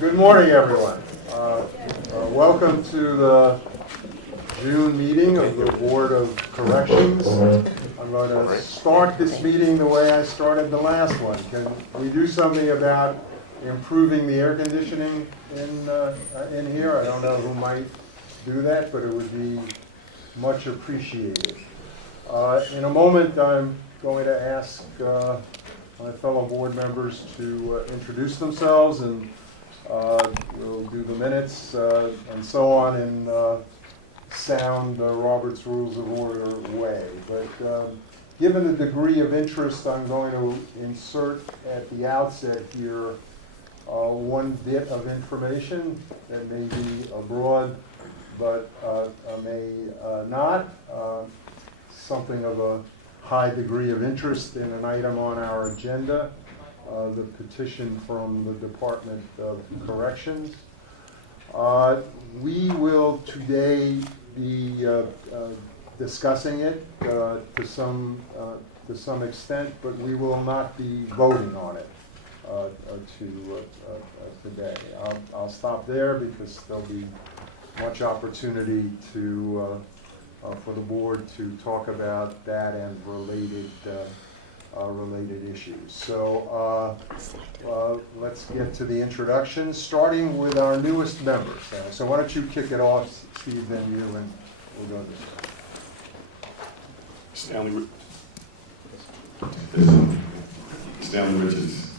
Good morning, everyone. Welcome to the June meeting of the Board of Corrections. I'm going to start this meeting the way I started the last one. Can we do something about improving the air conditioning in here? I don't know who might do that, but it would be much appreciated. In a moment, I'm going to ask my fellow board members to introduce themselves, and we'll do the minutes and so on in sound Robert's Rules of Order way. But given the degree of interest, I'm going to insert at the outset here one bit of information that may be abroad, but may not. Something of a high degree of interest in an item on our agenda, the petition from the Department of Corrections. We will today be discussing it to some extent, but we will not be voting on it today. I'll stop there because there'll be much opportunity for the board to talk about that and related issues. So let's get to the introductions, starting with our newest members. So why don't you kick it off, Steve, then you, and we'll go this way. Stanley Richards.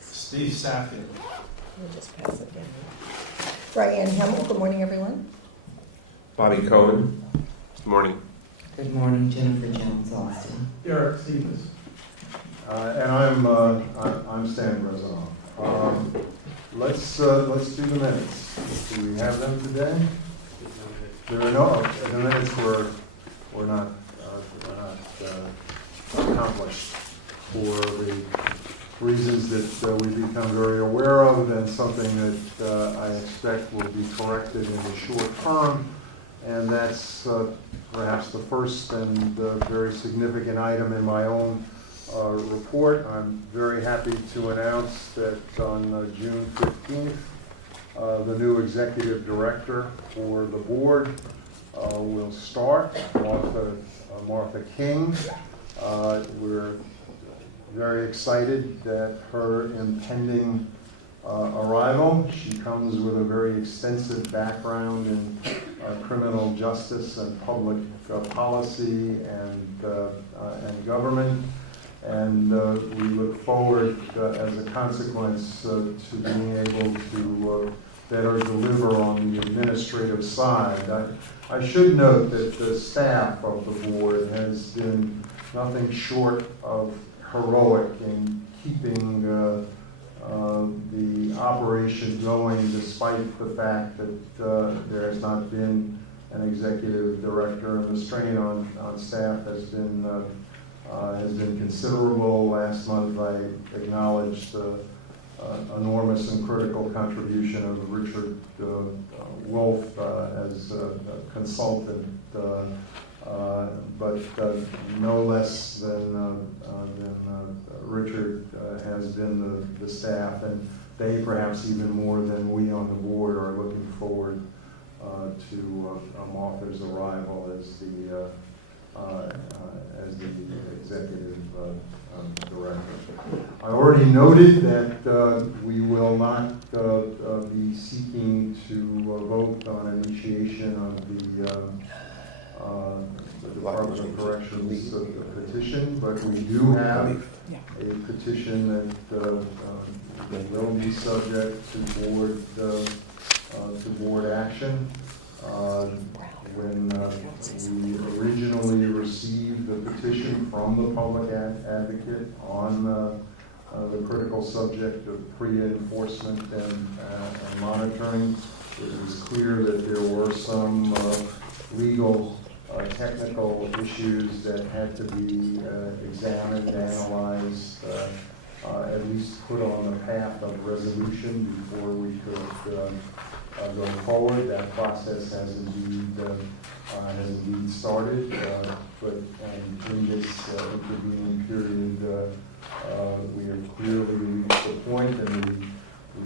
Steve Saffield. We'll just pass it down. Brian Hamill, good morning, everyone. Bobby Cohen. Good morning. Good morning, Jennifer Jones Austin. Eric Stevens. And I'm Stan Brezonoff. Let's do the minutes. Do we have them today? There are no. The minutes were not accomplished for the reasons that we've become very aware of, and something that I expect will be corrected in the short term. And that's perhaps the first and very significant item in my own report. I'm very happy to announce that on June 15th, the new executive director for the board will start, Martha King. We're very excited that her impending arrival. She comes with a very extensive background in criminal justice and public policy and government, and we look forward as a consequence to being able to better deliver on the administrative side. I should note that the staff of the board has been nothing short of heroic in keeping the operation going, despite the fact that there has not been an executive director, and the strain on staff has been considerable. Last month, I acknowledged the enormous and critical contribution of Richard Wolf as a consultant. But no less than Richard has been the staff, and they perhaps even more than we on the board are looking forward to Martha's arrival as the executive director. I already noted that we will not be seeking to vote on initiation of the Department of Corrections petition, but we do have a petition that will be subject to board action. When we originally received the petition from the public advocate on the critical subject of pre-enforcement and monitoring, it was clear that there were some legal technical issues that had to be examined, analyzed, at least put on the path of resolution before we could go forward. That process has indeed started, but in this intervening period, we have clearly point, and we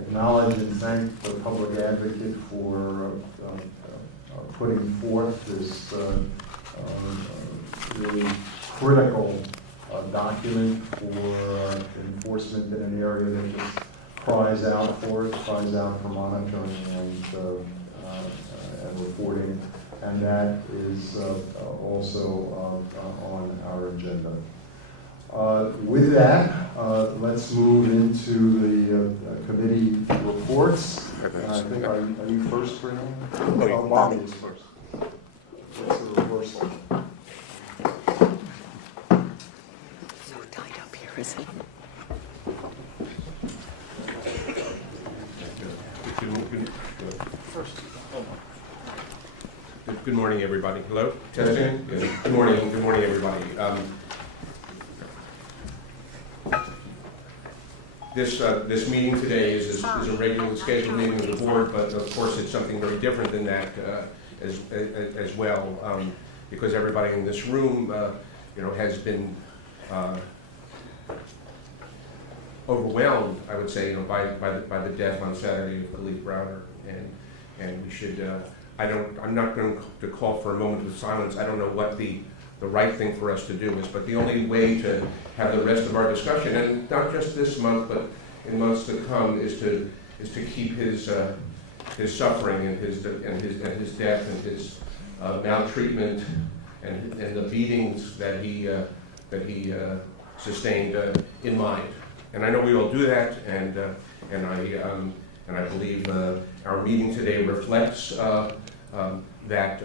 acknowledge and thank the public advocate for putting forth this really critical document for enforcement in an area that just cries out for it, cries out for monitoring and reporting, and that is also on our agenda. With that, let's move into the committee reports. I think, are you first, Brianna? Oh, Bobby is first. What's the reversal? So tied up here, isn't it? Good morning, everybody. Hello? Testing? Good morning, everybody. This meeting today is a regularly scheduled meeting of the board, but of course it's something very different than that as well, because everybody in this room, has been overwhelmed, I would say, by the death on Saturday of Khalif Browder, and we should. I'm not going to call for a moment of silence. I don't know what the right thing for us to do is, but the only way to have the rest of our discussion, and not just this month, but in months to come, is to keep his suffering and his death and his maltreatment and the beatings that he sustained in mind. And I know we all do that, and I believe our meeting today reflects that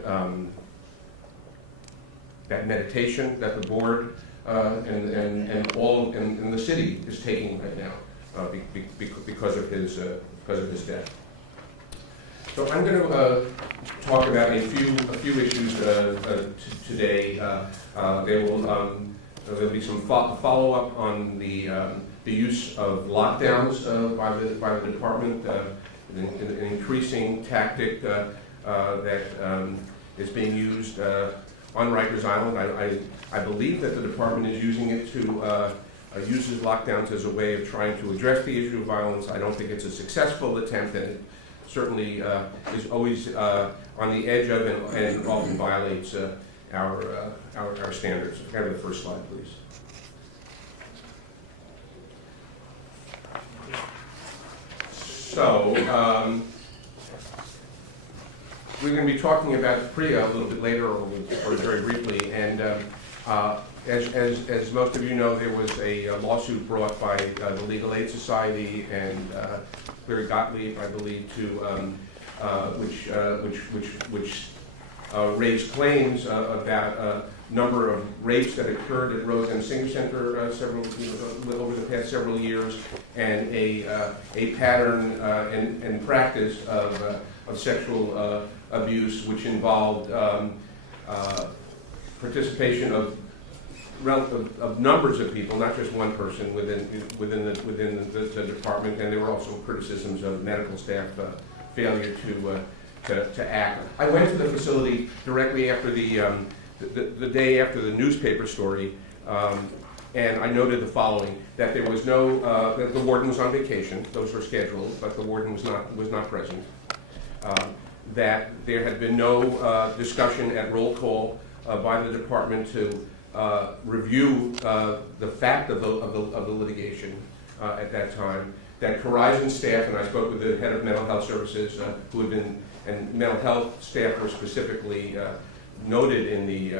meditation that the board and all in the city is taking right now because of his death. So I'm going to talk about a few issues today. There'll be some follow-up on the use of lockdowns by the department, an increasing tactic that is being used on Rikers Island. I believe that the department is using it to uses lockdowns as a way of trying to address the issue of violence. I don't think it's a successful attempt, and it certainly is always on the edge of and often violates our standards. Can I have the first slide, please? So, we're going to be talking about PREA a little bit later, or very briefly, and as most of you know, there was a lawsuit brought by the Legal Aid Society and Claire Gottlieb, I believe, which raised claims about a number of rapes that occurred at Rose M. Singer Center over the past several years, and a pattern and practice of sexual abuse, which involved participation of numbers of people, not just one person within the department, and there were also criticisms of medical staff failure to act. I went to the facility directly after the day after the newspaper story, and I noted the following: that there was that the warden was on vacation; those were scheduled, but the warden was not present. That there had been no discussion at roll call by the department to review the fact of the litigation at that time. That Horizon staff, and I spoke with the head of mental health services, who had been, and mental health staff were specifically noted in the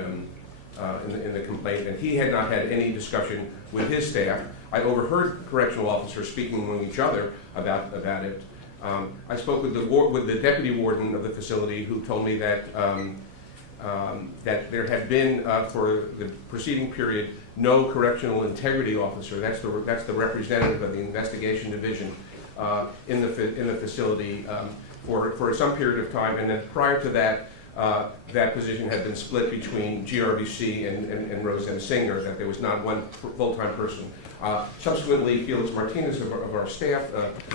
complaint, and he had not had any discussion with his staff. I overheard correctional officers speaking among each other about it. I spoke with the deputy warden of the facility, who told me that that there had been for the preceding period no correctional integrity officer. That's the representative of the investigation division in the facility for some period of time, and then prior to that, that position had been split between GRBC and Rose M. Singer. That there was not one full-time person. Subsequently, Felix Martinez of our staff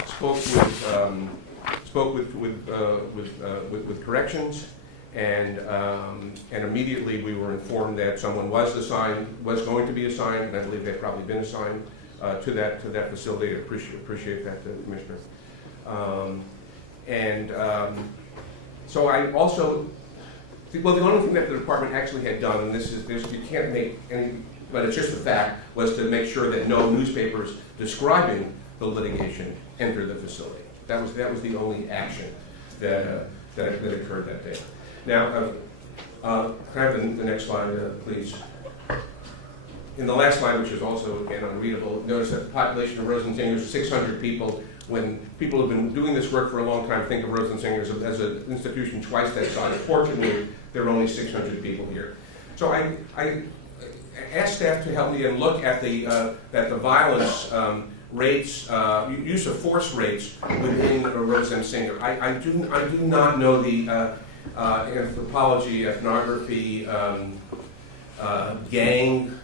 spoke with corrections, and immediately we were informed that someone was going to be assigned, and I believe they've probably been assigned to that facility. I appreciate that, Commissioner. So I also, well, the only thing that the department actually had done, and this you can't make any, but it's just a fact, was to make sure that no newspapers describing the litigation entered the facility. That was the only action that occurred that day. Now, can I have the next slide, please? In the last slide, which is also, again, unreadable, notice that the population of Rosensinger is 600 people. When people have been doing this work for a long time, think of Rosensinger as an institution twice that size. Fortunately, there are only 600 people here. So I asked staff to help me and look at the violence rates, use of force rates within Rosensinger. I do not know the anthropology, ethnography, gang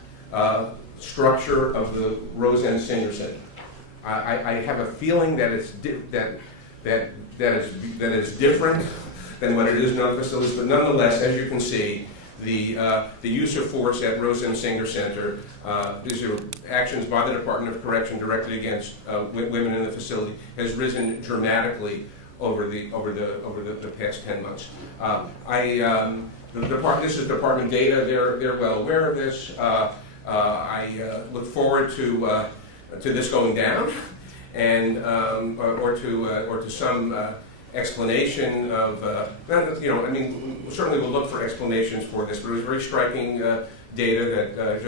structure of the Rosensinger Center. I have a feeling that it's that is different than what it is in other facilities, but nonetheless, as you can see, the use of force at Rosensinger Center, these are actions by the Department of Correction directed against women in the facility, has risen dramatically over the past 10 months. This is department data. They're well aware of this. I look forward to this going down, and or to some explanation of certainly we'll look for explanations for this, but it was very striking data that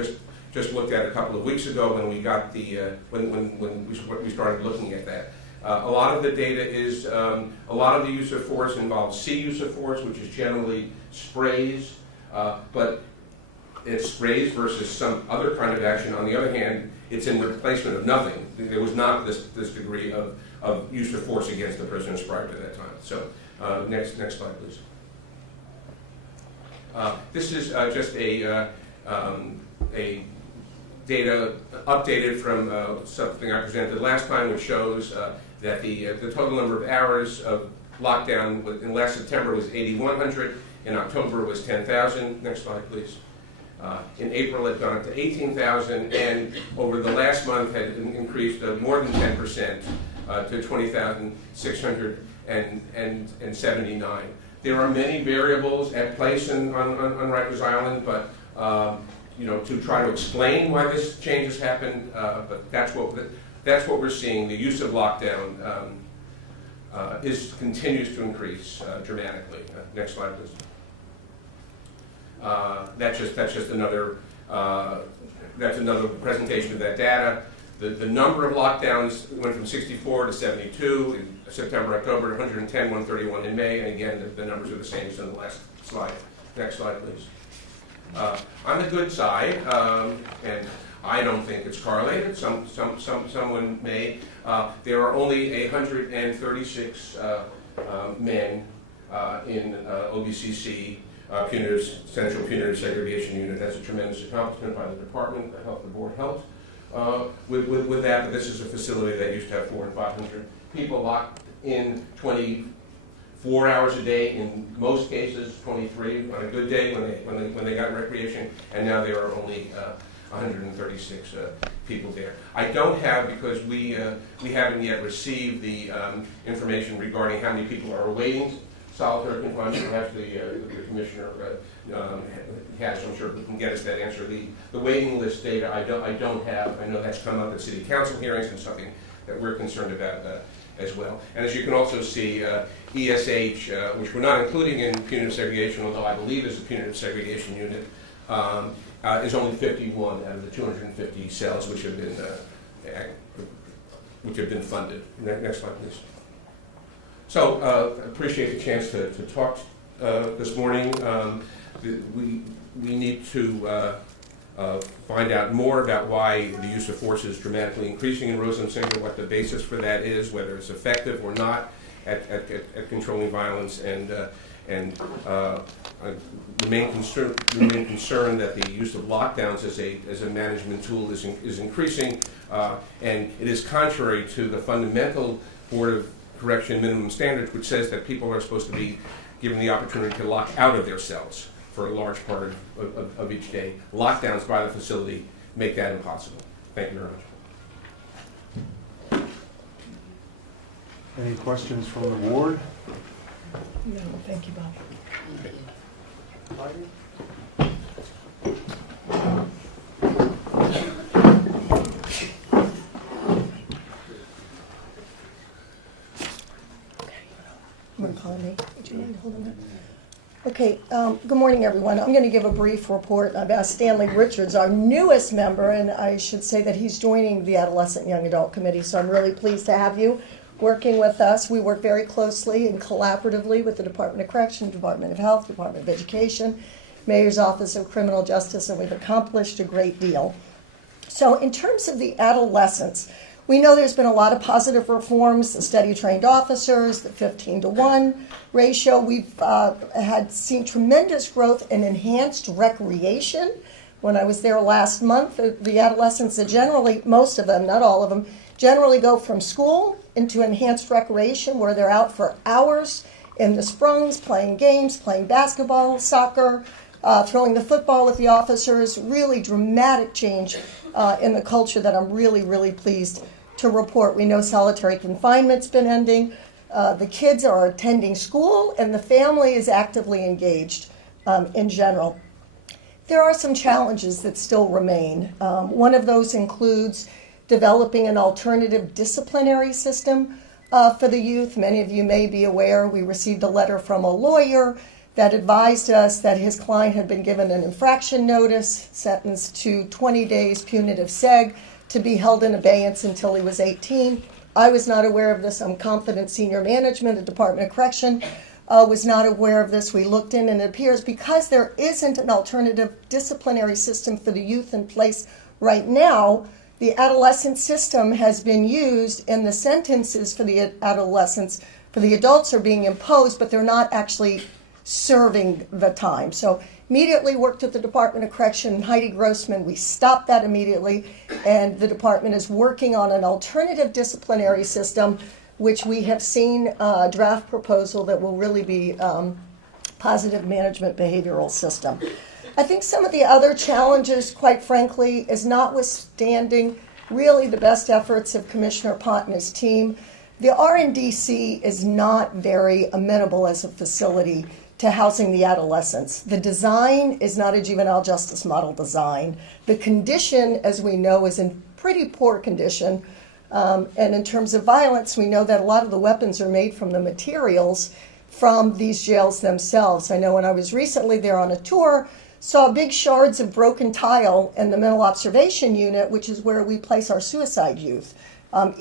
just looked at a couple of weeks ago when we got the when we started looking at that. A lot of the data is a lot of the use of force involves C use of force, which is generally sprays, but it's sprays versus some other kind of action. On the other hand, it's in replacement of nothing. There was not this degree of use of force against the prisoners prior to that time. So next slide, please. This is just a data updated from something I presented last time, which shows that the total number of hours of lockdown in last September was 8,100. In October it was 10,000. Next slide, please. In April it had gone up to 18,000, and over the last month had increased more than 10% to 20,679. There are many variables at place on Rikers Island, but to try to explain why this change has happened, but that's what we're seeing. The use of lockdown continues to increase dramatically. Next slide, please. That's just another presentation of that data. The number of lockdowns went from 64 to 72 in September, October, 110, 131 in May, and again the numbers are the same as in the last slide. Next slide, please. On the good side, and I don't think it's correlated. Someone may. There are only 136 men in OBCC. Central Punitive Segregation Unit. That's a tremendous accomplishment by the department. The board helped with that. But this is a facility that used to have 400 and 500 people locked in 24 hours a day. In most cases, 23 on a good day when they got recreation. And now there are only 136 people there. I don't have, because we haven't yet received the information regarding how many people are awaiting solitary confinement. Perhaps the commissioner has. I'm sure he can get us that answer. The waiting list data I don't have. I know that's come up at city council hearings and something that we're concerned about as well. And as you can also see, ESH, which we're not including in punitive segregation, although I believe is a punitive segregation unit, is only 51 out of the 250 cells which have been funded. Next slide, please. So appreciate the chance to talk this morning. We need to find out more about why the use of force is dramatically increasing in Rosensinger, what the basis for that is, whether it's effective or not at controlling violence, and remain concerned that the use of lockdowns as a management tool is increasing, and it is contrary to the fundamental Board of Correction minimum standards, which says that people are supposed to be given the opportunity to lock out of their cells for a large part of each day. Lockdowns by the facility make that impossible. Thank you very much. Any questions from the board? No, thank you, Bob. You want to call me? Would you mind holding that? Okay, good morning, everyone. I'm going to give a brief report about Stanley Richards, our newest member, and I should say that he's joining the Adolescent Young Adult Committee, so I'm really pleased to have you working with us. We work very closely and collaboratively with the Department of Correction, Department of Health, Department of Education, Mayor's Office of Criminal Justice, and we've accomplished a great deal. So in terms of the adolescents, we know there's been a lot of positive reforms, the study trained officers, the 15-to-1 ratio. We've seen tremendous growth in enhanced recreation. When I was there last month, the adolescents that generally, most of them, not all of them, generally go from school into enhanced recreation where they're out for hours in the sprungs, playing games, playing basketball, soccer, throwing the football with the officers. Really dramatic change in the culture that I'm really, really pleased to report. We know solitary confinement's been ending. The kids are attending school, and the family is actively engaged in general. There are some challenges that still remain. One of those includes developing an alternative disciplinary system for the youth. Many of you may be aware we received a letter from a lawyer that advised us that his client had been given an infraction notice, sentenced to 20 days punitive seg, to be held in abeyance until he was 18. I was not aware of this. I'm confident senior management at Department of Correction was not aware of this. We looked in, and it appears because there isn't an alternative disciplinary system for the youth in place right now, the adolescent system has been used, and the sentences for the adolescents, for the adults, are being imposed, but they're not actually serving the time. So immediately worked with the Department of Correction and Heidi Grossman. We stopped that immediately, and the department is working on an alternative disciplinary system, which we have seen a draft proposal that will really be positive management behavioral system. I think some of the other challenges, quite frankly, is notwithstanding really the best efforts of Commissioner Pont and his team, the RNDC is not very amenable as a facility to housing the adolescents. The design is not a juvenile justice model design. The condition, as we know, is in pretty poor condition. And in terms of violence, we know that a lot of the weapons are made from the materials from these jails themselves. I know when I was recently there on a tour, saw big shards of broken tile in the mental observation unit, which is where we place our suicide youth.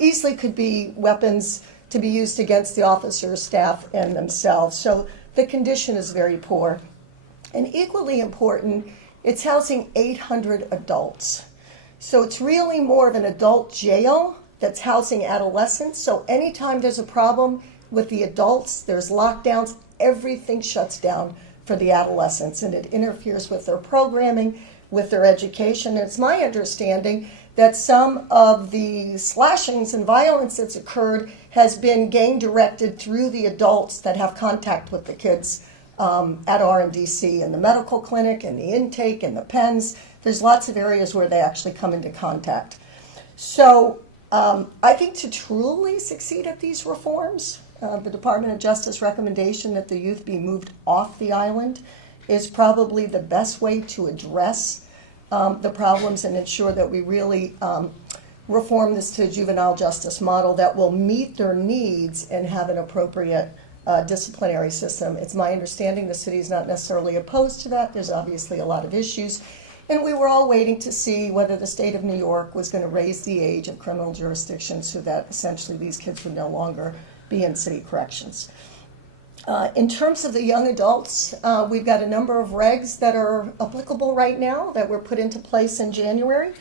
Easily could be weapons to be used against the officers, staff, and themselves. So the condition is very poor. And equally important, it's housing 800 adults. So it's really more of an adult jail that's housing adolescents. So anytime there's a problem with the adults, there's lockdowns, everything shuts down for the adolescents, and it interferes with their programming, with their education. And it's my understanding that some of the slashings and violence that's occurred has been gang-directed through the adults that have contact with the kids at RMDC, and the medical clinic, and the intake, and the pens. There's lots of areas where they actually come into contact. So I think to truly succeed at these reforms, the Department of Justice recommendation that the youth be moved off the island is probably the best way to address the problems and ensure that we really reform this to a juvenile justice model that will meet their needs and have an appropriate disciplinary system. It's my understanding the city is not necessarily opposed to that. There's obviously a lot of issues. And we were all waiting to see whether the state of New York was going to raise the age of criminal jurisdiction so that essentially these kids would no longer be in city corrections. In terms of the young adults, we've got a number of regs that are applicable right now that were put into place in January.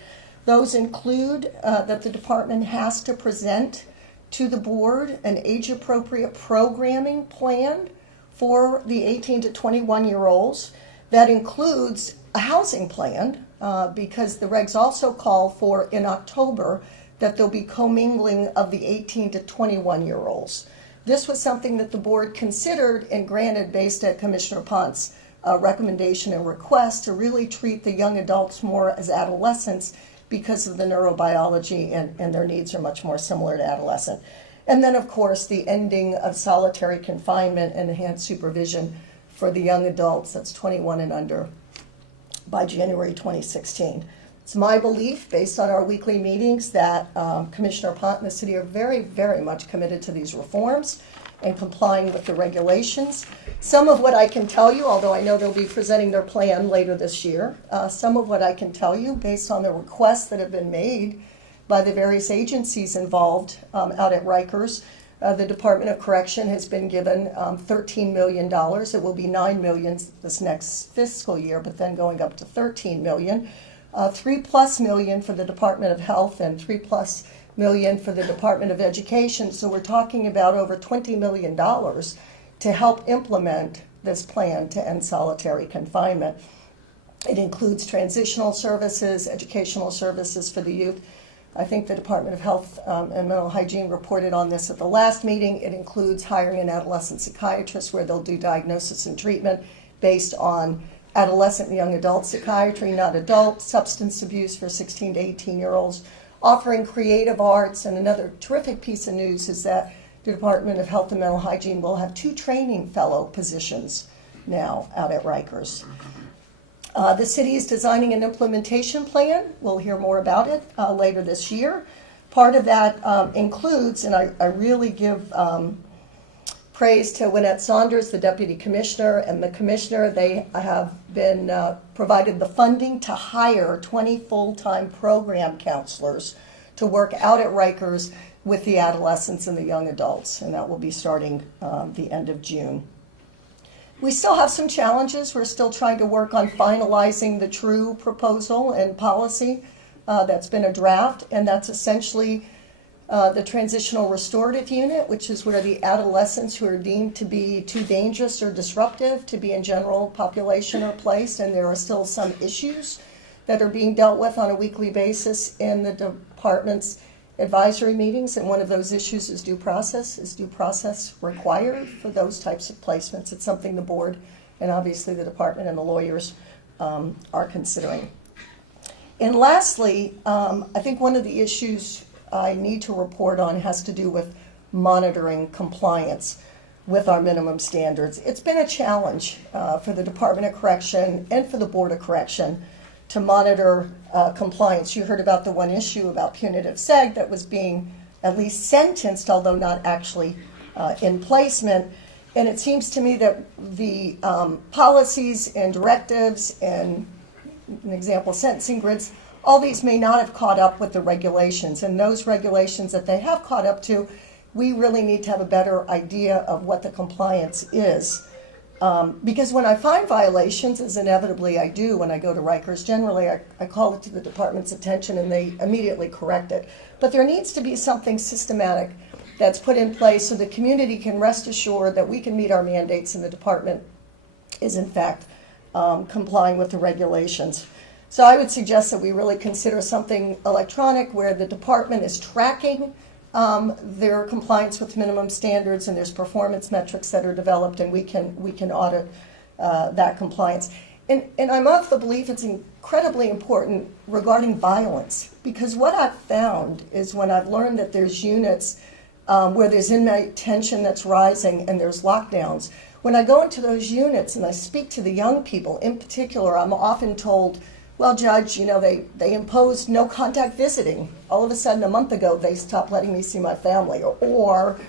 Those include that the department has to present to the board an age-appropriate programming plan for the 18 to 21-year-olds. That includes a housing plan, because the regs also call for, in October, that there'll be commingling of the 18 to 21-year-olds. This was something that the board considered and granted based at Commissioner Pont's recommendation and request to really treat the young adults more as adolescents because of the neurobiology and their needs are much more similar to adolescent. And then, of course, the ending of solitary confinement and enhanced supervision for the young adults, that's 21 and under, by January 2016. It's my belief, based on our weekly meetings, that Commissioner Pont and the city are very, very much committed to these reforms and complying with the regulations. Some of what I can tell you, although I know they'll be presenting their plan later this year, some of what I can tell you based on the requests that have been made by the various agencies involved out at Rikers. The Department of Correction has been given $13 million. It will be $9 million this next fiscal year, but then going up to $13 million. $3+ million for the Department of Health and $3+ million for the Department of Education. So we're talking about over $20 million to help implement this plan to end solitary confinement. It includes transitional services, educational services for the youth. I think the Department of Health and Mental Hygiene reported on this at the last meeting. It includes hiring an adolescent psychiatrist where they'll do diagnosis and treatment based on adolescent and young adult psychiatry, not adult, substance abuse for 16 to 18-year-olds, offering creative arts. And another terrific piece of news is that the Department of Health and Mental Hygiene will have 2 training fellow positions now out at Rikers. The city is designing an implementation plan. We'll hear more about it later this year. Part of that includes, and I really give praise to Wynette Saunders, the Deputy Commissioner, and the Commissioner. They have been provided the funding to hire 20 full-time program counselors to work out at Rikers with the adolescents and the young adults, and that will be starting the end of June. We still have some challenges. We're still trying to work on finalizing the true proposal and policy that's been a draft, and that's essentially the transitional restorative unit, which is where the adolescents who are deemed to be too dangerous or disruptive to be in general population are placed, and there are still some issues that are being dealt with on a weekly basis in the department's advisory meetings, and one of those issues is due process. Is due process required for those types of placements? It's something the board and obviously the department and the lawyers are considering. And lastly, I think one of the issues I need to report on has to do with monitoring compliance with our minimum standards. It's been a challenge for the Department of Correction and for the Board of Correction to monitor compliance. You heard about the one issue about punitive seg that was being at least sentenced, although not actually in placement. And it seems to me that the policies and directives and, an example, sentencing grids, all these may not have caught up with the regulations. And those regulations that they have caught up to, we really need to have a better idea of what the compliance is. Because when I find violations, as inevitably I do when I go to Rikers, generally I call it to the department's attention and they immediately correct it. But there needs to be something systematic that's put in place so the community can rest assured that we can meet our mandates and the department is in fact complying with the regulations. So I would suggest that we really consider something electronic where the department is tracking their compliance with minimum standards and there's performance metrics that are developed and we can audit that compliance. And I'm of the belief it's incredibly important regarding violence, because what I've found is when I've learned that there's units where there's inmate tension that's rising and there's lockdowns, when I go into those units and I speak to the young people in particular, I'm often told, well, Judge, you know, they imposed no contact visiting. All of a sudden, a month ago, they stopped letting me see my family. Or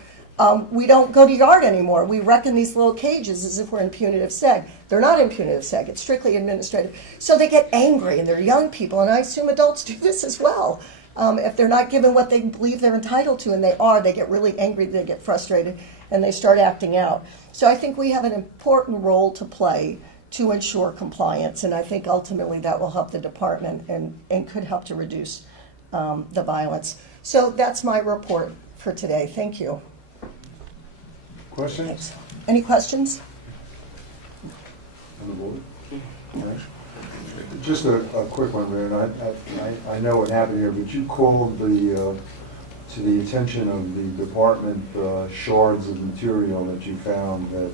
we don't go to yard anymore. We reckon these little cages as if we're in punitive seg. They're not in punitive seg. It's strictly administrative. So they get angry, and they're young people, and I assume adults do this as well. If they're not given what they believe they're entitled to, and they are, they get really angry, they get frustrated, and they start acting out. So I think we have an important role to play to ensure compliance, and I think ultimately that will help the department and could help to reduce the violence. So that's my report for today. Thank you. Questions? Thanks. Any questions? On the board? Okay. Just a quick one, man. I know what happened here, but you called to the attention of the department shards of material that you found that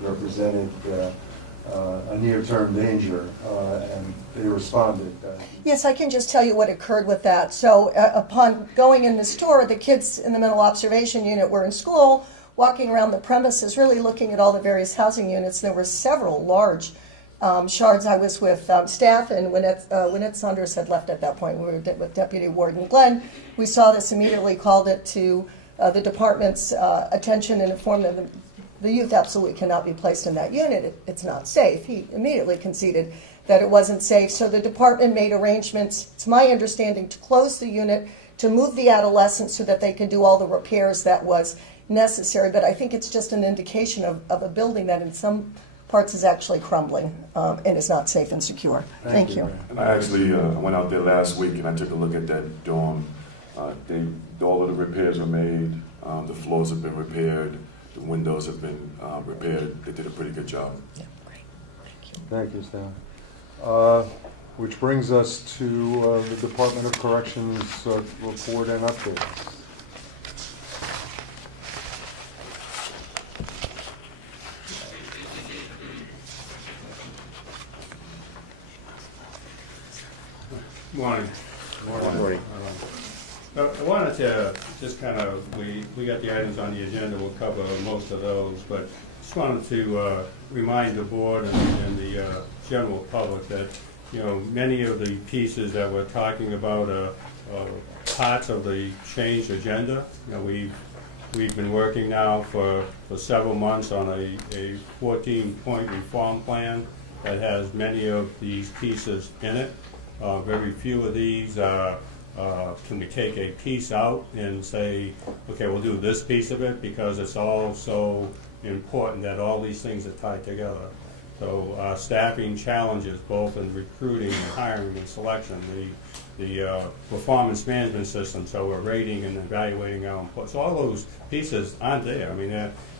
represented a near-term danger, and they responded. Yes, I can just tell you what occurred with that. So upon going in this tour, the kids in the mental observation unit were in school, walking around the premises, really looking at all the various housing units. There were several large shards. I was with staff, and Wynette Saunders had left at that point. We were with Deputy Warden Glenn. We saw this, immediately called it to the department's attention and informed them the youth absolutely cannot be placed in that unit. It's not safe. He immediately conceded that it wasn't safe. So the department made arrangements, it's my understanding, to close the unit, to move the adolescents so that they can do all the repairs that was necessary. But I think it's just an indication of a building that in some parts is actually crumbling and is not safe and secure. Thank you. And I actually went out there last week and I took a look at that dorm. All of the repairs were made. The floors have been repaired. The windows have been repaired. They did a pretty good job. Yeah, great. Thank you. Thank you, Stan. Which brings us to the Department of Corrections report and update. Morning. Morning. I wanted to just kind of, we got the items on the agenda, we'll cover most of those, but just wanted to remind the board and the general public that, you know, many of the pieces that we're talking about are parts of the change agenda. You know, we've been working now for several months on a 14-point reform plan that has many of these pieces in it. Very few of these can we take a piece out and say, okay, we'll do this piece of it because it's all so important that all these things are tied together. So staffing challenges, both in recruiting and hiring and selection, the performance management system, so we're rating and evaluating our employees. So all those pieces aren't there. I mean,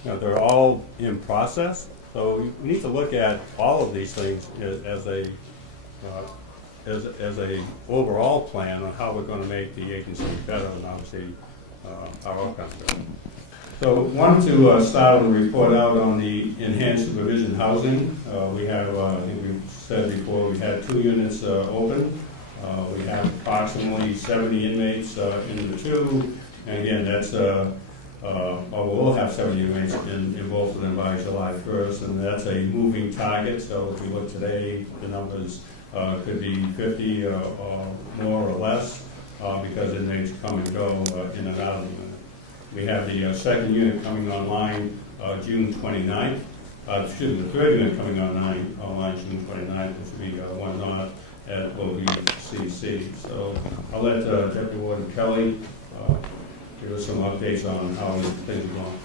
they're all in process. So we need to look at all of these things as a overall plan on how we're going to make the agency better and obviously our outcomes better. So wanted to start with a report out on the enhanced supervision housing. We have, I think we said before, we had 2 units open. We have approximately 70 inmates in the 2. And again, that's, we'll have 70 inmates in both of them by July 1st. And that's a moving target. So if you look today, the numbers could be 50 or more or less because inmates come and go in and out of the unit. We have the second unit coming online June 29th. Excuse me, the third unit coming online June 29th, which will be one not at OBCC. So I'll let Deputy Warden Kelly give us some updates on how things are going.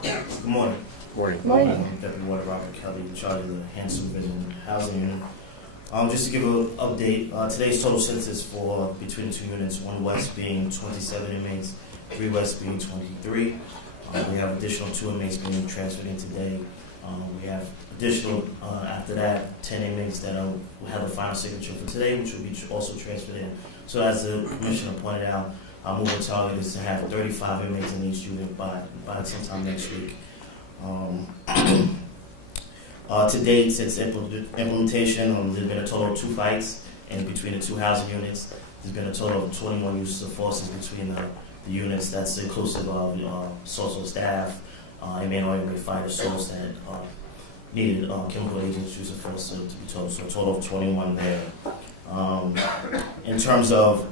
Good morning. Morning. I'm Deputy Warden Robert Kelly, in charge of the enhanced supervision housing unit. Just to give an update, today's total census for between the 2 units, 1 west being 27 inmates, 3 west being 23. We have additional 2 inmates being transferred in today. We have additional, after that, 10 inmates that will have the final signature for today, which will be also transferred in. So as the Commissioner pointed out, our moving target is to have 35 inmates in each unit by sometime next week. To date, since implementation, there's been a total of 2 fights in between the 2 housing units. There's been a total of 21 uses of forces between the units. That's inclusive of social staff, inmate or inmate fighter souls that needed chemical agents use of force to be total. So a total of 21 there. In terms of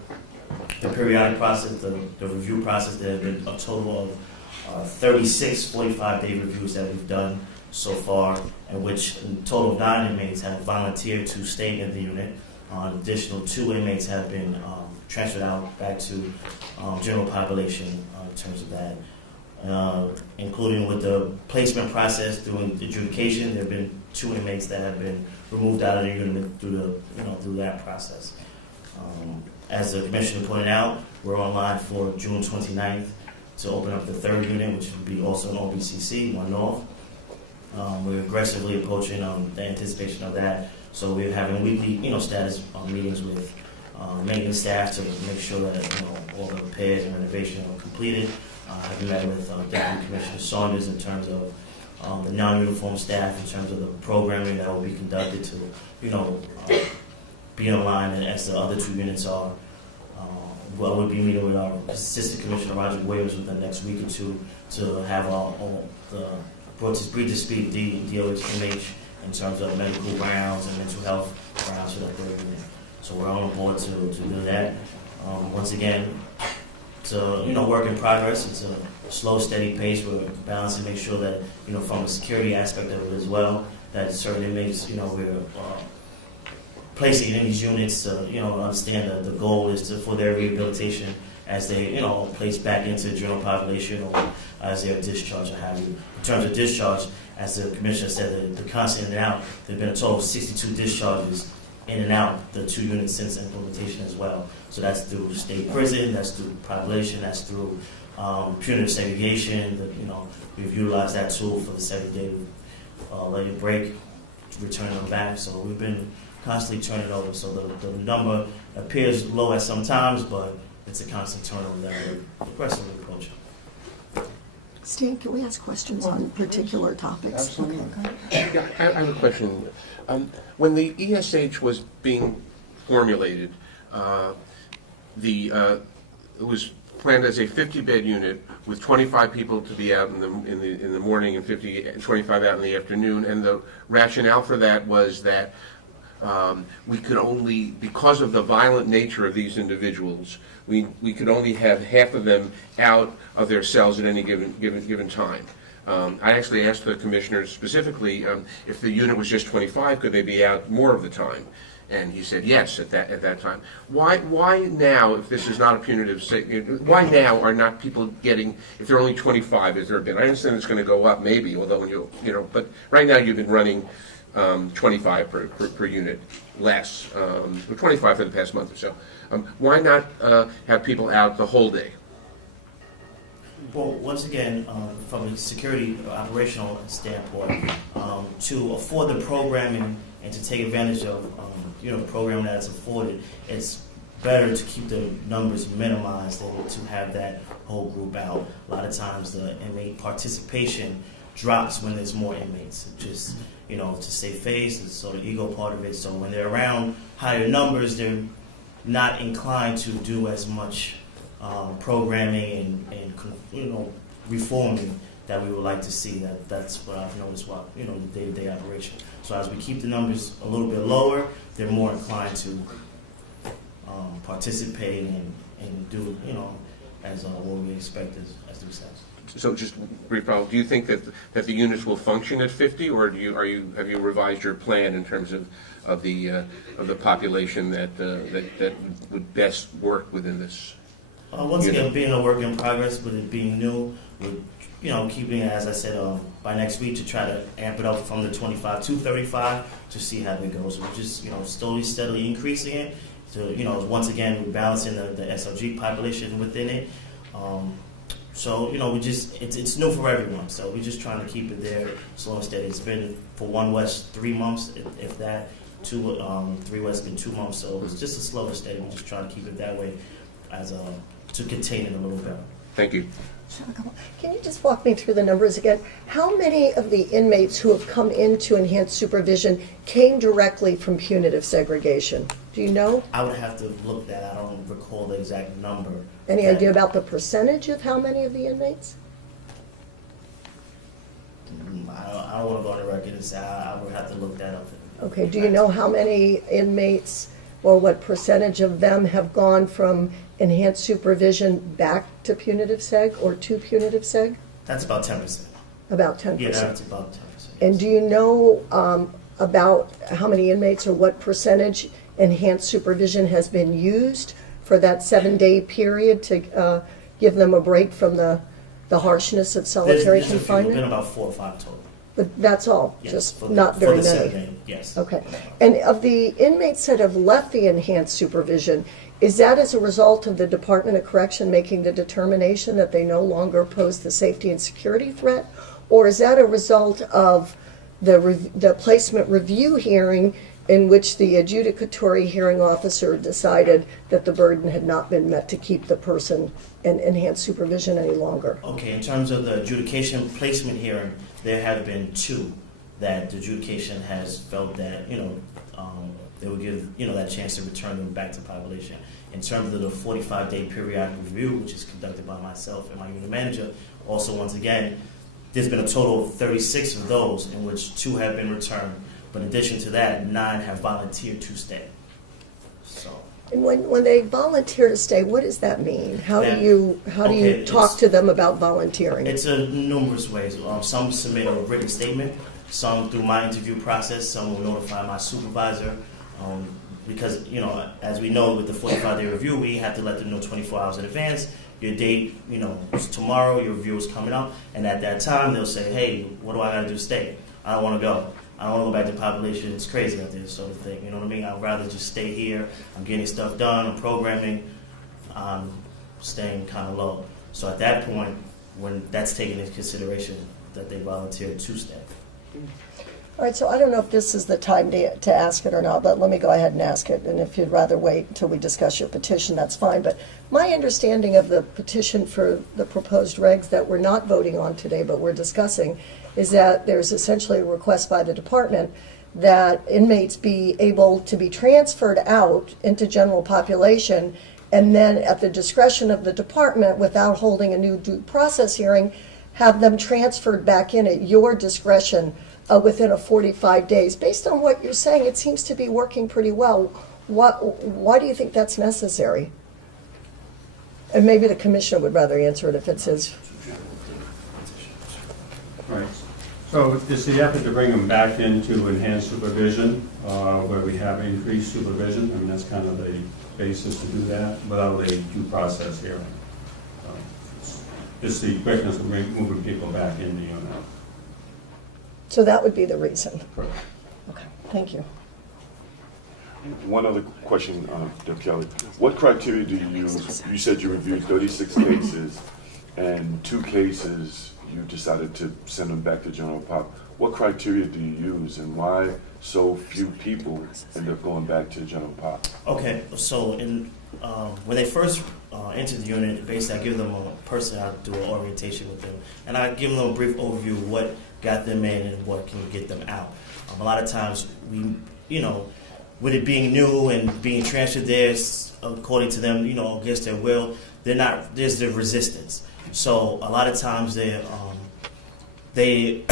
the periodic process, the review process, there have been a total of 36 45-day reviews that we've done so far, in which a total of 9 inmates have volunteered to stay in the unit. An additional 2 inmates have been transferred out back to general population in terms of that. Including with the placement process through adjudication, there have been 2 inmates that have been removed out of the unit through that process. As the Commissioner pointed out, we're online for June 29th to open up the 3rd unit, which will be also an OBCC, 1 North. We're aggressively approaching the anticipation of that. So we're having weekly, status meetings with maintenance staff to make sure that all the repairs and renovations are completed. I've met with Deputy Commissioner Saunders in terms of the non-uniform staff in terms of the programming that will be conducted to, be in line as the other 2 units are. Well, we'll be meeting with our Assistant Commissioner Roger Williams within the next week or two to have the bring to speed DOHMH in terms of medical rounds and mental health rounds for that 3rd unit. So we're on board to do that. Once again, it's a work in progress. It's a slow, steady pace. We're balancing, make sure that from a security aspect of it as well, that certain inmates, we're placing in these units to understand that the goal is for their rehabilitation as they placed back into the general population or as they're discharged or have you. In terms of discharge, as the commissioner said, the constant in and out, there have been a total of 62 discharges in and out the 2 units since implementation as well. So that's through state prison, that's through population, that's through punitive segregation. We've utilized that tool for the 7-day let it break, return them back. So we've been constantly turning over. So the number appears low at some times, but it's a constant turnover that we're aggressively approaching. Steve, can we ask questions on particular topics? Absolutely. Okay, Yeah, I have a question. When the ESH was being formulated, it was planned as a 50-bed unit with 25 people to be out in the morning and 25 out in the afternoon. And the rationale for that was that we could only, because of the violent nature of these individuals, we could only have half of them out of their cells at any given time. I actually asked the commissioner specifically if the unit was just 25, could they be out more of the time? And he said yes at that time. Why now, if this is not a punitive, why now are not people getting, if they're only 25, as there have been? I understand it's going to go up maybe, although when but right now you've been running 25 per unit less, 25 for the past month or so. Why not have people out the whole day? Well, once again, from a security operational standpoint, to afford the programming and to take advantage of the program that's afforded, it's better to keep the numbers minimized than to have that whole group out. A lot of times the inmate participation drops when there's more inmates. Just to save face, the sort of ego part of it. So when they're around higher numbers, they're not inclined to do as much programming and reforming that we would like to see. That's what I've noticed while the day-to-day operation. So as we keep the numbers a little bit lower, they're more inclined to participate and do as what we expect as we said. So just brief follow. Do you think that the units will function at 50, or have you revised your plan in terms of the population that would best work within this? Once again, being a work in progress, with it being new, with keeping it, as I said, by next week to try to amp it up from the 25 to 35 to see how it goes. We're just slowly, steadily increasing it. To once again, we're balancing the SLG population within it. So it's new for everyone. So we're just trying to keep it there, slow and steady. It's been for One West 3 months, if that. 3 West been 2 months. So it's just a slow and steady. We're just trying to keep it that way, as to contain it a little bit. Thank you. Can you just walk me through the numbers again? How many of the inmates who have come into enhanced supervision came directly from punitive segregation? Do you know? I would have to look that. I don't recall the exact number. Any idea about the percentage of how many of the inmates? I don't want to go on the record and say. I would have to look that up. Okay, do you know how many inmates or what percentage of them have gone from enhanced supervision back to punitive seg or to punitive seg? That's about 10%. About 10%. Yeah, that's about 10%. And do you know about how many inmates or what percentage enhanced supervision has been used for that 7-day period to give them a break from the harshness of solitary confinement? There's been about 4 or 5 total. But that's all, Yes, just for not very for the many. 7 day, yes. Okay. And of the inmates that have left the enhanced supervision, is that as a result of the Department of Correction making the determination that they no longer pose the safety and security threat? Or is that a result of the placement review hearing in which the adjudicatory hearing officer decided that the burden had not been met to keep the person in enhanced supervision any longer? Okay, in terms of the adjudication placement hearing, there have been 2 that the adjudication has felt that, they would give, that chance to return them back to population. In terms of the 45-day periodic review, which is conducted by myself and my unit manager, also once again, there's been a total of 36 of those in which 2 have been returned. But in addition to that, 9 have volunteered to stay. So. And when they volunteer to stay, what does that mean? How do you Okay, talk to them about volunteering? It's numerous ways. Some submit a written statement, some through my interview process, some will notify my supervisor. Because, as we know with the 45-day review, we have to let them know 24 hours in advance. Your date, is tomorrow, your review is coming up. And at that time, they'll say, hey, what do I got to do to stay? I don't want to go. I don't want to go back to population. It's crazy out there, sort of thing. You know what I mean? I'd rather just stay here. I'm getting stuff done. I'm programming. I'm staying kind of low. So at that point, when that's taken into consideration, that they volunteer to stay. All right, so I don't know if this is the time to ask it or not, but let me go ahead and ask it. And if you'd rather wait until we discuss your petition, that's fine. But my understanding of the petition for the proposed regs that we're not voting on today, but we're discussing, is that there's essentially a request by the department that inmates be able to be transferred out into general population, and then at the discretion of the department, without holding a new due process hearing, have them transferred back in at your discretion within a 45 days. Based on what you're saying, it seems to be working pretty well. Why do you think that's necessary? And maybe the commissioner would rather answer it if it's his. Right. So it's the effort to bring them back into enhanced supervision, where we have increased supervision. I mean, that's kind of the basis to do that without a due process hearing. It's the quickness of moving people back in the unit. So that would be the reason. Correct. Okay, thank you. One other question, Deb Kelly. What criteria do you use? You said you reviewed 36 cases, and 2 cases you decided to send them back to general pop. What criteria do you use, and why so few people end up going back to general pop? Okay, so when they first enter the unit, basically I give them a person, I do an orientation with them, and I give them a brief overview of what got them in and what can get them out. A lot of times we, with it being new and being transferred there, according to them, against their will, there's the resistance. So a lot of times they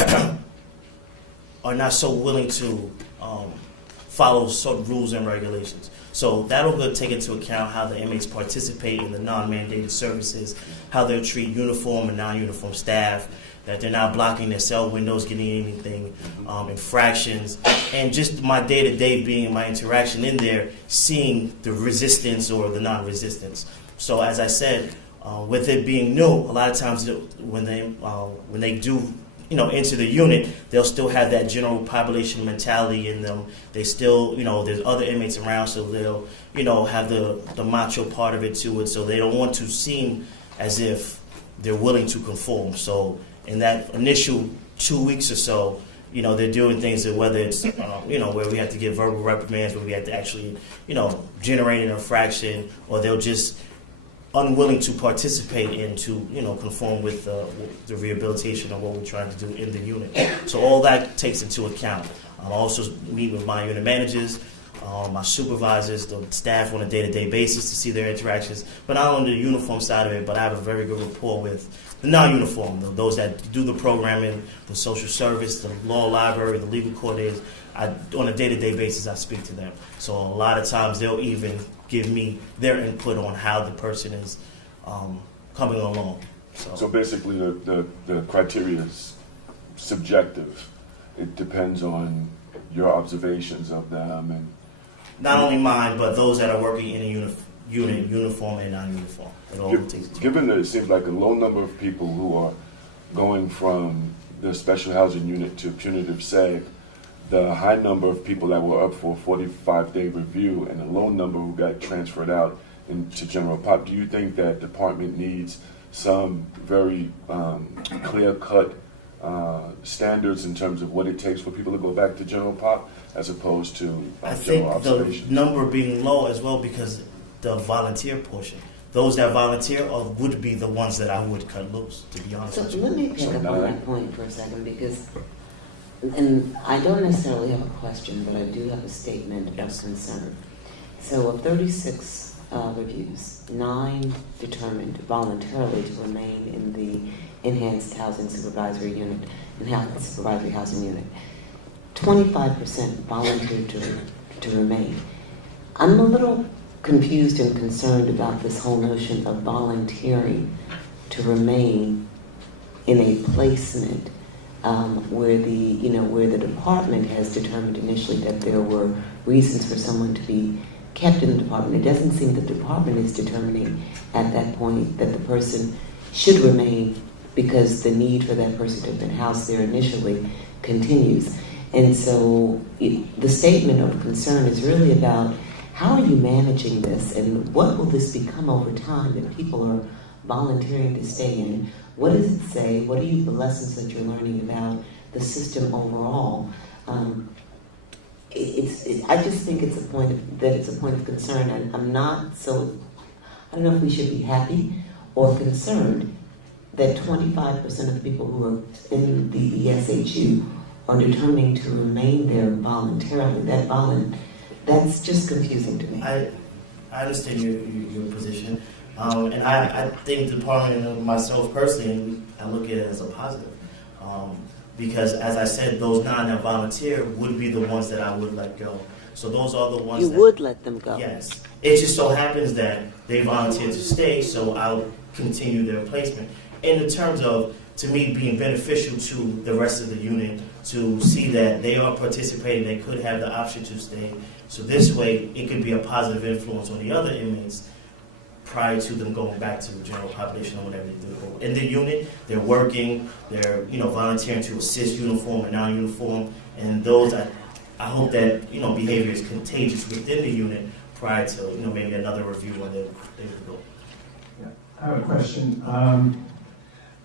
are not so willing to follow certain rules and regulations. So that'll take into account how the inmates participate in the non-mandated services, how they'll treat uniform and non-uniform staff, that they're not blocking their cell windows, getting anything, infractions, and just my day-to-day being my interaction in there, seeing the resistance or the non-resistance. So as I said, with it being new, a lot of times when they do enter the unit, they'll still have that general population mentality in them. They still, there's other inmates around, so they'll, have the macho part of it to it. So they don't want to seem as if they're willing to conform. So in that initial 2 weeks or so, they're doing things that whether it's, where we have to give verbal reprimands, where we have to actually, generate an infraction, or they'll just unwilling to participate and to, conform with the rehabilitation of what we're trying to do in the unit. So all that takes into account. I also meet with my unit managers, my supervisors, the staff on a day-to-day basis to see their interactions, but not on the uniform side of it, but I have a very good rapport with the non-uniform, those that do the programming, the social service, the law library, the legal coordinators. On a day-to-day basis, I speak to them. So a lot of times they'll even give me their input on how the person is coming along. So basically the criteria is subjective. It depends on your observations of them. And not only mine, but those that are working in a unit, uniform and non-uniform. Given that it seems like a low number of people who are going from the special housing unit to punitive SAG, the high number of people that were up for a 45-day review and the low number who got transferred out into general pop, do you think that department needs some very clear-cut standards in terms of what it takes for people to go back to general pop as opposed to I general think the observation? number being low as well because the volunteer portion. Those that volunteer would be the ones that I would cut loose, to be honest So with you. let me pick up on that point for a second because, and I don't necessarily have a question, but I do have a statement of concern. So of 36 reviews, 9 determined voluntarily to remain in the enhanced housing supervisory unit, enhanced supervisory housing unit. 25% volunteered to remain. I'm a little confused and concerned about this whole notion of volunteering to remain in a placement where the department has determined initially that there were reasons for someone to be kept in the department. It doesn't seem the department is determining at that point that the person should remain because the need for that person to have been housed there initially continues. And so the statement of concern is really about how are you managing this and what will this become over time if people are volunteering to stay in? What does it say? What are the lessons that you're learning about the system overall? I just think it's a point of concern, and I'm not so. I don't know if we should be happy or concerned that 25% of the people who are in the ESHU are determining to remain there voluntarily. That's just confusing to me. I understand your position, and I think the department and myself personally, I look at it as a positive, because as I said, those 9 that volunteer would be the ones that I would let go. So those are the ones You would let them go. Yes, it just so happens that they volunteered to stay, so I'll continue their placement. In terms of, to me, being beneficial to the rest of the unit, to see that they are participating, they could have the option to stay. So this way, it could be a positive influence on the other inmates prior to them going back to the general population or whatever they do. In the unit, they're working, they're volunteering to assist uniform and non-uniform, and those I hope that behavior is contagious within the unit prior to maybe another review when they would go. Yeah. I have a question.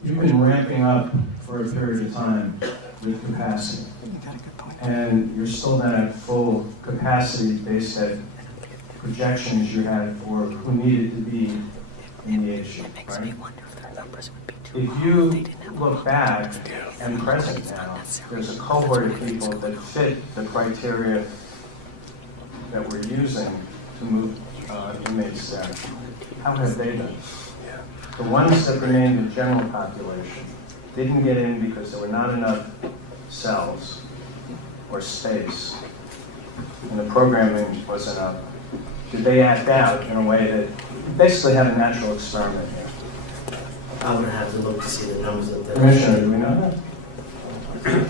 You've been ramping up for a period of time with capacity. And you're still not at full capacity based at projections you had for who needed to be in the issue, right? If you look back and present now, there's a cohort of people that fit the criteria that we're using to move inmates there. How have they done? The ones that remained in the general population didn't get in because there were not enough cells or space, and the programming wasn't up. Did they act out in a way that you basically had a natural experiment here? I would have to look to see the numbers of that. Commissioner, do we know that?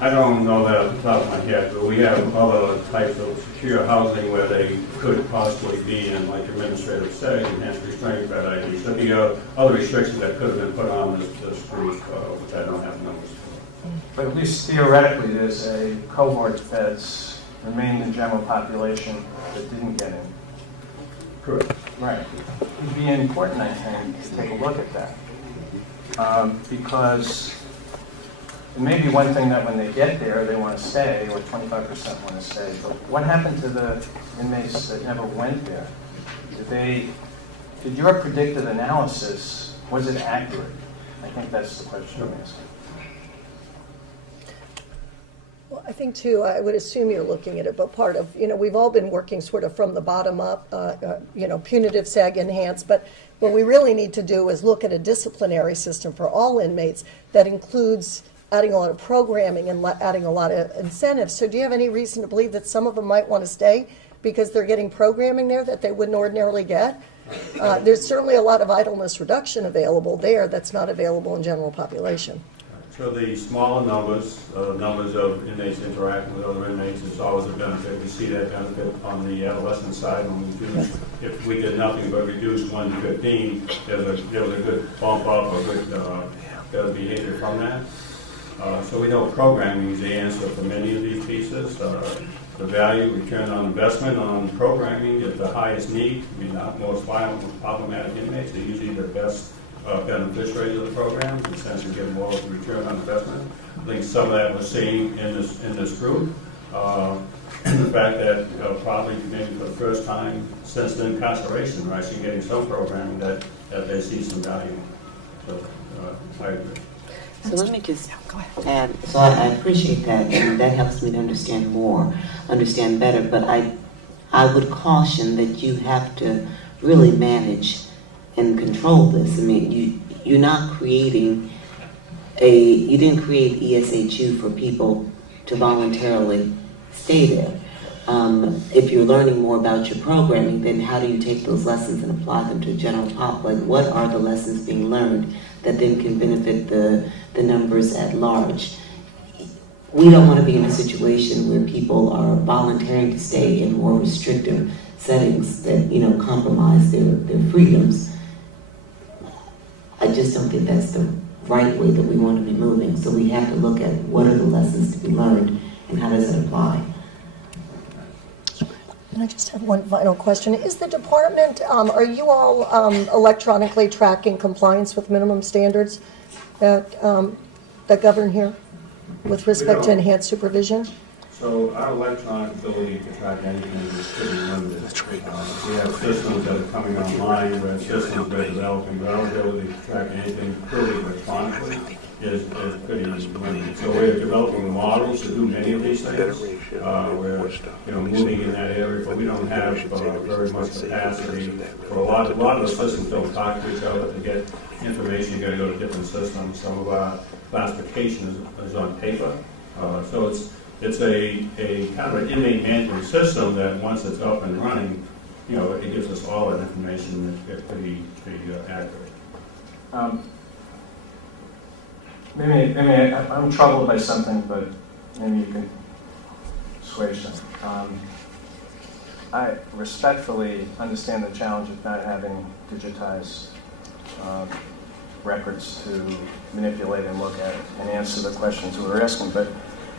I don't know that off the top of my head, but we have other types of secure housing where they could possibly be in, like administrative setting, enhanced restraining bed IDs. There'd be other restrictions that could have been put on this group, which I don't have numbers for. But at least theoretically, there's a cohort that's remained in the general population that didn't get in. Correct. Right. It'd be important, I think, to take a look at that. Because it may be one thing that when they get there, they want to stay, or 25% want to stay. But what happened to the inmates that never went there? Did your predictive analysis, was it accurate? I think that's the question I'm asking. Well, I think too, I would assume you're looking at it, but part of, we've all been working sort of from the bottom up, punitive SAG enhanced, but what we really need to do is look at a disciplinary system for all inmates that includes adding a lot of programming and adding a lot of incentives. So do you have any reason to believe that some of them might want to stay because they're getting programming there that they wouldn't ordinarily get? There's certainly a lot of idleness reduction available there that's not available in general population. So the smaller numbers of inmates interacting with other inmates is always a benefit. We see that benefit on the adolescent side when we do. If we did nothing but reduce 1 to 15, there was a good bump up or good behavior from that. So we know programming is the answer for many of these pieces. The value, return on investment on programming at the highest need. I mean, not most violent, most problematic inmates. They're usually the best beneficiaries of the program, in the sense of getting more of a return on investment. I think some of that we're seeing in this group. And the fact that probably maybe for the first time since the incarceration, we're actually getting some programming that they see some value. So I agree. So let me just add, so I appreciate that, and that helps me to understand better, but I would caution that you have to really manage and control this. I mean, you're not creating you didn't create ESHU for people to voluntarily stay there. If you're learning more about your programming, then how do you take those lessons and apply them to the general public? What are the lessons being learned that then can benefit the numbers at large? We don't want to be in a situation where people are volunteering to stay in more restrictive settings that, compromise their freedoms. I just don't think that's the right way that we want to be moving. So we have to look at what are the lessons to be learned and how does it apply. And I just have one final question. Is the department, are you all electronically tracking compliance with minimum standards that govern here with respect to enhanced supervision? So our electronic ability to track anything is pretty limited. That's right. We have systems that are coming online, we have systems that are developing, but our ability to track anything purely electronically is pretty limited. So we're developing models to do many of these things. We're moving in that area, but we don't have very much capacity for a lot of the systems don't talk to each other to get information. You got to go to different systems. Some of our classification is on paper, so it's a kind of an inmate management system that once it's up and running, it gives us all that information that's pretty accurate. Maybe I'm troubled by something, but maybe you can assuage them. I respectfully understand the challenge of not having digitized records to manipulate and look at and answer the questions we're asking, but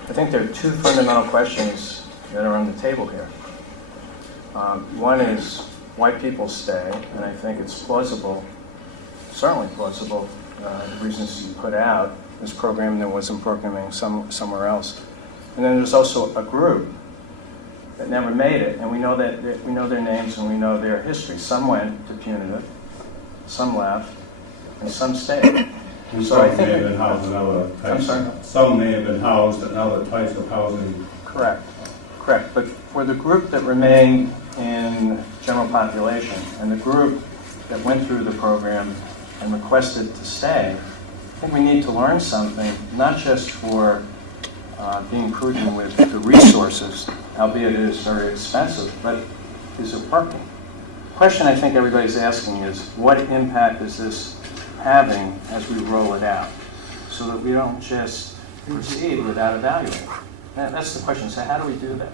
I think there are two fundamental questions that are on the table here. One is why people stay, and I think it's plausible, certainly plausible, the reasons you put out, this program that wasn't programming somewhere else. And then there's also a group that never made it, and we know their names and we know their history. Some went to punitive, some left, and some stayed. And so I some think may have been housed in other types. I'm sorry? Some may have been housed in other types of housing. Correct. But for the group that remained in general population and the group that went through the program and requested to stay, I think we need to learn something, not just for being prudent with the resources, albeit it is very expensive, but is it working? The question I think everybody's asking is, what impact is this having as we roll it out, so that we don't just proceed without evaluating? That's the question. So how do we do that?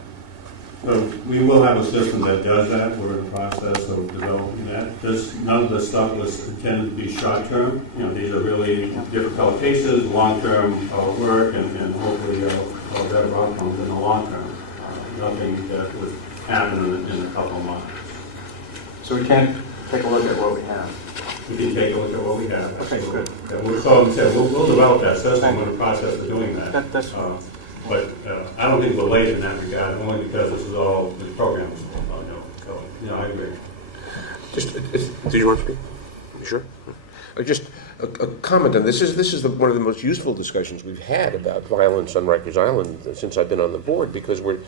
So we will have a system that does that. We're in the process of developing that. None of this stuff was intended to be short-term. These are really difficult cases, long-term work, and hopefully better outcomes in the long term. Nothing that would happen in a couple of months. So we can't take a look at what we have. We can take a look at what we have. Okay, good. We'll develop that system. We're in the process of doing that. That's fine. But I don't think we're late in that regard, only because this program is all new. So, I agree. Did you want to speak? You sure? Just a comment on this. This is one of the most useful discussions we've had about violence on Rikers Island since I've been on the board, because we're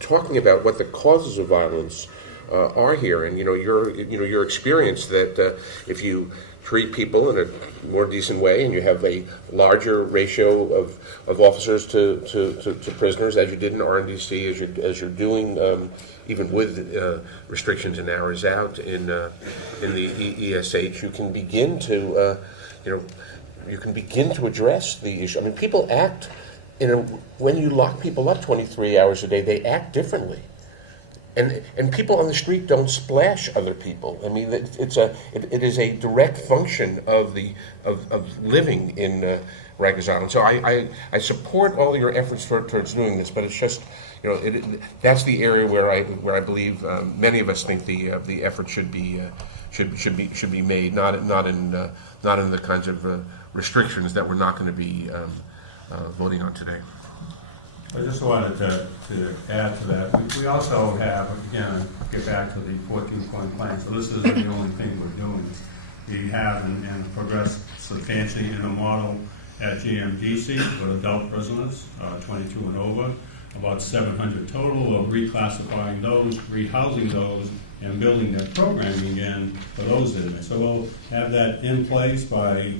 talking about what the causes of violence are here, and your experience that if you treat people in a more decent way and you have a larger ratio of officers to prisoners, as you did in RNDC, as you're doing even with restrictions and hours out in the ESH, you can begin to address the issue. I mean, people act when you lock people up 23 hours a day, they act differently. And people on the street don't splash other people. I mean, it is a direct function of living in Rikers Island. So I support all your efforts towards doing this, but it's just, that's the area where I believe many of us think the effort should be made, not in the kinds of restrictions that we're not going to be voting on today. I just wanted to add to that. We also have, again, get back to the 14-point plan. So this isn't the only thing we're doing. We have and progressed substantially in a model at GMGC for adult prisoners, 22 and over, about 700 total, of reclassifying those, rehousing those, and building their programming again for those inmates. So we'll have that in place by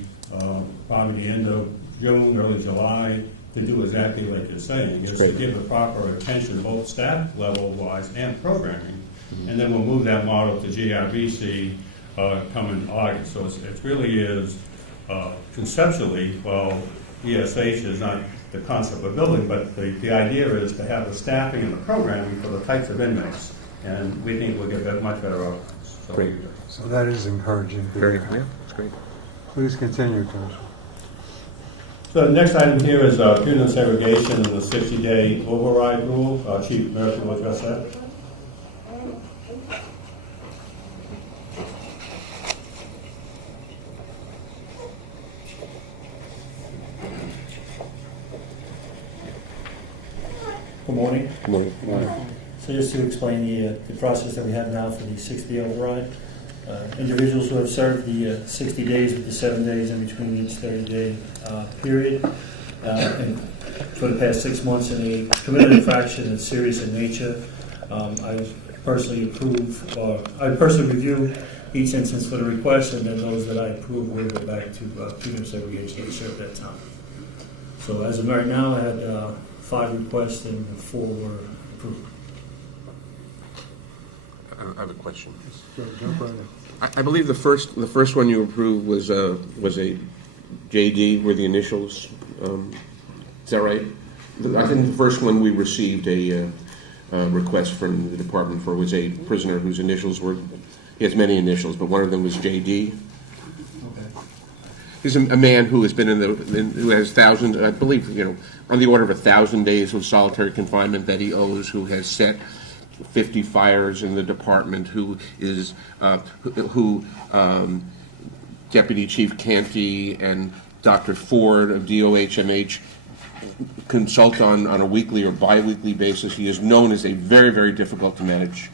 probably the end of June, early July, to do exactly like you're saying, is to give the proper attention, both staff level-wise and programming. And then we'll move that model to GRBC coming August. So it really is conceptually, well, ESH is not the concept of building, but the idea is to have the staffing and the programming for the types of inmates. And we think we'll get much better outcomes. So Great. So that is encouraging. Yeah, that's great. Please continue, Commissioner. So the next item here is punitive segregation and the 60-day override rule. Chief Murphy will address that. Good morning. Good morning. So just to explain the process that we have now for the 60-day override, individuals who have served the 60 days with the 7 days in between each 30-day period, and for the past 6 months in a committed infraction that's serious in nature, I personally review each instance for the request, and then those that I approve will go back to punitive segregation to serve that time. So as of right now, I had 5 requests and 4 were approved. I have a question. Jump right in. I believe the first one you approved was a JD, were the initials. Is that right? I think the first one we received a request from the department for was a prisoner whose initials were, he has many initials, but one of them was JD. Okay. He's a man who has been who has thousands, I believe, on the order of 1,000 days of solitary confinement that he owes, who has set 50 fires in the department, who is Deputy Chief Canty and Dr. Ford of DOHMH consult on a weekly or bi-weekly basis. He is known as a very, very difficult to manage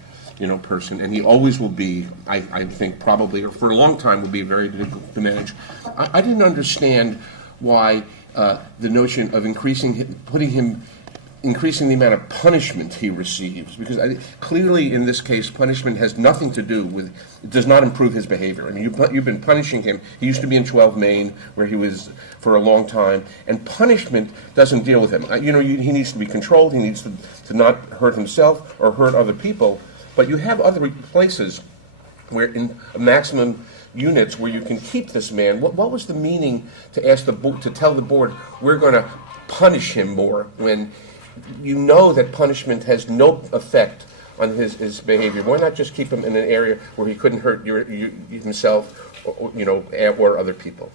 person, and he always will be, I think, probably, or for a long time will be very difficult to manage. I didn't understand why the notion of increasing the amount of punishment he receives, because clearly in this case punishment has nothing to do with, it does not improve his behavior. I mean, you've been punishing him. He used to be in 12 Main where he was for a long time, and punishment doesn't deal with him. He needs to be controlled. He needs to not hurt himself or hurt other people. But you have other places where in maximum units where you can keep this man. What was the meaning to ask to tell the board we're going to punish him more when you know that punishment has no effect on his behavior? Why not just keep him in an area where he couldn't hurt himself or other people?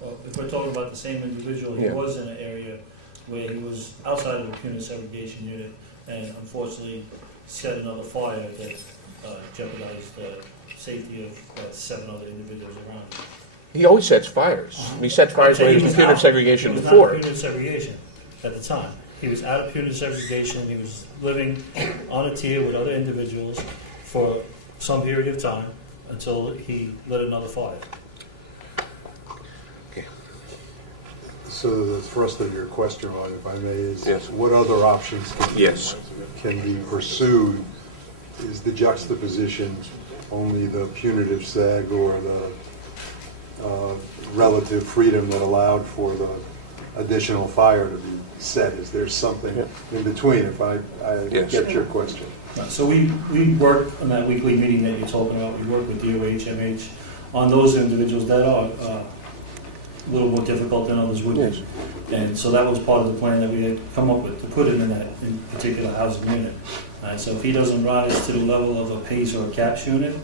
Well, if we're talking about the same individual, he was in an area where he was outside of the punitive segregation unit and unfortunately set another fire that jeopardized the safety of 7 other individuals around him. He always sets fires. He set fires when he was in punitive segregation He was before. not in punitive segregation at the time. He was out of punitive segregation. He was living on a tier with other individuals for some period of time until he lit another fire. So the thrust of your question, Ron, if I may, is Yes. what other options can be pursued? Is the juxtaposition only the punitive seg or the relative freedom that allowed for the additional fire to be set? Is there something in between, if I get your question? So we work on that weekly meeting that you're talking about. We work with DOHMH on those individuals that are a little more difficult than others would be. And so that was part of the plan that we had come up with, to put him in that particular housing unit. So if he doesn't rise to the level of a PACE or a CAPS unit,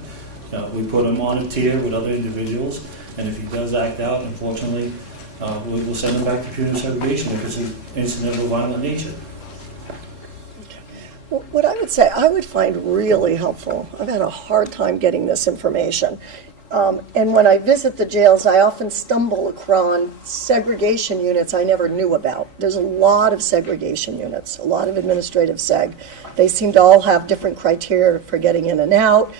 we put him on a tier with other individuals. And if he does act out, unfortunately, we'll send him back to punitive segregation if it's an incident of a violent nature. What I would say, I would find really helpful, I've had a hard time getting this information. And when I visit the jails, I often stumble across segregation units I never knew about. There's a lot of segregation units, a lot of administrative seg. They seem to all have different criteria for getting in and out,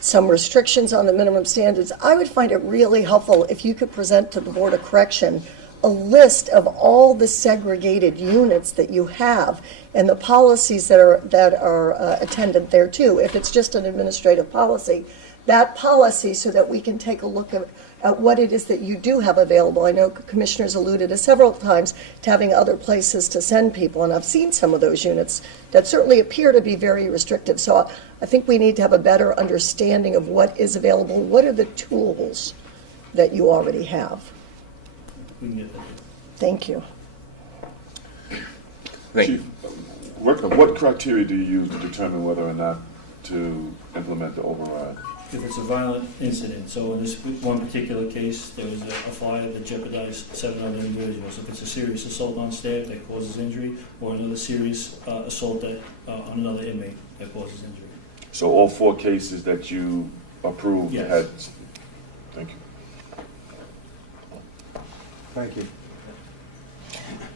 some restrictions on the minimum standards. I would find it really helpful if you could present to the Board of Correction a list of all the segregated units that you have and the policies that are attendant there too. If it's just an administrative policy, that policy, so that we can take a look at what it is that you do have available. I know commissioners alluded to several times to having other places to send people, and I've seen some of those units that certainly appear to be very restrictive. So I think we need to have a better understanding of what is available. What are the tools that you already have? We can get that. Thank you. Thank you. Chief, what criteria do you use to determine whether or not to implement the override? If it's a violent incident, so in this one particular case, there was a fire that jeopardized 7 other individuals. If it's a serious assault on staff that causes injury, or another serious assault on another inmate that causes injury. So all 4 cases that you approved Yes. had, thank you. Thank you.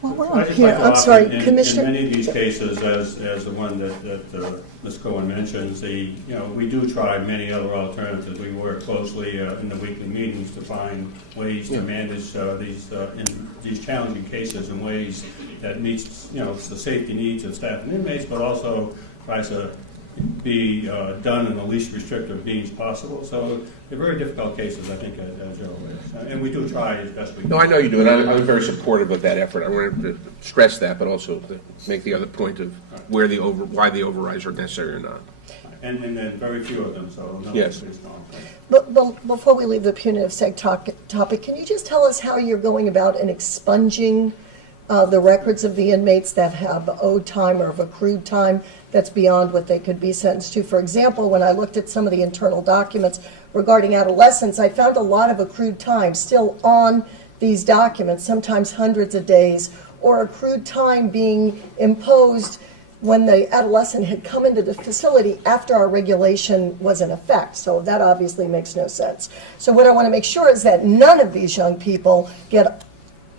Well, we're I'd on just here. like to I'm offer sorry, in Commissioner. many of these cases, as the one that Ms. Cohen mentions, we do try many other alternatives. We work closely in the weekly meetings to find ways to manage these challenging cases in ways that meets, the safety needs of staff and inmates, but also tries to be done in the least restrictive means possible. So they're very difficult cases, I think, as Joe is. And we do try as best we can. No, I know you do, and I'm very supportive of that effort. I wanted to stress that, but also to make the other point of why the overrides are necessary or not. And then very few of them, so no, Yes. it's strong. But before we leave the punitive seg topic, can you just tell us how you're going about in expunging the records of the inmates that have owed time or have accrued time that's beyond what they could be sentenced to? For example, when I looked at some of the internal documents regarding adolescents, I found a lot of accrued time still on these documents, sometimes hundreds of days, or accrued time being imposed when the adolescent had come into the facility after our regulation was in effect. So that obviously makes no sense. So what I want to make sure is that none of these young people get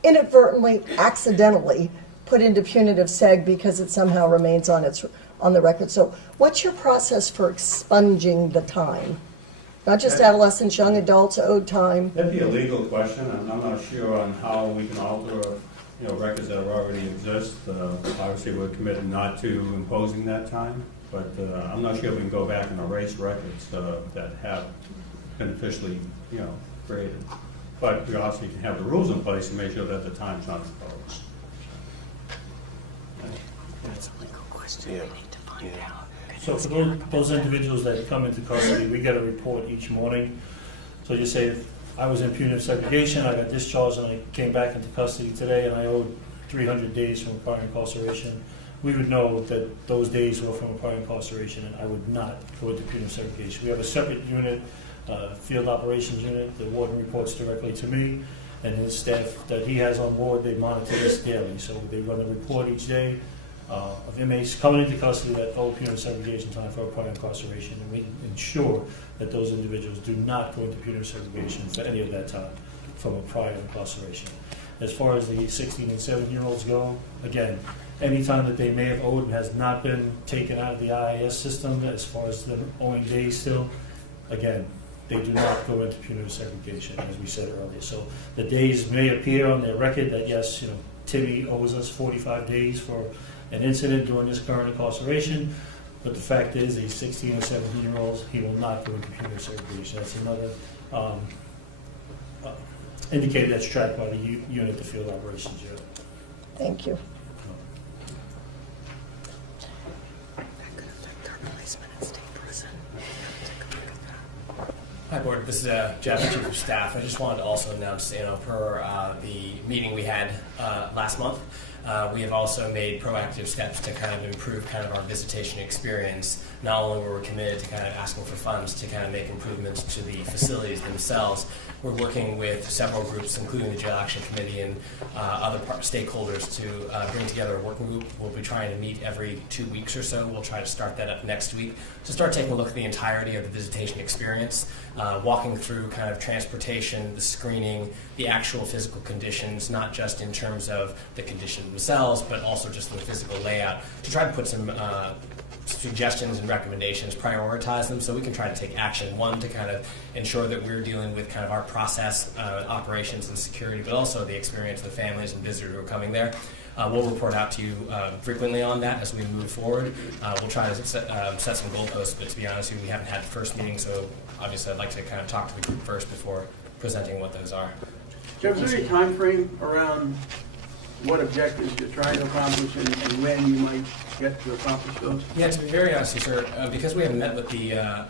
inadvertently, accidentally put into punitive seg because it somehow remains on the record. So what's your process for expunging the time? Not just adolescents, young adults owed time. That'd be a legal question. I'm not sure on how we can alter, records that already exist. Obviously, we're committed not to imposing that time, but I'm not sure we can go back and erase records that have been officially, created. But we also can have the rules in place to make sure that the time's not imposed. That's a legal question. I need to find out. So for those individuals that come into custody, we get a report each morning. So you say, if I was in punitive segregation, I got discharged, and I came back into custody today, and I owed 300 days from prior incarceration. We would know that those days were from a prior incarceration, and I would not go into punitive segregation. We have a separate unit, field operations unit. The warden reports directly to me, and his staff that he has on board, they monitor this daily. So they run a report each day of inmates coming into custody that owe punitive segregation time for a prior incarceration, and we ensure that those individuals do not go into punitive segregation for any of that time from a prior incarceration. As far as the 16 and 17-year-olds go, again, any time that they may have owed and has not been taken out of the IIS system, as far as them owing days still, again, they do not go into punitive segregation, as we said earlier. So the days may appear on their record that, yes, Timmy owes us 45 days for an incident during this current incarceration, but the fact is, these 16 and 17-year-olds, he will not go into punitive segregation. That's another indicator that's tracked by the unit, the field operations unit. Thank you. Hi, Board. This is Jeff, Chief of Staff. I just wanted to also announce, per the meeting we had last month, We have also made proactive steps to kind of improve kind of our visitation experience. Not only were we committed to kind of asking for funds to kind of make improvements to the facilities themselves, we're working with several groups, including the Jail Action Committee and other stakeholders, to bring together a working group. We'll be trying to meet every 2 weeks or so. We'll try to start that up next week to start taking a look at the entirety of the visitation experience, walking through kind of transportation, the screening, the actual physical conditions, not just in terms of the conditions themselves, but also just the physical layout, to try to put some suggestions and recommendations, prioritize them so we can try to take action. One, to kind of ensure that we're dealing with kind of our process, operations and security, but also the experience of the families and visitors who are coming there. We'll report out to you frequently on that as we move forward. We'll try to set some goalposts, but to be honest with you, we haven't had the first meeting, so obviously I'd like to kind of talk to the group first before presenting what those are. Jeff, is there any time frame around what objectives you're trying to accomplish and when you might get to accomplish those? Yeah, to be very honest with you, sir, because we haven't met with the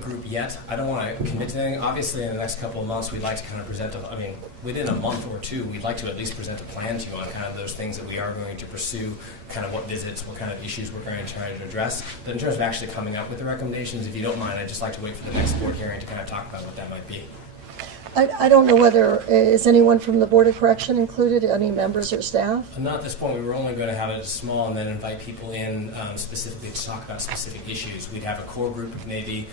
group yet, I don't want to commit to anything. Obviously, in the next couple of months, we'd like to kind of present, within a month or two, we'd like to at least present a plan to you on kind of those things that we are going to pursue, kind of what visits, what kind of issues we're going to try to address. But in terms of actually coming up with the recommendations, if you don't mind, I'd just like to wait for the next board hearing to kind of talk about what that might be. I don't know whether, is anyone from the Board of Correction included, any members or staff? Not at this point. We were only going to have it small and then invite people in specifically to talk about specific issues. We'd have a core group of maybe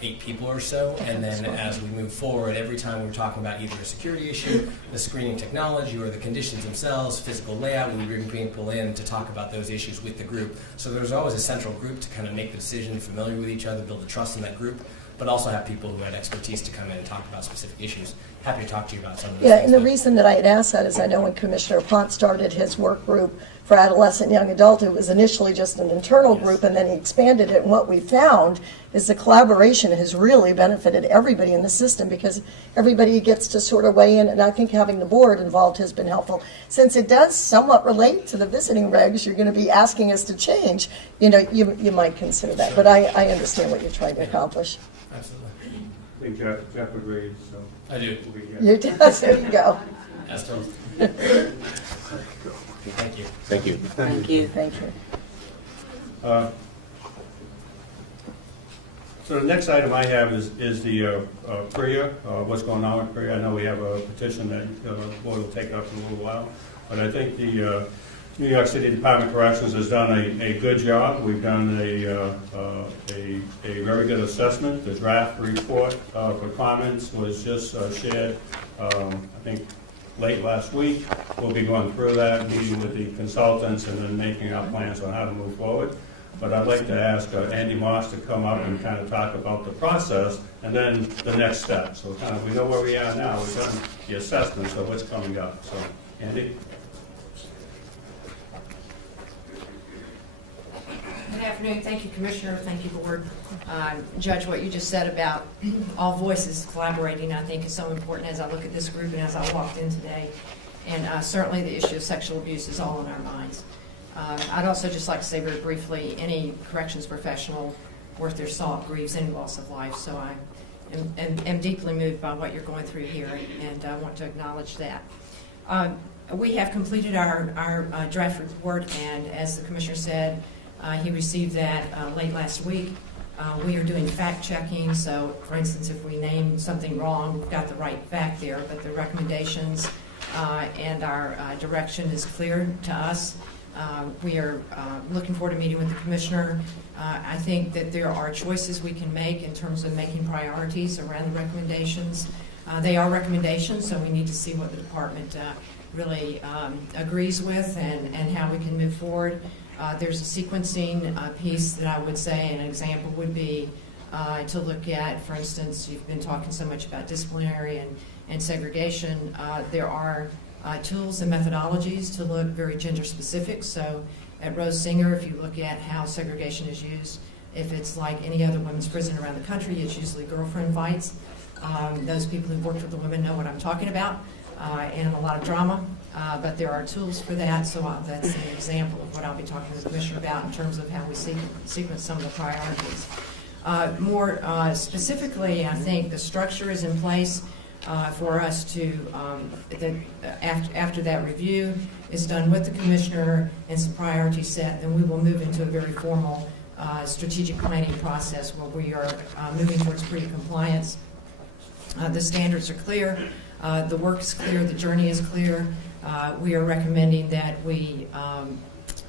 8 people or so, and then as we move forward, every time we were talking about either a security issue, the screening technology, or the conditions themselves, physical layout, we would bring people in to talk about those issues with the group. So there was always a central group to kind of make the decision, familiar with each other, build the trust in that group, but also have people who had expertise to come in and talk about specific issues. Happy to talk to you about some of those Yeah, things. and the reason that I had asked that is I know when Commissioner Pont started his work group for adolescent young adult, it was initially just an internal group, and then he expanded it. And what we found is the collaboration has really benefited everybody in the system, because everybody gets to sort of weigh in, and I think having the board involved has been helpful. Since it does somewhat relate to the visiting regs you're going to be asking us to change, you might consider that. But I understand what you're trying to accomplish. Absolutely. I think Jeff agrees, so. I do. we'll be here. There you go. As told. Thank you. Thank you. Thank you. Thank you. So the next item I have is the PRIA, what's going on with PRIA. I know we have a petition that the board will take up in a little while, but I think the New York City Department of Corrections has done a good job. We've done a very good assessment. The draft report for comments was just shared, I think, late last week. We'll be going through that, meeting with the consultants, and then making our plans on how to move forward. But I'd like to ask Andy Moss to come up and kind of talk about the process and then the next step. So kind of we know where we are now. We've done the assessment, so what's coming up. So, Andy? Good afternoon. Thank you, Commissioner. Thank you, Board. Judge, what you just said about all voices collaborating, I think, is so important as I look at this group and as I walked in today. And certainly the issue of sexual abuse is all in our minds. I'd also just like to say very briefly, any corrections professional worth their salt grieves any loss of life. So I am deeply moved by what you're going through here, and I want to acknowledge that. We have completed our draft report, and as the Commissioner said, he received that late last week. We are doing fact checking, so for instance, if we name something wrong, we've got the right fact there, but the recommendations and our direction is clear to us. We are looking forward to meeting with the Commissioner. I think that there are choices we can make in terms of making priorities around the recommendations. They are recommendations, so we need to see what the department really agrees with and how we can move forward. There's a sequencing piece that I would say an example would be to look at, for instance, you've been talking so much about disciplinary and segregation. There are tools and methodologies to look very gender specific. So at Rose Singer, if you look at how segregation is used, if it's like any other women's prison around the country, it's usually girlfriend fights. Those people who've worked with the women know what I'm talking about, and a lot of drama. But there are tools for that, so that's an example of what I'll be talking to the Commissioner about in terms of how we sequence some of the priorities. More specifically, I think the structure is in place. for us to, after that review is done with the commissioner and some priorities set, then we will move into a very formal strategic planning process where we are moving towards pre-compliance. The standards are clear, the work is clear, the journey is clear. We are recommending that we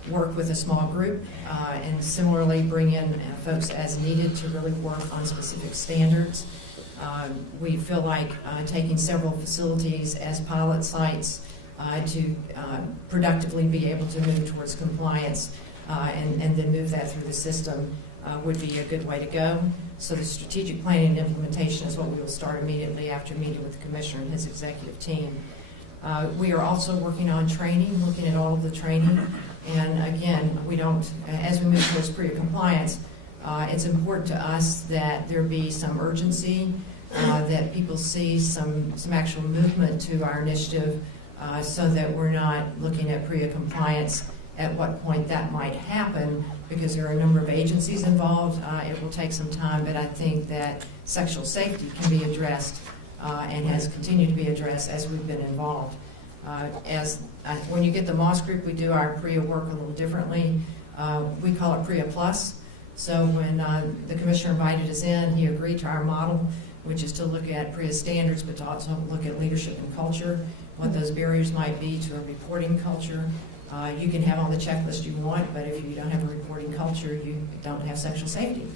work with a small group and similarly bring in folks as needed to really work on specific standards. We feel like taking several facilities as pilot sites to productively be able to move towards compliance and then move that through the system would be a good way to go. So the strategic planning and implementation is what we will start immediately after meeting with the commissioner and his executive team. We are also working on training, looking at all of the training. And again, we don't, as we move towards pre-compliance, it's important to us that there be some urgency, that people see some actual movement to our initiative so that we're not looking at pre-compliance at what point that might happen, because there are a number of agencies involved. It will take some time, but I think that sexual safety can be addressed and has continued to be addressed as we've been involved. When you get the Moss group, we do our PREA work a little differently. We call it PREA Plus. So when the commissioner invited us in, he agreed to our model, which is to look at PREA standards, but to also look at leadership and culture, what those barriers might be to a reporting culture. You can have on the checklist you want, but if you don't have a reporting culture, you don't have sexual safety.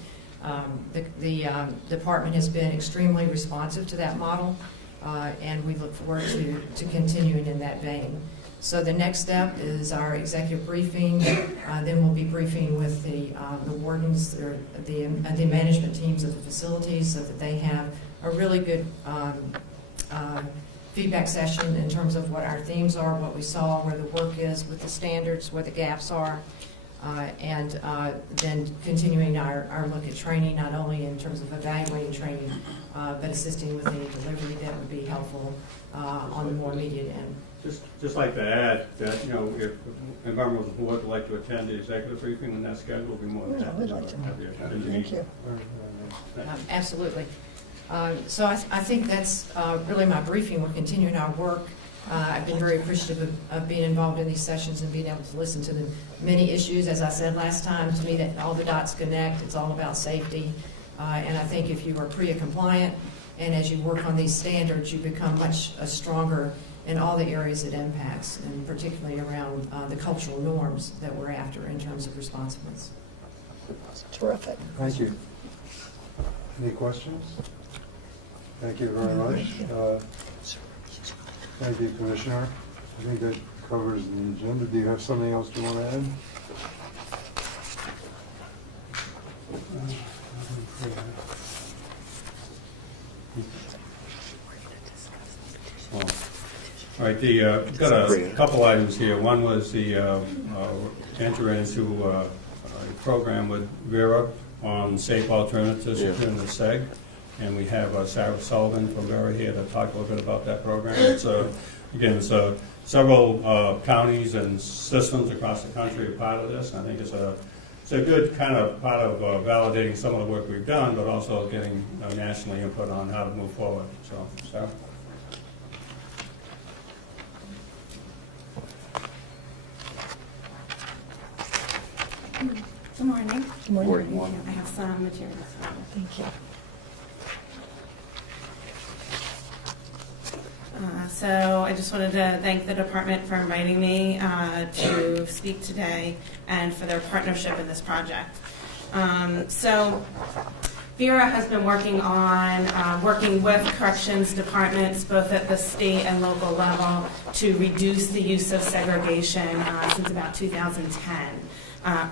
The department has been extremely responsive to that model, and we look forward to continuing in that vein. So the next step is our executive briefing. Then we'll be briefing with the wardens, or the management teams of the facilities, so that they have a really good feedback session in terms of what our themes are, what we saw, where the work is with the standards, where the gaps are, and then continuing our look at training, not only in terms of evaluating training, but assisting with any delivery that would be helpful on the more immediate end. Just like to add that, you know, if a member of the board would like to attend the executive briefing when that's scheduled, we'll be more than happy we'd to like to. have you. Thank you. Absolutely. So I think that's really my briefing. We're continuing our work. I've been very appreciative of being involved in these sessions and being able to listen to the many issues. As I said last time, to me, that all the dots connect. It's all about safety. And I think if you are PREA compliant and as you work on these standards, you become much stronger in all the areas it impacts, and particularly around the cultural norms that we're after in terms of responsiveness. Terrific. Thank you. Any questions? Thank you very much. Thank you, Commissioner. I think that covers the agenda. Do you have something else you want to add? All right, got a couple items here. One was the enter into a program with Vera on safe alternatives in the SEG. And we have Sarah Sullivan from Vera here to talk a little bit about that program. It's again, several counties and systems across the country are part of this. I think it's a good kind of part of validating some of the work we've done, but also getting national input on how to move forward. So, Sarah. Good morning. Good morning. I have some materials. Thank you. So I just wanted to thank the department for inviting me to speak today and for their partnership in this project. So Vera has been working on working with corrections departments both at the state and local level to reduce the use of segregation since about 2010.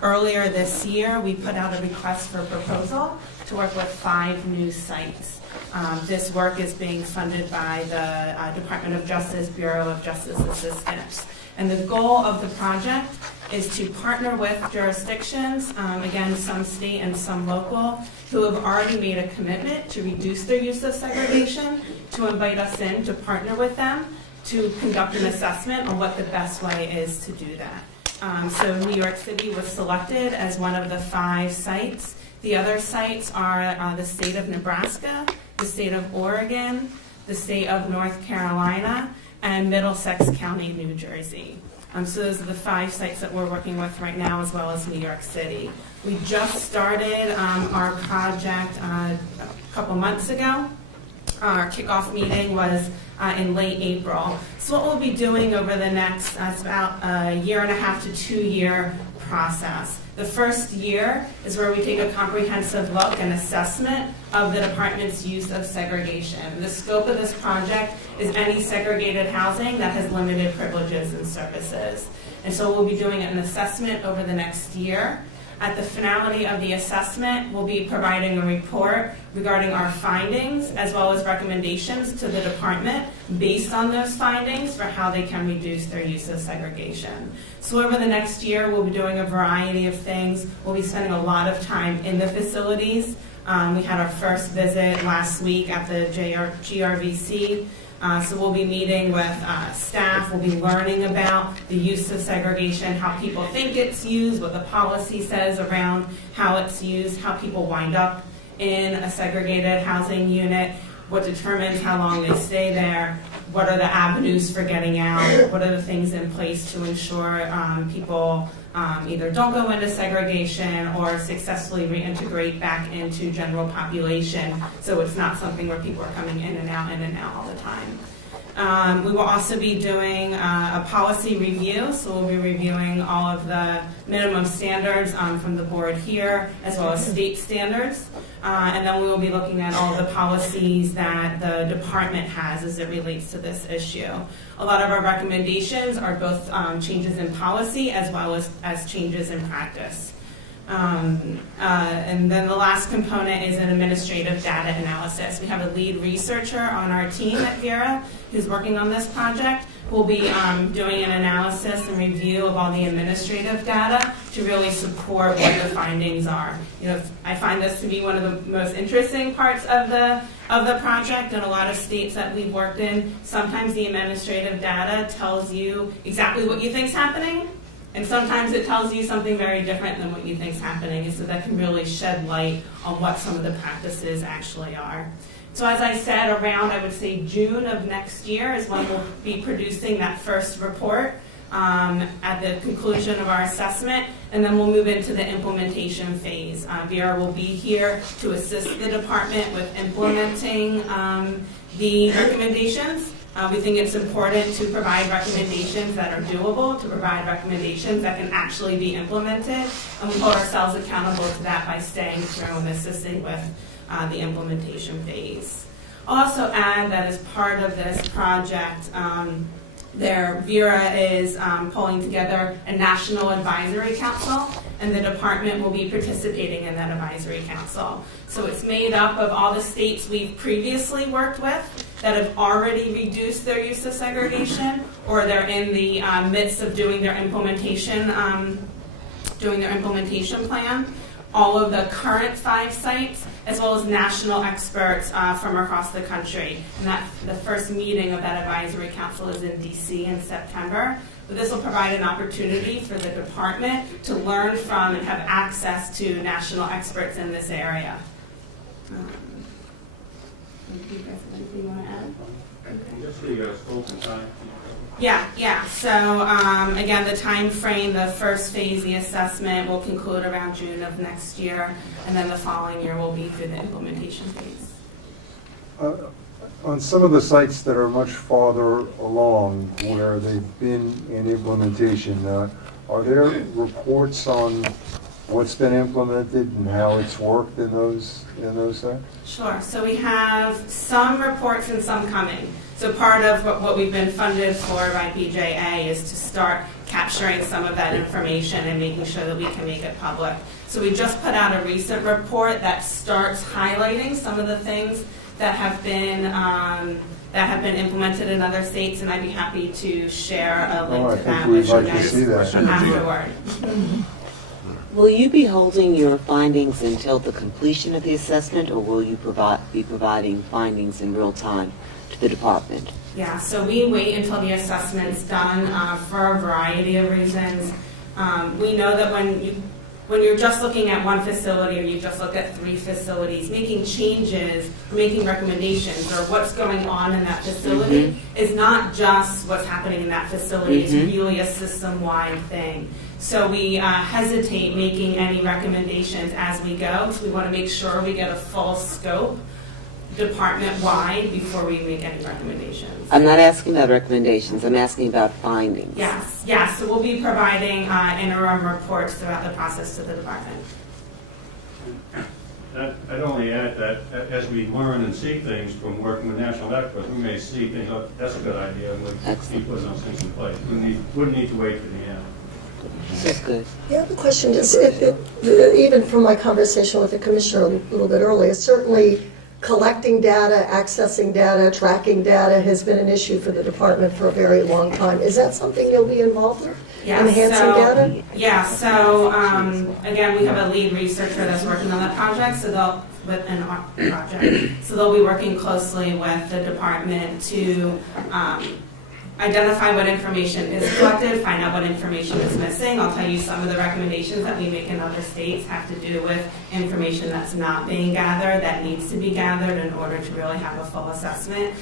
Earlier this year, we put out a request for proposal to work with 5 new sites. This work is being funded by the Department of Justice, Bureau of Justice Assistance. And the goal of the project is to partner with jurisdictions, again, some state and some local, who have already made a commitment to reduce their use of segregation, to invite us in to partner with them to conduct an assessment on what the best way is to do that. So New York City was selected as one of the 5 sites. The other sites are the state of Nebraska, the state of Oregon, the state of North Carolina, and Middlesex County, New Jersey. So those are the 5 sites that we're working with right now, as well as New York City. We just started our project a couple months ago. Our kickoff meeting was in late April. So what we'll be doing over the next, it's about a 1.5 to 2 year process. The first year is where we take a comprehensive look and assessment of the department's use of segregation. The scope of this project is any segregated housing that has limited privileges and services. And so we'll be doing an assessment over the next year. At the finality of the assessment, we'll be providing a report regarding our findings as well as recommendations to the department based on those findings for how they can reduce their use of segregation. So over the next year, we'll be doing a variety of things. We'll be spending a lot of time in the facilities. We had our first visit last week at the GRVC. So we'll be meeting with staff, we'll be learning about the use of segregation, how people think it's used, what the policy says around how it's used, how people wind up in a segregated housing unit, what determines how long they stay there, what are the avenues for getting out, what are the things in place to ensure people either don't go into segregation or successfully reintegrate back into general population, so it's not something where people are coming in and out all the time. We will also be doing a policy review, so we'll be reviewing all of the minimum standards from the board here, as well as state standards. And then we will be looking at all the policies that the department has as it relates to this issue. A lot of our recommendations are both changes in policy as well as changes in practice. And then the last component is an administrative data analysis. We have a lead researcher on our team at Vera who's working on this project. We'll be doing an analysis and review of all the administrative data to really support what the findings are. You know, I find this to be one of the most interesting parts of the project. In a lot of states that we've worked in, sometimes the administrative data tells you exactly what you think's happening, and sometimes it tells you something very different than what you think's happening, and so that can really shed light on what some of the practices actually are. So as I said, around, I would say, June of next year is when we'll be producing that first report at the conclusion of our assessment, and then we'll move into the implementation phase. Vera will be here to assist the department with implementing the recommendations. We think it's important to provide recommendations that are doable, to provide recommendations that can actually be implemented, and we hold ourselves accountable to that by staying through and assisting with the implementation phase. I'll also add that as part of this project, Vera is pulling together a national advisory council, and the department will be participating in that advisory council. So it's made up of all the states we've previously worked with that have already reduced their use of segregation, or they're in the midst of doing their implementation plan. All of the current 5 sites, as well as national experts from across the country. And the first meeting of that advisory council is in DC in September. But this will provide an opportunity for the department to learn from and have access to national experts in this area. Do you guys have anything you want to add? Just the scope and time. Yeah. So again, the time frame, the first phase, the assessment, will conclude around June of next year, and then the following year will be through the implementation phase. On some of the sites that are much farther along where they've been in implementation, are there reports on what's been implemented and how it's worked in those sites? Sure. So we have some reports and some coming. So part of what we've been funded for by BJA is to start capturing some of that information and making sure that we can make it public. So we just put out a recent report that starts highlighting some of the things that have been implemented in other states, and I'd be happy to share a link to that with you guys afterward. Will you be holding your findings until the completion of the assessment, or will you be providing findings in real time to the department? Yeah, so we wait until the assessment's done for a variety of reasons. We know that when you're just looking at one facility or you just looked at 3 facilities, making changes, making recommendations, or what's going on in that facility is not just what's happening in that facility. It's really a system-wide thing. So we hesitate making any recommendations as we go, because we want to make sure we get a full scope department-wide before we make any recommendations. I'm not asking about recommendations, I'm asking about findings. Yes, so we'll be providing interim reports throughout the process to the department. I'd only add that as we learn and see things from working with national experts, we may see things, oh, that's a good idea, and we'll keep putting those things in place. We wouldn't need to wait for the end. That's good. The other question is, even from my conversation with the commissioner a little bit earlier, certainly collecting data, accessing data, tracking data has been an issue for the department for a very long time. Is that something you'll be involved in? Enhancing data? Yeah, so again, we have a lead researcher that's working on that project, so they'll be working closely with the department to identify what information is collected, find out what information is missing. I'll tell you some of the recommendations that we make in other states have to do with information that's not being gathered, that needs to be gathered in order to really have a full assessment.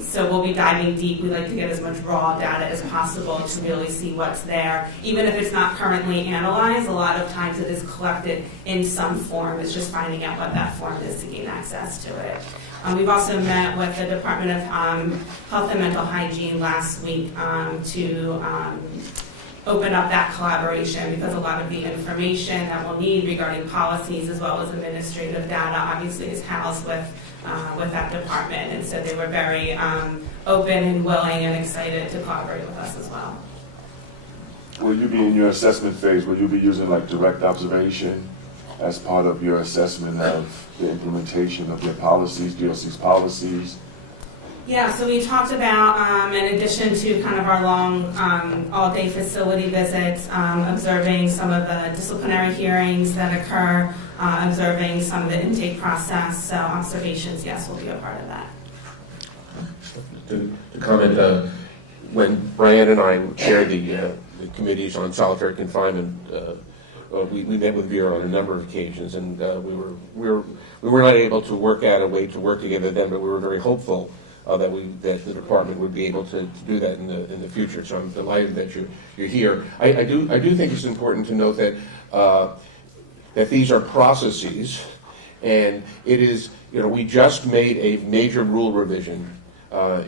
So we'll be diving deep. We like to get as much raw data as possible to really see what's there. Even if it's not currently analyzed, a lot of times it is collected in some form. It's just finding out what that form is to gain access to it. We've also met with the Department of Health and Mental Hygiene last week to open up that collaboration, because a lot of the information that we'll need regarding policies as well as administrative data obviously is housed with that department, and so they were very open and willing and excited to collaborate with us as well. Will you be in your assessment phase, will you be using like direct observation as part of your assessment of the implementation of your policies, DOC's policies? Yeah, so we talked about, in addition to kind of our long all-day facility visits, observing some of the disciplinary hearings that occur, observing some of the intake process. So observations, yes, will be a part of that. To comment, when Brian and I chaired the committees on solitary confinement, we met with Vera on a number of occasions, and we were not able to work out a way to work together then, but we were very hopeful that the department would be able to do that in the future. So I'm delighted that you're here. I do think it's important to note that that these are processes, and it is, we just made a major rule revision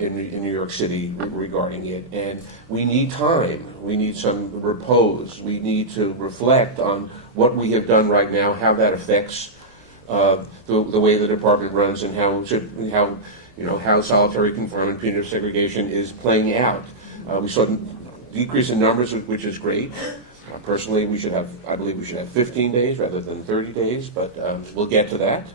in New York City regarding it, and we need time. We need some repose. We need to reflect on what we have done right now, how that affects the way the department runs, and how solitary confinement, punitive segregation is playing out. We saw a decrease in numbers, which is great. Personally, I believe we should have 15 days rather than 30 days, but we'll get to that.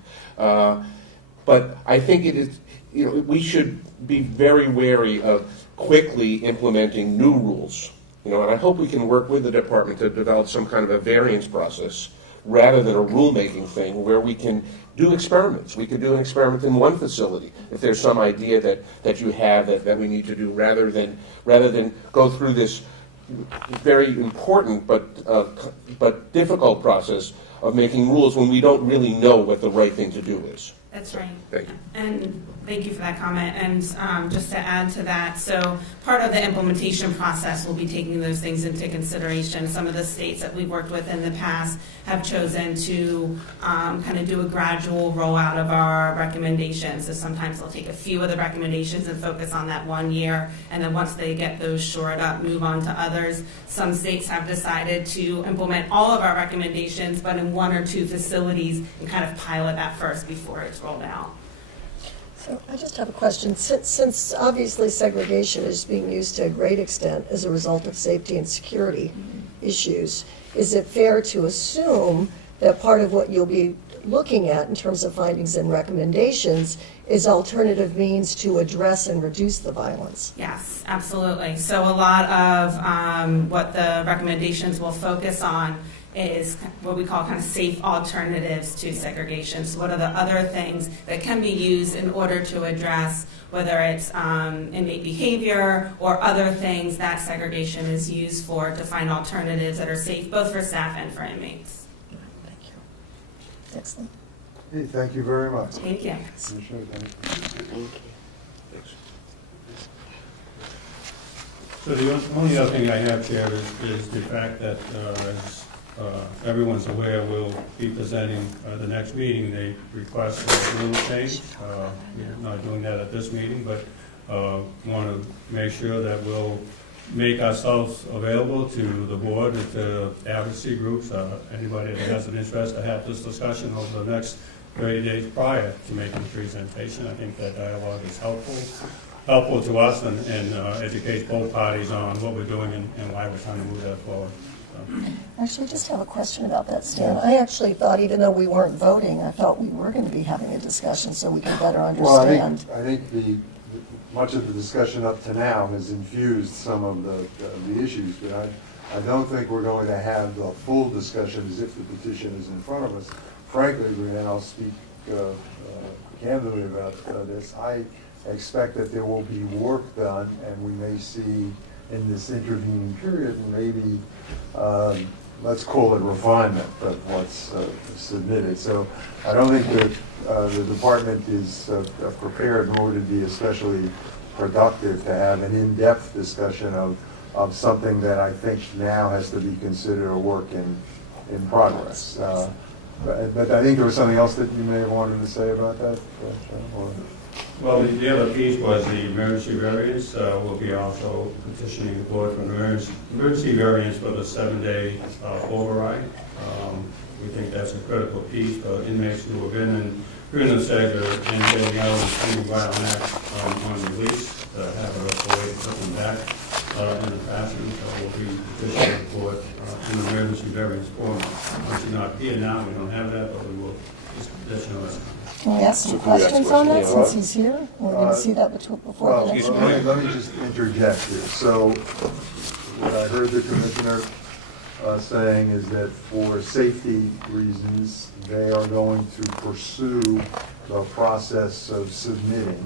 But I think it is, we should be very wary of quickly implementing new rules. And I hope we can work with the department to develop some kind of a variance process rather than a rulemaking thing where we can do experiments. We could do an experiment in one facility if there's some idea that you have that we need to do, rather than go through this very important but difficult process of making rules when we don't really know what the right thing to do is. That's right. Thank you. And thank you for that comment. And just to add to that, so part of the implementation process will be taking those things into consideration. Some of the states that we've worked with in the past have chosen to kind of do a gradual rollout of our recommendations. So sometimes they'll take a few of the recommendations and focus on that 1 year, and then once they get those shored up, move on to others. Some states have decided to implement all of our recommendations, but in 1 or 2 facilities, and kind of pilot that first before it's rolled out. So I just have a question. Since obviously segregation is being used to a great extent as a result of safety and security issues, is it fair to assume that part of what you'll be looking at in terms of findings and recommendations is alternative means to address and reduce the violence? Yes, absolutely. So a lot of what the recommendations will focus on is what we call kind of safe alternatives to segregation. So what are the other things that can be used in order to address whether it's inmate behavior or other things that segregation is used for, to find alternatives that are safe both for staff and for inmates. Thank you. Excellent. Hey, thank you very much. Thank you. Commissioner, thank you. Thank you. So the only other thing I have, Chair, is the fact that, as everyone's aware, we'll be presenting the next meeting, they request a rule change. We're not doing that at this meeting, but want to make sure that we'll make ourselves available to the board and to advocacy groups, anybody that has an interest to have this discussion over the next 30 days prior to making the presentation. I think that dialogue is helpful to us and educates both parties on what we're doing and why we're trying to move that forward. Actually, I just have a question about that, Stan. I actually thought, even though we weren't voting, I thought we were going to be having a discussion so we can better understand. Well, I think much of the discussion up to now has infused some of the issues, but I don't think we're going to have the full discussion as if the petition is in front of us. Frankly, and I'll speak candidly about this, I expect that there will be work done, and we may see in this intervening period, maybe, let's call it refinement of what's submitted. So I don't think that the department is prepared, nor to be especially productive to have an in-depth discussion of something that I think now has to be considered a work in progress. But I think there was something else that you may have wanted to say about that, or? Well, the other piece was the emergency variance. We'll be also petitioning the board for emergency variance for the 7-day override. We think that's a critical piece for inmates who have been in prison sector and getting out of the violent act on release, have a way to put them back in the fashion. So we'll be petitioning the board in the emergency variance form. Which is not here now, we don't have that, but we will just petition us. Can we ask some questions on that since he's here? We're going to see that before Well, the next let meeting. me just interject here. So what I heard the commissioner saying is that for safety reasons, they are going to pursue the process of submitting,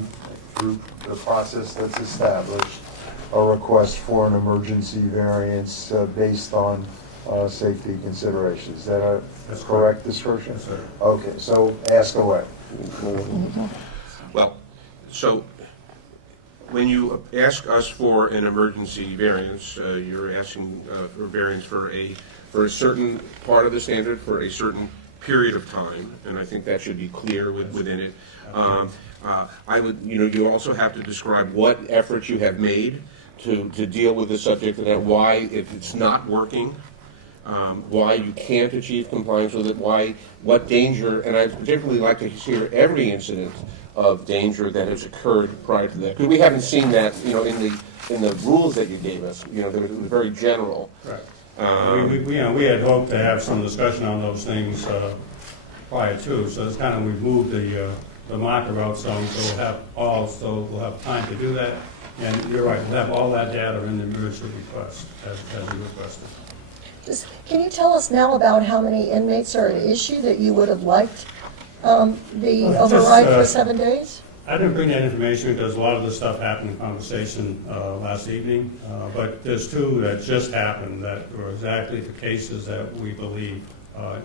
through the process that's established, a request for an emergency variance based on safety considerations. Is that a correct description? Yes, sir. Okay, so ask away. Well, so when you ask us for an emergency variance, you're asking for variance for a certain part of the standard for a certain period of time, and I think that should be clear within it. I would, you also have to describe what efforts you have made to deal with the subject of that, why, if it's not working, why you can't achieve compliance with it, what danger, and I'd particularly like to hear every incident of danger that has occurred prior to that, because we haven't seen that, in the rules that you gave us. They were very general. Right. We had hoped to have some discussion on those things prior to, so it's kind of, we've moved the marker out some, so we'll have time to do that. And you're right, we'll have all that data in the emergency request as you requested. Can you tell us now about how many inmates are at issue that you would have liked the override for 7 days? I didn't bring that information because a lot of the stuff happened in conversation last evening, but there's 2 that just happened that were exactly the cases that we believe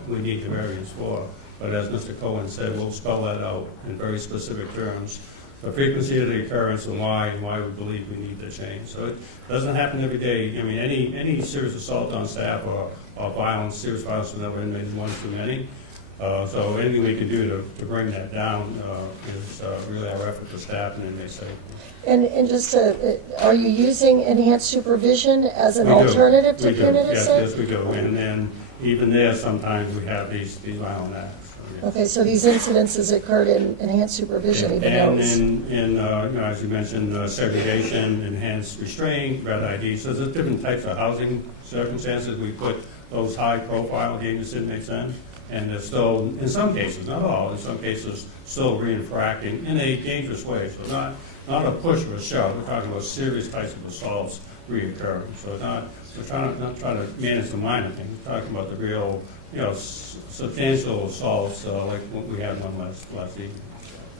we need the variance for. But as Mr. Cohen said, we'll spell that out in very specific terms. The frequency of the occurrence and why we believe we need the change. So it doesn't happen every day. I mean, any serious assault on staff or serious violence on another inmate is one too many. So anything we can do to bring that down is really our effort for staff and inmate safety. And just are you using enhanced supervision as an alternative to punitive safety? Yes, we do. And then even there, sometimes we have these violent acts. Okay, so these incidences occurred in enhanced supervision, even though it's... And as you mentioned, segregation, enhanced restraint, red ID. So there's different types of housing circumstances we put those high-profile dangerous inmates in. and they're still, in some cases, not all, in some cases, still reinfracting in a dangerous way. So not a push or a shove. We're talking about serious types of assaults reoccurring. So we're not trying to manage the minor things. We're talking about the real, substantial assaults like what we had one last evening.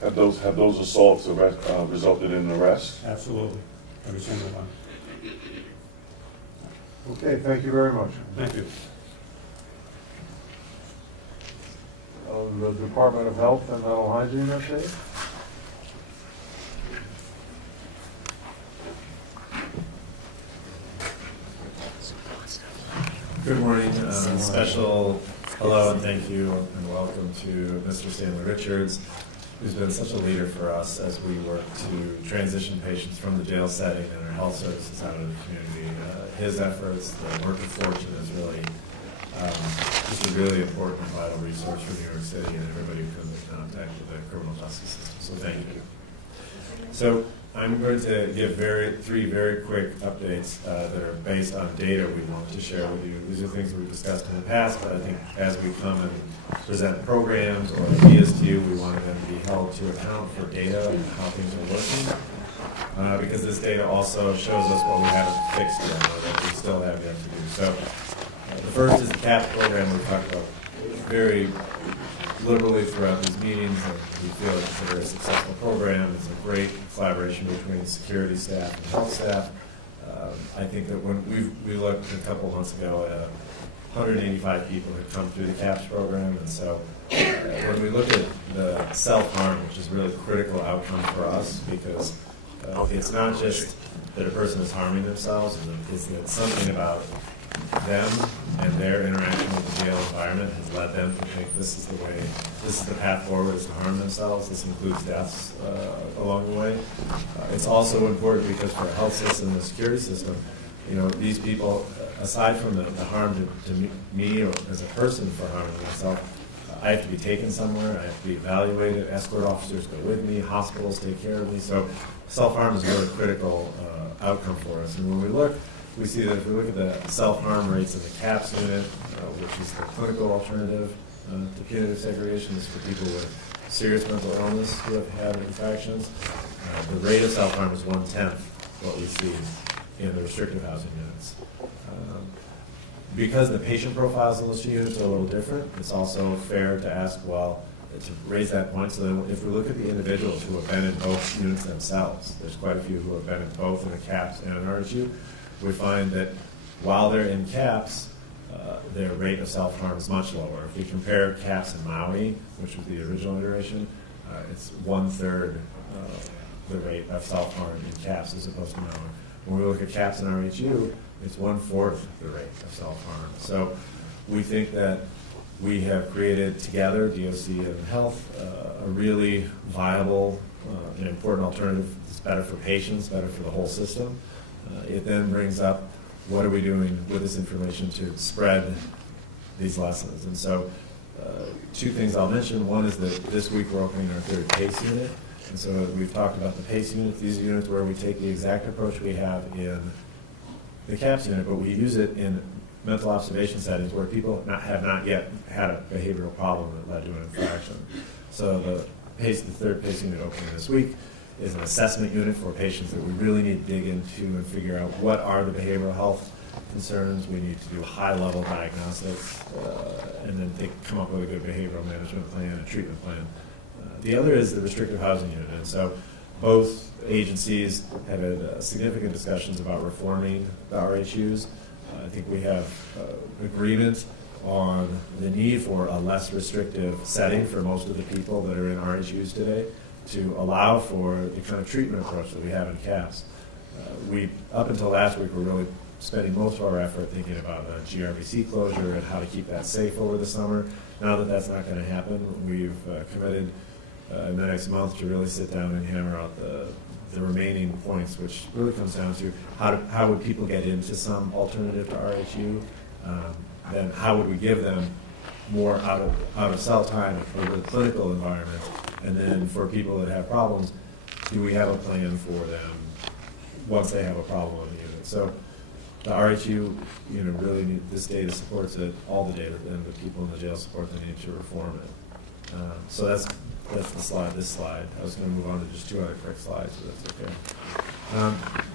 Have those assaults resulted in arrest? Absolutely, every single one. Okay, thank you very much. Thank you. The Department of Health and Mental Hygiene update? Good morning. Special hello and thank you and welcome to Mr. Stanley Richards, who's been such a leader for us as we work to transition patients from the jail setting and our health services out of the community. His efforts, the work of Fortune is really just a really important and vital resource for New York City and everybody who comes in contact with the criminal justice system. So thank you. So I'm going to give three very quick updates that are based on data we want to share with you. These are things we've discussed in the past, but I think as we come and present programs or ideas to you, we want them to be held to account for data and how things are working. Because this data also shows us what we haven't fixed yet or that we still have yet to do. So the first is the CAPS program we talked about very liberally throughout these meetings, and we feel it's a very successful program. It's a great collaboration between security staff and health staff. I think that when we looked a couple months ago at 185 people had come through the CAPS program, and so when we look at the self-harm, which is really a critical outcome for us, because it's not just that a person is harming themselves, it's that something about them and their interaction with the jail environment has led them to think this is the path forward, is to harm themselves. This includes deaths along the way. It's also important because for a health system and a security system, these people, aside from the harm to me or as a person for harming myself, I have to be taken somewhere, I have to be evaluated, escort officers go with me, hospitals take care of me. So self-harm is a really critical outcome for us. And when we look, we see that if we look at the self-harm rates in the CAPS unit, which is the clinical alternative to punitive segregation, is for people with serious mental illness who have had infractions. The rate of self-harm is 1/10 what we see in the restrictive housing units. Because the patient profiles in those two units are a little different, it's also fair to ask, to raise that point. So then if we look at the individuals who have been in both units themselves, there's quite a few who have been in both in a CAPS and an RHU, we find that while they're in CAPS, their rate of self-harm is much lower. If we compare CAPS and Maui, which was the original iteration, it's 1/3 the rate of self-harm in CAPS as opposed to Maui. When we look at CAPS and RHU, it's 1/4 the rate of self-harm. So we think that we have created together, DOC and health, a really viable and important alternative that's better for patients, better for the whole system. It then brings up, what are we doing with this information to spread these lessons? And so two things I'll mention. One is that this week we're opening our third PACE unit. And so we've talked about the PACE units. These are units where we take the exact approach we have in the CAPS unit, but we use it in mental observation settings where people have not yet had a behavioral problem that led to an infraction. So the third PACE unit opening this week is an assessment unit for patients that we really need to dig into and figure out what are the behavioral health concerns. We need to do high-level diagnostics and then come up with a good behavioral management plan and treatment plan. The other is the restrictive housing unit. And so both agencies have had significant discussions about reforming the RHUs. I think we have agreement on the need for a less restrictive setting for most of the people that are in RHUs today to allow for the kind of treatment approach that we have in CAPS. Up until last week, we're really spending most of our effort thinking about the GRBC closure and how to keep that safe over the summer. Now that that's not going to happen, we've committed in the next month to really sit down and hammer out the remaining points, which really comes down to how would people get into some alternative to RHU, then how would we give them more out of cell time for the clinical environment, and then for people that have problems, do we have a plan for them once they have a problem on the unit? So the RHU, really need, this data supports it, all the data, and the people in the jail support the need to reform it. So that's the slide, this slide. I was going to move on to just 2 other quick slides, but that's okay.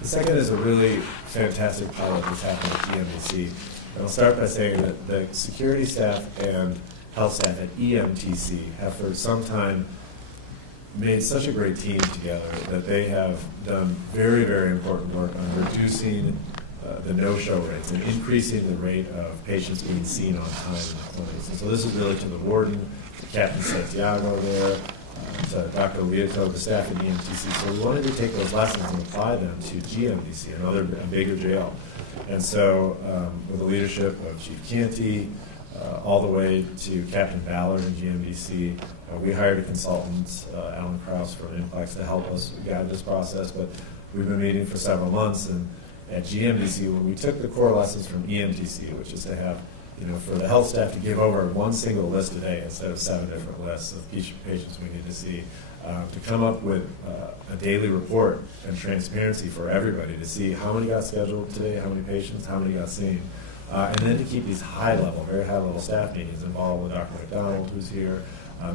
The second is a really fantastic pilot that's happened at EMTC. And I'll start by saying that the security staff and health staff at EMTC have for some time made such a great team together that they have done very, very important work on reducing the no-show rates and increasing the rate of patients being seen on time in the clinics. And so this is really to the warden, to Captain Santiago there, to Dr. Lieto, the staff at EMTC. So we wanted to take those lessons and apply them to GMDC, a bigger jail. And so with the leadership of Chief Canty, all the way to Captain Ballard in GMDC, we hired a consultant, Alan Krause from Implex, to help us guide this process. But we've been meeting for several months, and at GMDC, we took the core lessons from EMTC, which is to have, for the health staff to give over one single list a day instead of 7 different lists of patients we need to see, to come up with a daily report and transparency for everybody to see how many got scheduled today, how many patients, how many got seen. And then to keep these very high-level staff meetings involved with Dr. McDonald, who's here,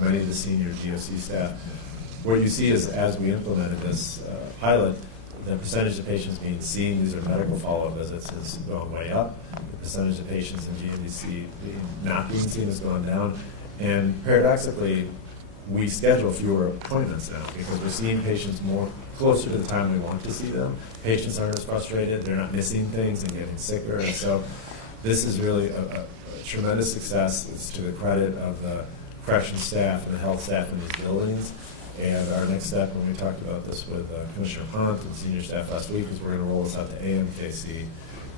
many of the senior DOC staff. What you see is, as we implemented this pilot, the percentage of patients being seen, these are medical follow-up visits, is going way up. The percentage of patients in GMDC not being seen has gone down. And paradoxically, we schedule fewer appointments now because we're seeing patients more closer to the time we want to see them. Patients aren't as frustrated, they're not missing things and getting sicker. And so this is really a tremendous success. It's to the credit of the corrections staff and the health staff in these buildings. And our next step, when we talked about this with Commissioner Pont and senior staff last week, is we're going to roll this out to AMKC,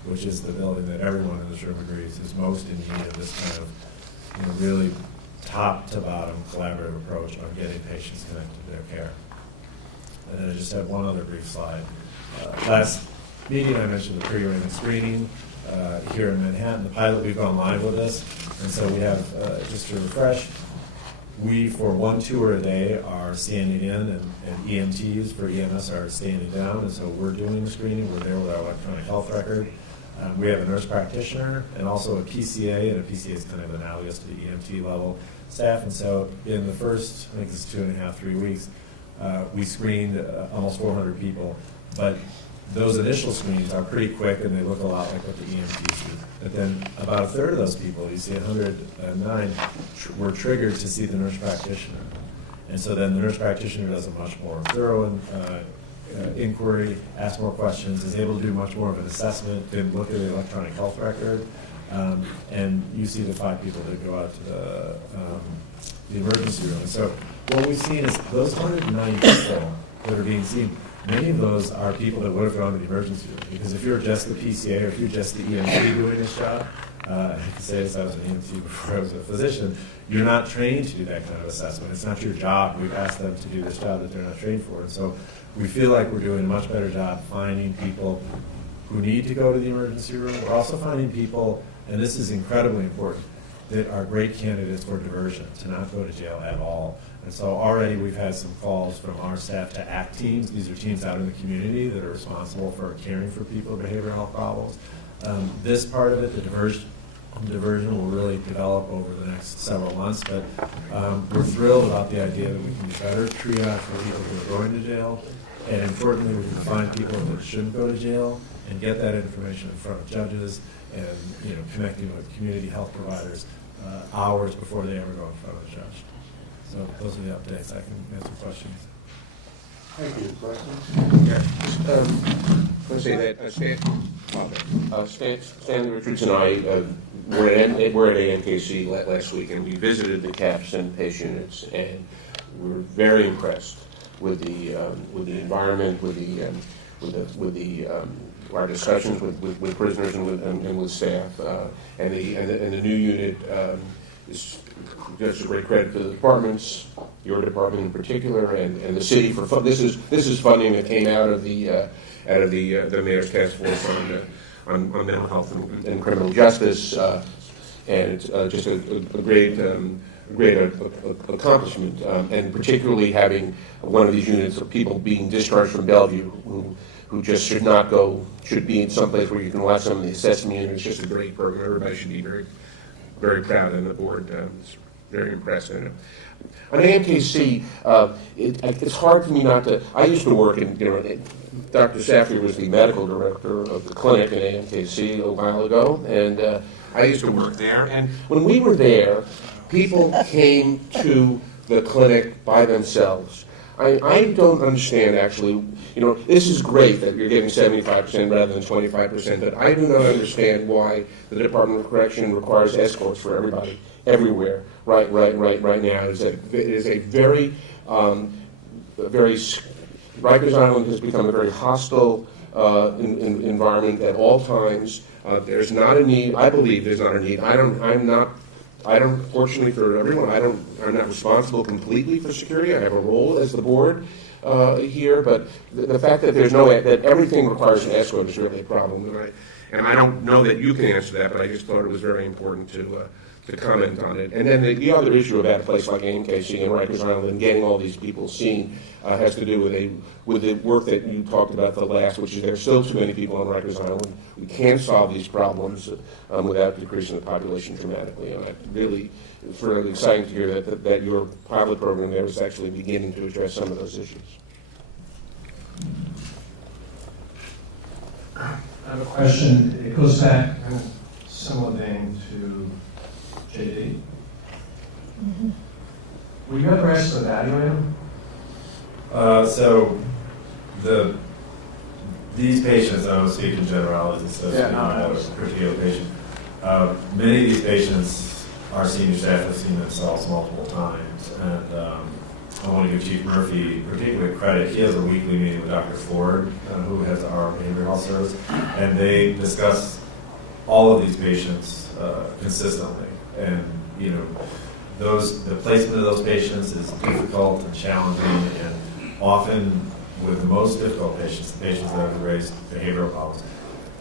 which is the building that everyone in this room agrees is most in need of this kind of really top-to-bottom collaborative approach on getting patients connected to their care. And then I just have one other brief slide. Last meeting, I mentioned the pre-arraignment screening here in Manhattan. The pilot, we've gone live with this, and so we have, just to refresh, we, for 1 tour a day, are standing in, and EMTs for EMS are standing down, and so we're doing the screening. We're there with our electronic health record. We have a nurse practitioner and also a PCA, and a PCA is kind of analogous to the EMT level staff. And so in the first, I think it's 2.5, 3 weeks, we screened almost 400 people. But those initial screens are pretty quick, and they look a lot like what the EMTs do. But then about a third of those people, you see 109, were triggered to see the nurse practitioner. And so then the nurse practitioner does a much more thorough inquiry, asks more questions, is able to do much more of an assessment, then look at the electronic health record, and you see the 5 people that go out to the emergency room. And so what we've seen is those 109 people that are being seen, many of those are people that would have gone to the emergency room. Because if you're just the PCA or if you're just the EMT doing this job, I can say this, I was an EMT before I was a physician, you're not trained to do that kind of assessment. It's not your job. We've asked them to do this job that they're not trained for. And so we feel like we're doing a much better job finding people who need to go to the emergency room. We're also finding people, and this is incredibly important, that are great candidates for diversion, to not go to jail at all. And so already we've had some calls from our staff to ACT teams. These are teams out in the community that are responsible for caring for people with behavioral health problems. This part of it, the diversion, will really develop over the next several months, but we're thrilled about the idea that we can do better triage for people who are going to jail, and importantly, we can find people that shouldn't go to jail and get that information in front of judges and connecting with community health providers hours before they ever go in front of the judge. So those are the updates. I can answer questions. Thank you. Questions? Yeah. Let's say that Stanley Richards and I were at AMKC last week, and we visited the CAPS and PACE units, and we were very impressed with the environment, with our discussions with prisoners and with staff, and the new unit is just a great credit to the departments, your department in particular, and the city for this is funding that came out of the mayor's task force on mental health and criminal justice, and it's just a great accomplishment, and particularly having one of these units of people being discharged from Bellevue who who just should be in some place where you can watch some of the assessment units. It's just a great program. Everybody should be very, very proud, and the board is very impressed in it. On AMKC, it's hard for me not to. I used to work in, Dr. Safri was the medical director of the clinic at AMKC a while ago, and I used to work there. And when we were there, people came to the clinic by themselves. I don't understand, actually, this is great that you're getting 75% rather than 25%, but I do not understand why the Department of Correction requires escorts for everybody, everywhere, right now. It is a very, Rikers Island has become a very hostile environment at all times. There's not a need, I believe there's not a need. Fortunately for everyone, I'm not responsible completely for security. I have a role as the board here, but the fact that that everything requires an escort is really a problem. And I don't know that you can answer that, but I just thought it was very important to comment on it. And then the other issue about a place like AMKC and Rikers Island and getting all these people seen has to do with the work that you talked about the last, which is there's still too many people on Rikers Island. We can't solve these problems without decreasing the population dramatically. And it's really exciting to hear that your pilot program there is actually beginning to address some of those issues. I have a question. It goes back in a similar vein to JD. Mm-hmm. Were you ever asked to evaluate him? So these patients, I don't speak in generalities, so speaking about a particular patient. Many of these patients, our senior staff have seen themselves multiple times, and I want to give Chief Murphy particular credit. He has a weekly meeting with Dr. Ford, who has our behavioral health service, and they discuss all of these patients consistently. And the placement of those patients is difficult and challenging, and often with the most difficult patients, the patients that have raised behavioral problems,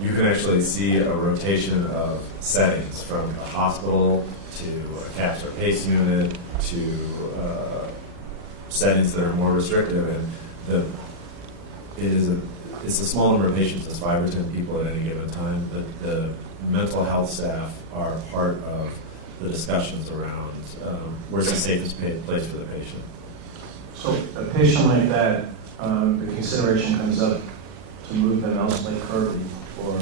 you can actually see a rotation of settings from a hospital to a CAPS or PACE unit to settings that are more restrictive. And it's a small number of patients, it's 5 or 10 people at any given time, but the mental health staff are part of the discussions around where's the safest place for the patient. So a patient like that, the consideration comes up to move them elsewhere Kirby for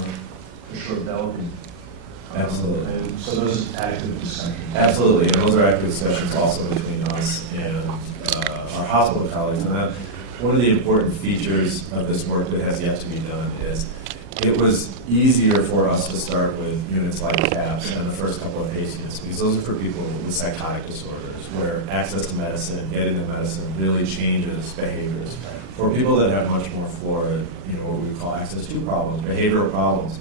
short developing. Absolutely. And so those are active discussions. Absolutely, and those are active discussions also between us and our hospital colleagues. And that one of the important features of this work that has yet to be done is it was easier for us to start with units like CAPS and the first couple of PACE units, because those are for people with psychotic disorders, where access to medicine, getting the medicine really changes behaviors. For people that have much more florid, what we call access to problems, behavioral problems,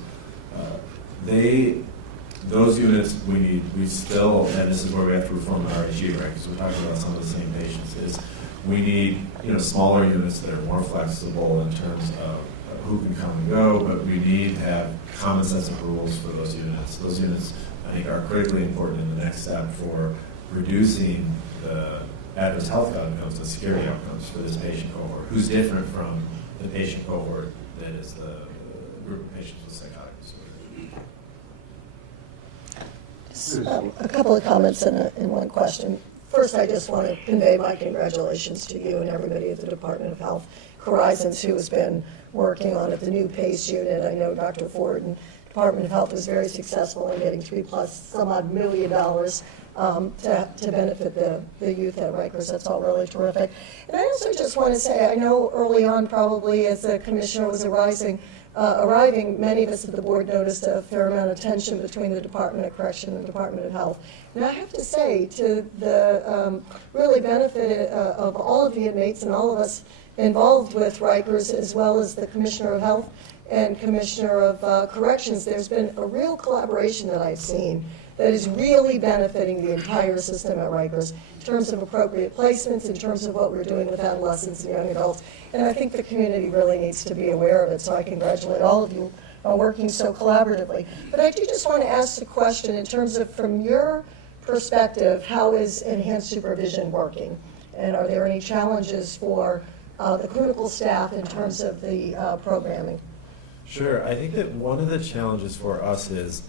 those units we still, and this is where we have to reform the RHG, right? Because we're talking about some of the same patients, is we need smaller units that are more flexible in terms of who can come and go, but we need to have common sense of rules for those units. Those units, I think, are critically important in the next step for reducing the adverse health outcomes and security outcomes for this patient cohort, who's different from the patient cohort that is the group of patients with psychotic disorders. A couple of comments and one question. First, I just want to convey my congratulations to you and everybody at the Department of Health, Horizons, who has been working on it, the new PACE unit. I know Dr. Ford and Department of Health was very successful in getting $3+ million to benefit the youth at Rikers. That's all really terrific. And I also just want to say, I know early on, probably as the commissioner was arriving, many of us at the board noticed a fair amount of tension between the Department of Correction and the Department of Health. And I have to say, to the really benefit of all of the inmates and all of us involved with Rikers, as well as the Commissioner of Health and Commissioner of Corrections, there's been a real collaboration that I've seen that is really benefiting the entire system at Rikers in terms of appropriate placements, in terms of what we're doing with adolescents and young adults. And I think the community really needs to be aware of it, so I congratulate all of you on working so collaboratively. But I do just want to ask the question in terms of, from your perspective, how is enhanced supervision working? And are there any challenges for the critical staff in terms of the programming? Sure. I think that one of the challenges for us is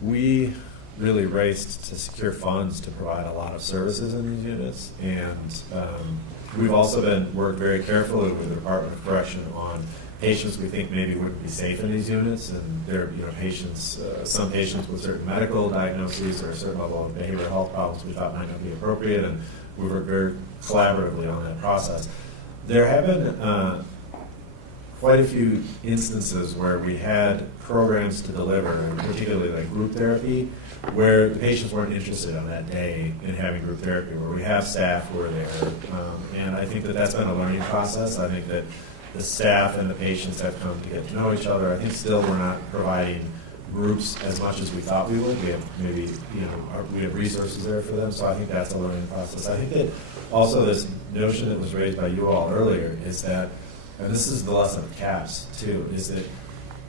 we really raced to secure funds to provide a lot of services in these units, and we've also worked very carefully with the Department of Correction on patients we think maybe wouldn't be safe in these units, and there are patients, some patients with certain medical diagnoses or a certain level of behavioral health problems we thought might not be appropriate, and we worked very collaboratively on that process. There have been quite a few instances where we had programs to deliver, particularly like group therapy, where the patients weren't interested on that day in having group therapy, where we have staff who are there. And I think that that's been a learning process. I think that the staff and the patients have come to get to know each other. I think still we're not providing groups as much as we thought we would. We have maybe, we have resources there for them, so I think that's a learning process. I think that also this notion that was raised by you all earlier is that, and this is the lesson of CAPS too, is that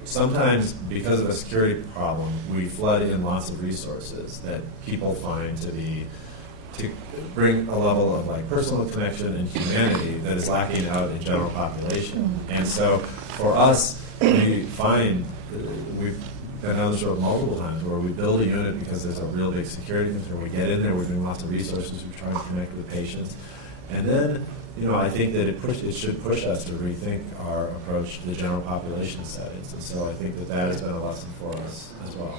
sometimes because of a security problem, we flood in lots of resources that people find to bring a level of like personal connection and humanity that is lacking out in general population. And so for us, we find, we've done on this road multiple times where we build a unit because there's a real big security concern. We get in there, we're doing lots of resources, we're trying to connect with patients. And then, I think that it should push us to rethink our approach to the general population settings. And so I think that has been a lesson for us as well.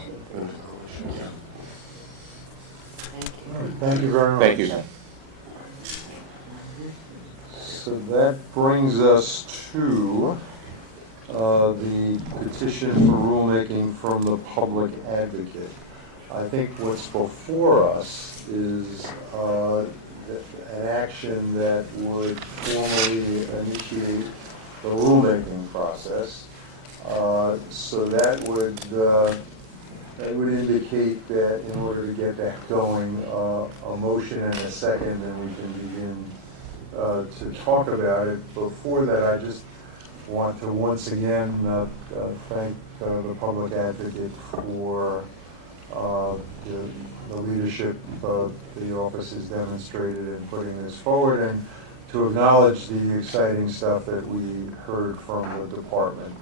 Thank you very much. Thank you. So that brings us to the petition for rulemaking from the public advocate. I think what's before us is an action that would formally initiate the rulemaking process. So that would indicate that in order to get that going, a motion and a second, and we can begin to talk about it. Before that, I just want to once again thank the public advocate for the leadership the office has demonstrated in putting this forward, and to acknowledge the exciting stuff that we heard from the department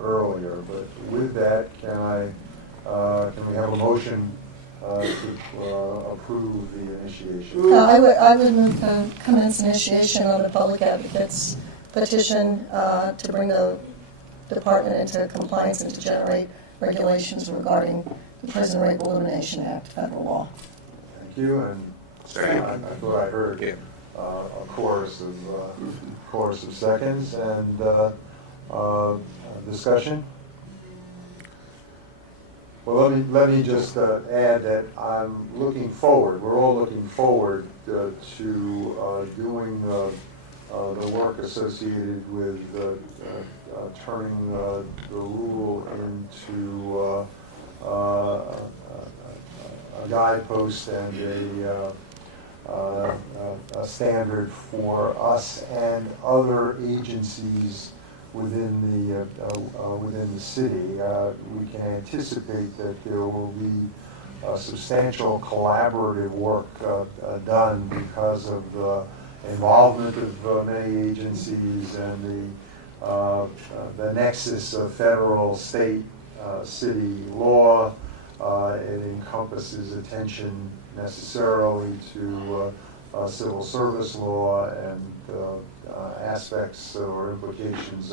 earlier. But with that, can we have a motion to approve the initiation? I would move to commence initiation on the public advocate's petition to bring the department into compliance and to generate regulations regarding the Prison Rape Elimination Act, federal law. Thank you, and I thought I heard a chorus of seconds, and discussion. Well, let me just add that I'm looking forward. We're all looking forward to doing the work associated with turning the rule into a guidepost and a standard for us and other agencies within the city. We can anticipate that there will be substantial collaborative work done because of the involvement of many agencies and the nexus of federal, state, city law. It encompasses attention necessarily to civil service law and aspects or implications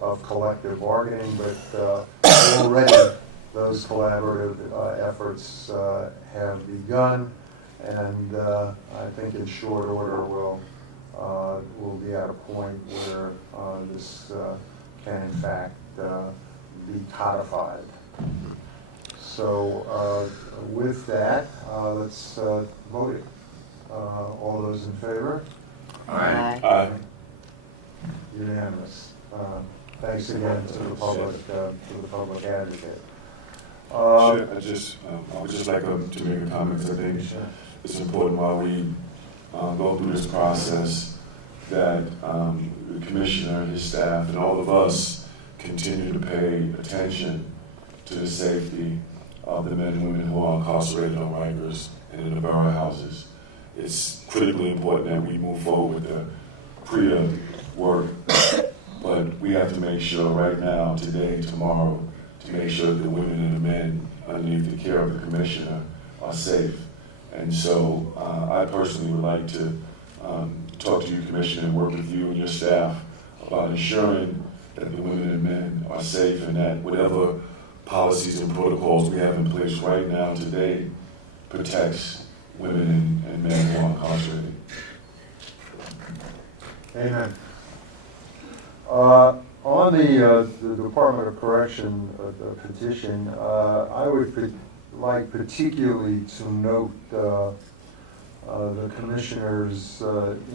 of collective bargaining, but already those collaborative efforts have begun, and I think in short order we'll be at a point where this can in fact be codified. So with that, let's vote it. All those in favor? Aye. Aye. Unanimous. Thanks again to the public advocate. I would just like to make a comment, because I think it's important while we go through this process that the commissioner, his staff, and all of us continue to pay attention to the safety of the men and women who are incarcerated on Rikers and in the borough houses. it's critically important that we move forward with the PREA work. But we have to make sure right now, today, tomorrow, to make sure that the women and the men underneath the care of the commissioner are safe. And so I personally would like to talk to you, Commissioner, and work with you and your staff about ensuring that the women and men are safe and that whatever policies and protocols we have in place right now today protects women and men who are incarcerated. Amen. On the Department of Correction petition, I would like particularly to note the Commissioner's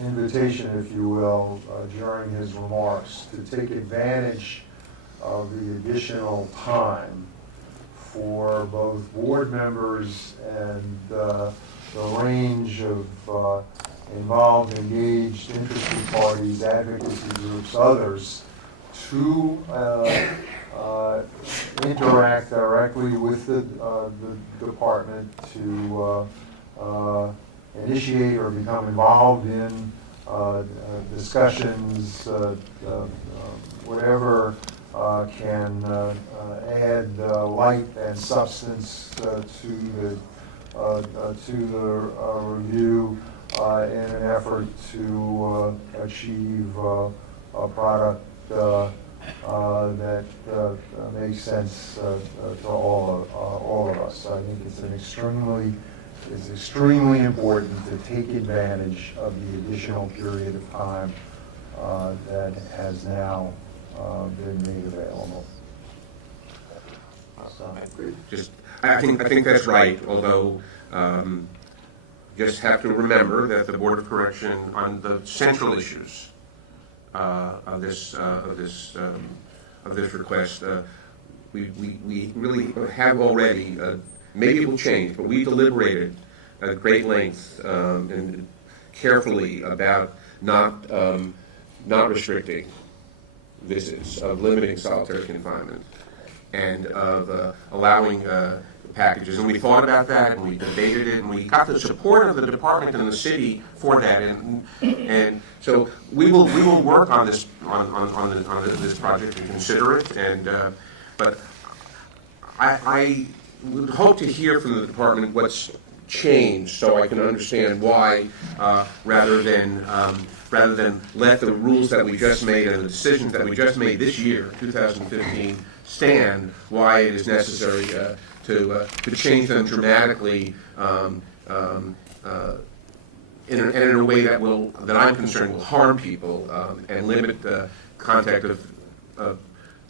invitation, if you will, during his remarks to take advantage of the additional time for both board members and the range of involved, engaged, interested parties, advocacy groups, others, to interact directly with the department to initiate or become involved in discussions, whatever can add light and substance to the review in an effort to achieve a product that makes sense to all of us. I think it's extremely important to take advantage of the additional period of time that has now been made available. I think that's right, although just have to remember that the Board of Correction on the central issues of this request, we really have already, maybe it will change, but we deliberated at great length and carefully about not restricting visits, of limiting solitary confinement, and of allowing packages. And we thought about that, and we debated it, and we got the support of the department and the city for that. And so we will work on this this project and consider it. And but I would hope to hear from the department what's changed, so I can understand why, rather than let the rules that we just made and the decisions that we just made this year, 2015, stand. Why it is necessary to change them dramatically in a way that I'm concerned will harm people and limit the contact of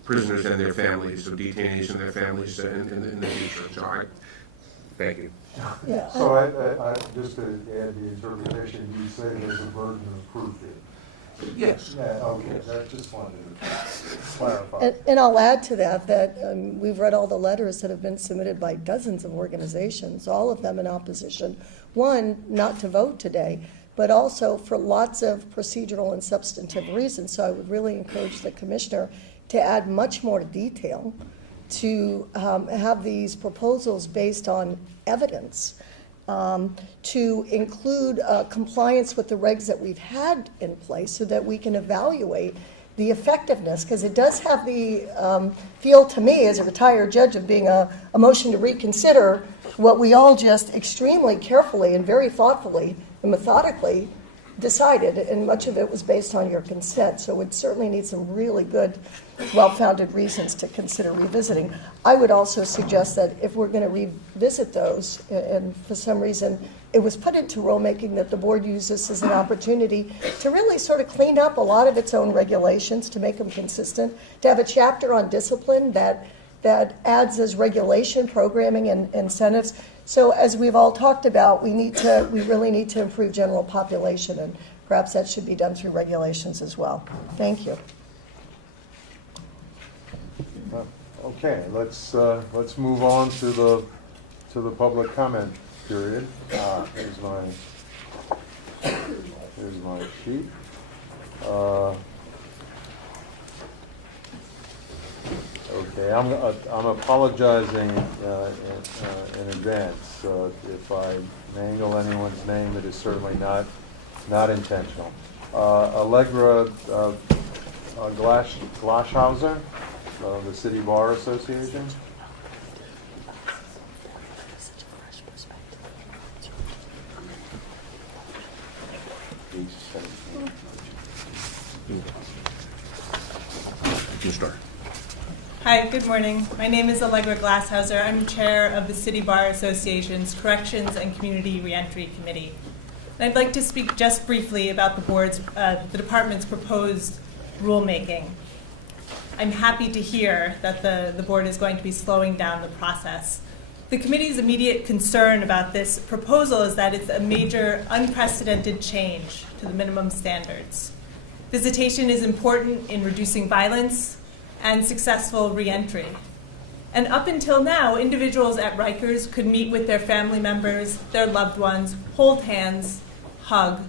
prisoners and their families, of detainees and their families in the future. So thank you. Yeah. So I just to add the interpretation, you say there's a burden of proof here. Yes. Yeah, okay, I just wanted to clarify. And I'll add to that we've read all the letters that have been submitted by dozens of organizations, all of them in opposition. One, not to vote today, but also for lots of procedural and substantive reasons. So I would really encourage the commissioner to add much more detail, to have these proposals based on evidence, to include compliance with the regs that we've had in place so that we can evaluate the effectiveness, because it does have the feel to me as a retired judge of being a motion to reconsider what we all just extremely carefully and very thoughtfully and methodically decided, and much of it was based on your consent. So it certainly needs some really good, well-founded reasons to consider revisiting. I would also suggest that if we're going to revisit those, and for some reason it was put into rulemaking that the board use this as an opportunity to really sort of clean up a lot of its own regulations, to make them consistent, to have a chapter on discipline that adds as regulation, programming, and incentives. So as we've all talked about, we really need to improve general population, and perhaps that should be done through regulations as well. Thank you. Okay, let's move on to the public comment period. Here's my sheet. Okay. Okay, I'm apologizing in advance if I mangle anyone's name. It is certainly not intentional. Allegra Glashhauser, the City Bar Association. Hi, good morning. My name is Allegra Glashauser. I'm chair of the City Bar Association's Corrections and Community Reentry Committee. And I'd like to speak just briefly about the department's proposed rulemaking. I'm happy to hear that the board is going to be slowing down the process. The committee's immediate concern about this proposal is that it's a major, unprecedented change to the minimum standards. Visitation is important in reducing violence and successful reentry. And up until now, individuals at Rikers could meet with their family members, their loved ones, hold hands, hug,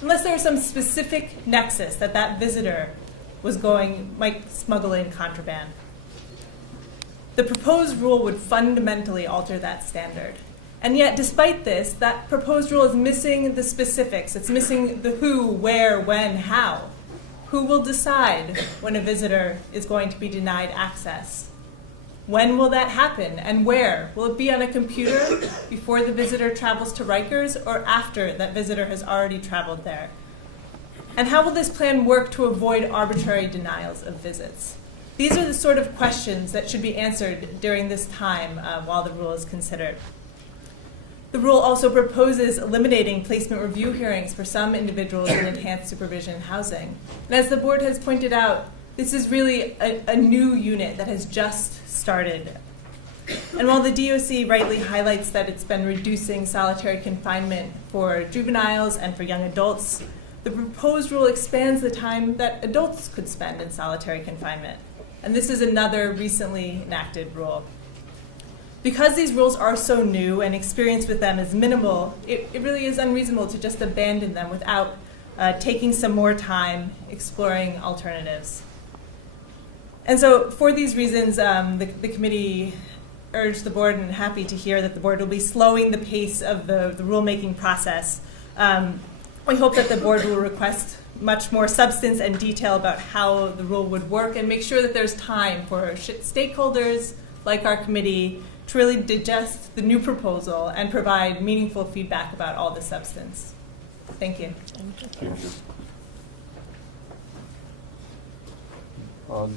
unless there was some specific nexus that visitor might smuggle in contraband. The proposed rule would fundamentally alter that standard. And yet, despite this, that proposed rule is missing the specifics. It's missing the who, where, when, how. Who will decide when a visitor is going to be denied access? When will that happen and where? Will it be on a computer before the visitor travels to Rikers or after that visitor has already traveled there? And how will this plan work to avoid arbitrary denials of visits? These are the sort of questions that should be answered during this time while the rule is considered. The rule also proposes eliminating placement review hearings for some individuals in enhanced supervision housing. And as the board has pointed out, this is really a new unit that has just started. And while the DOC rightly highlights that it's been reducing solitary confinement for juveniles and for young adults, the proposed rule expands the time that adults could spend in solitary confinement. And this is another recently enacted rule. Because these rules are so new and experience with them is minimal, it really is unreasonable to just abandon them without taking some more time exploring alternatives. And so for these reasons, the committee urged the board, and happy to hear that the board will be slowing the pace of the rulemaking process. We hope that the board will request much more substance and detail about how the rule would work and make sure that there's time for stakeholders like our committee to really digest the new proposal and provide meaningful feedback about all the substance. Thank you.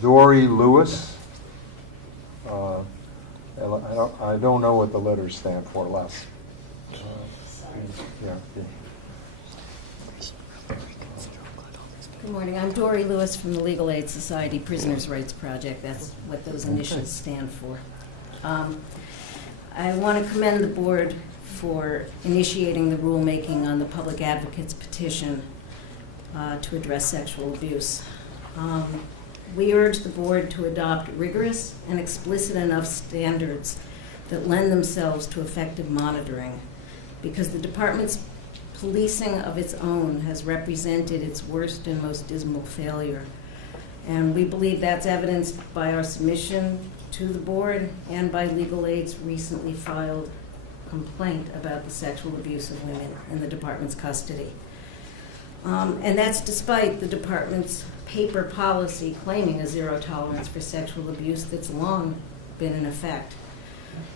Dory Lewis. I don't know what the letters stand for. Les. Yeah. Good morning. I'm Dory Lewis from the Legal Aid Society Prisoners' Rights Project. That's what those initials stand for. I want to commend the board for initiating the rulemaking on the public advocate's petition to address sexual abuse. We urge the board to adopt rigorous and explicit enough standards that lend themselves to effective monitoring, because the department's policing of its own has represented its worst and most dismal failure. And we believe that's evidenced by our submission to the board and by Legal Aid's recently filed complaint about the sexual abuse of women in the department's custody. And that's despite the department's paper policy claiming a zero tolerance for sexual abuse that's long been in effect.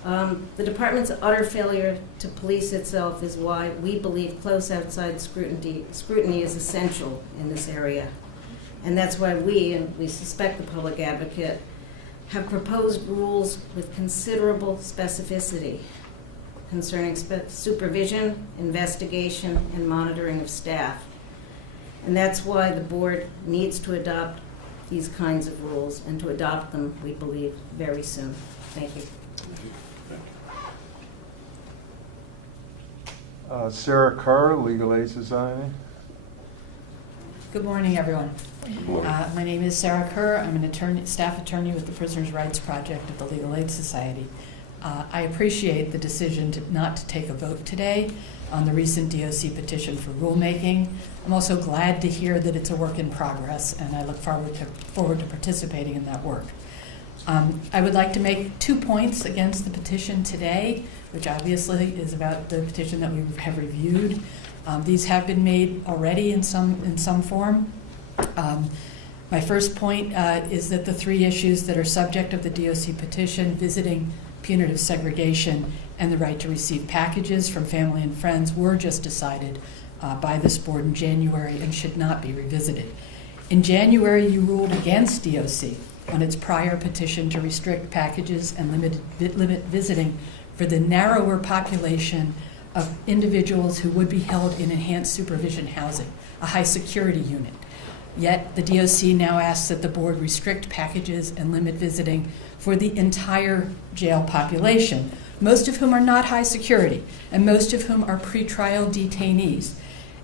The department's utter failure to police itself is why we believe close outside scrutiny is essential in this area. And that's why we suspect the public advocate, have proposed rules with considerable specificity concerning supervision, investigation, and monitoring of staff. And that's why the board needs to adopt these kinds of rules, and to adopt them, we believe, very soon. Thank you. Sarah Kerr, Legal Aid Society. Good morning, everyone. My name is Sarah Kerr. I'm an staff attorney with the Prisoners' Rights Project at the Legal Aid Society. I appreciate the decision not to take a vote today on the recent DOC petition for rulemaking. I'm also glad to hear that it's a work in progress, and I look forward to participating in that work. I would like to make 2 points against the petition today, which obviously is about the petition that we have reviewed. These have been made already in some form. My first point is that the 3 issues that are subject of the DOC petition, visiting, punitive segregation, and the right to receive packages from family and friends, were just decided by this board in January and should not be revisited. In January, you ruled against DOC on its prior petition to restrict packages and limit visiting for the narrower population of individuals who would be held in enhanced supervision housing, a high security unit. Yet the DOC now asks that the board restrict packages and limit visiting for the entire jail population, most of whom are not high security, and most of whom are pretrial detainees,